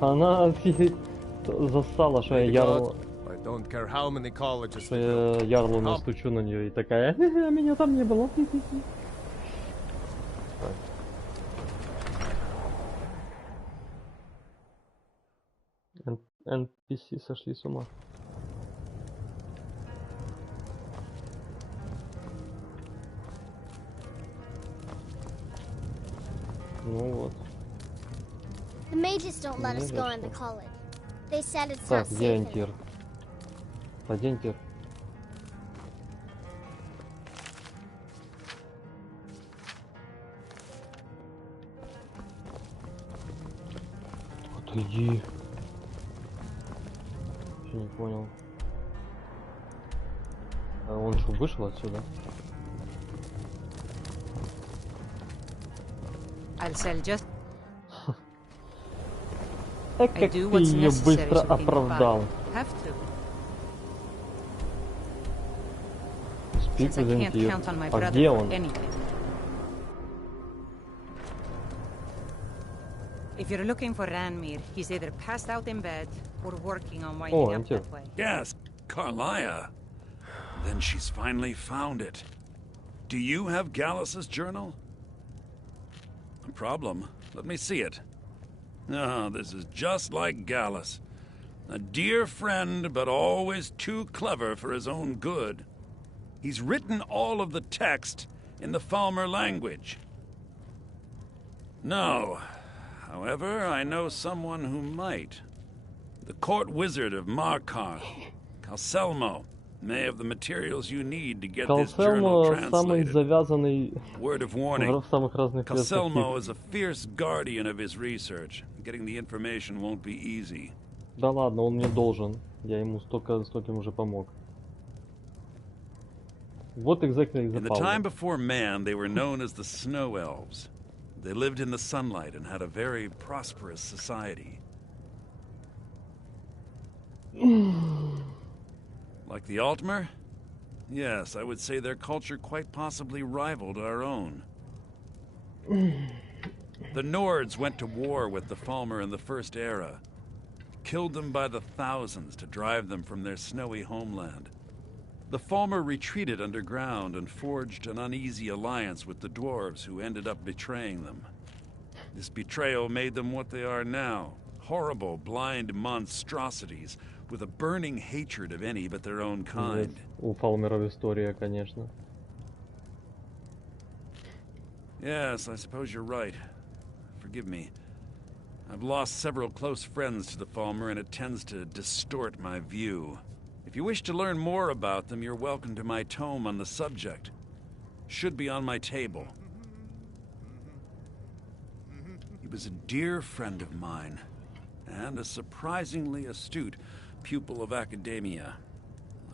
Она застала, что я ярл. Что я ярлу настучу на нее и такая, меня там не было. NPC сошли с ума. Ну вот. The mages don't let us go into college. They said it's not Так, где safe. антир? Оденьте. Отойди. Еще не понял. А он что, вышел отсюда? Как ты ее быстро оправдал. Speak since I with him, can't dear. count on my А brother где for он? anything. If you're looking for Ranmir, he's either passed out in bed or working on winding up that way. Yes, Carlia. Then she's finally found it. Do you have Gallus's journal? No problem. Let me see it. Ah, this is just like Gallus. A dear friend, but always too clever for his own good. He's written all of the text in the Falmer language. No. However, I know someone who might. The court wizard of Markarth, Calselmo, may have the materials you need to get this journal Calselmo самый translated. завязанный Word of warning. в самых разных квестах тип. Calselmo is a fierce guardian of his research. Getting the information won't be easy. Да ладно, он мне должен. Я ему стольким уже помог. What exactly is the In the power? time before man, they were known as the Snow Elves. They lived in the sunlight and had a very prosperous society. Like the Altmer? Yes, I would say their culture quite possibly rivaled our own. The Nords went to war with the Falmer in the First Era, killed them by the thousands to drive them from their snowy homeland. The Falmer retreated underground and forged an uneasy alliance with the dwarves, who ended up betraying them. This betrayal made them what they are now, horrible, blind monstrosities with a burning hatred of any but their own kind. У Фалмеров история, конечно. Yes, I suppose you're right. Forgive me. I've lost several close friends to the Falmer, and it tends to distort my view. If you wish to learn more about them, you're welcome to my tome on the subject. Should be on my table. He was a dear friend of mine, and a surprisingly astute pupil of academia.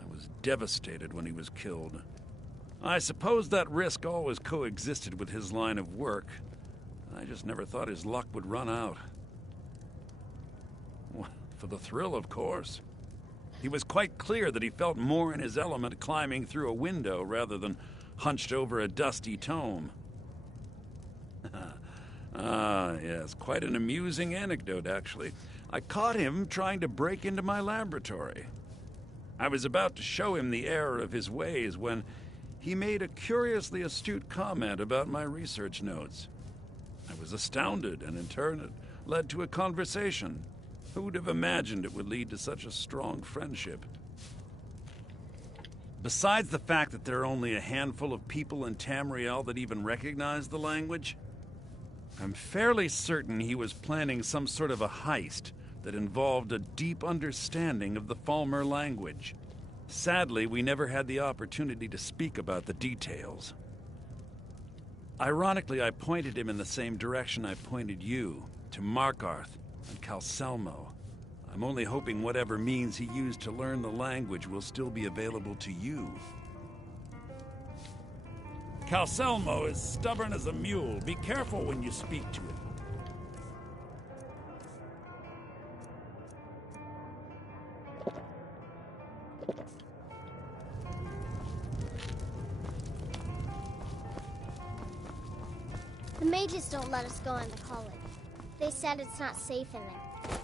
I was devastated when he was killed. I suppose that risk always coexisted with his line of work. I just never thought his luck would run out. Well, for the thrill, of course. He was quite clear that he felt more in his element climbing through a window rather than hunched over a dusty tome. Ah, yes, quite an amusing anecdote, actually. I caught him trying to break into my laboratory. I was about to show him the error of his ways when he made a curiously astute comment about my research notes. I was astounded, and in turn it led to a conversation. Who'd have imagined it would lead to such a strong friendship? Besides the fact that there are only a handful of people in Tamriel that even recognize the language, I'm fairly certain he was planning some sort of a heist that involved a deep understanding of the Falmer language. Sadly, we never had the opportunity to speak about the details. Ironically, I pointed him in the same direction I pointed you, to Markarth and Calselmo. I'm only hoping whatever means he used to learn the language will still be available to you. Calselmo is stubborn as a mule. Be careful when you speak to him. The mages don't let us go in the college. They said it's not safe in there.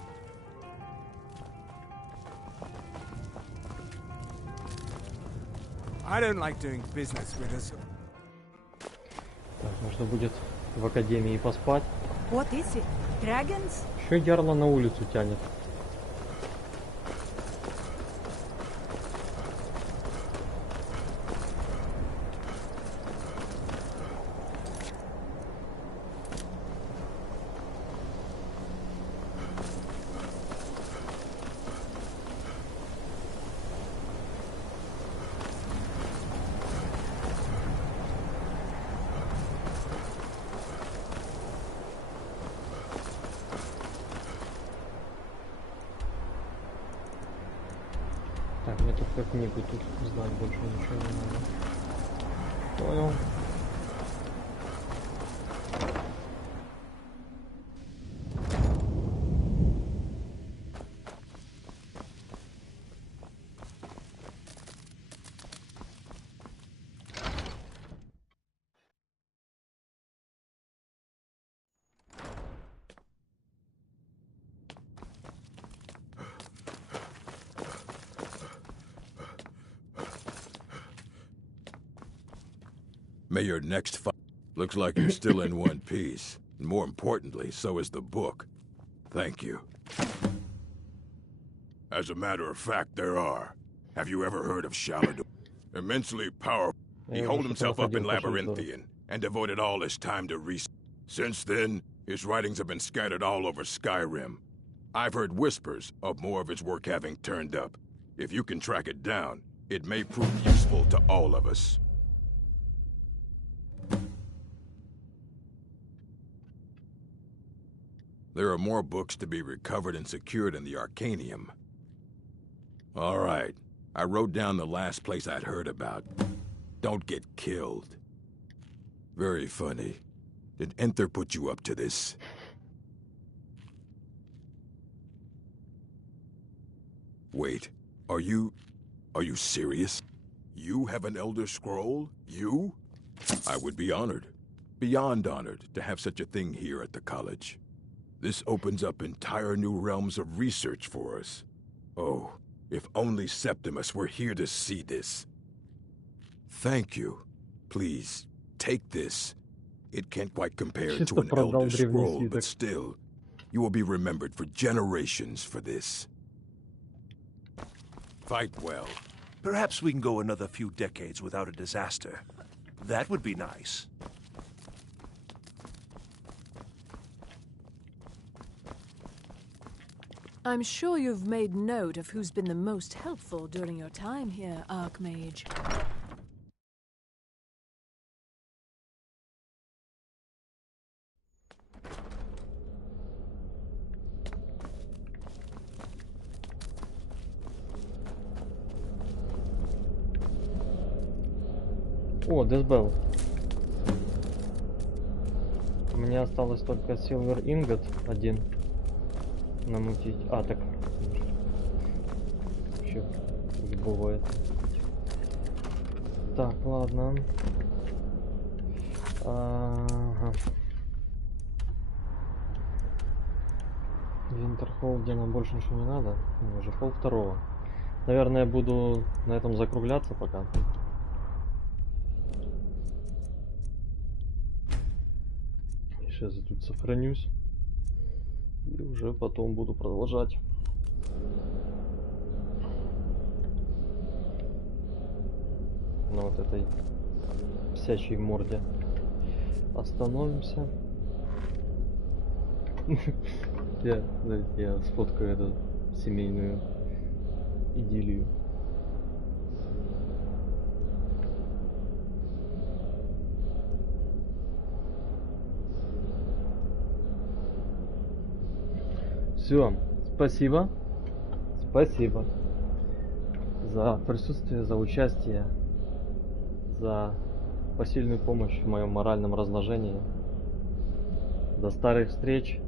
I don't like doing business with us. Так, нужно будет в академии поспать. What is it? Dragons? Еще Ярла на улицу тянет. Так, мне только книгу тут знать, больше ничего не надо. Понял. May your next fight... Looks like you're still in one piece. And more importantly, so is the book. Thank you. As a matter of fact, there are. Have you ever heard of Shalador? Immensely powerful. He holed himself up in Labyrinthian and devoted all his time to research. Since then, his writings have been scattered all over Skyrim. I've heard whispers of more of his work having turned up. If you can track it down, it may prove useful to all of us. There are more books to be recovered and secured in the Arcanium. All right. I wrote down the last place I'd heard about. Don't get killed. Very funny. Did Enther put you up to this? Wait, are you serious? You have an Elder Scroll? You? I would be honored. Beyond honored to have such a thing here at the college. This opens up entire new realms of research for us. Oh, if only Septimus were here to see this. Thank you. Please, take this. It can't quite compare to an Elder Scroll, but still, you will be remembered for generations for this. Fight well. Perhaps we can go another few decades without a disaster. That would be nice. I'm sure you've made note of who's been the most helpful during your time here, Archmage. О, Десбелл. У меня осталось только Silver Ingot один намутить. А, так. Вообще бывает. Так, ладно. Ага. Винтерхолл, где нам больше ничего не надо. Уже пол-второго. Наверное, я буду на этом закругляться пока. Сейчас я тут сохранюсь. И уже потом буду продолжать. На вот этой псячьей морде. Остановимся. Я сфоткаю эту семейную идиллию. Все, спасибо. Спасибо за присутствие, за участие, за посильную помощь в моем моральном разложении. До старых встреч.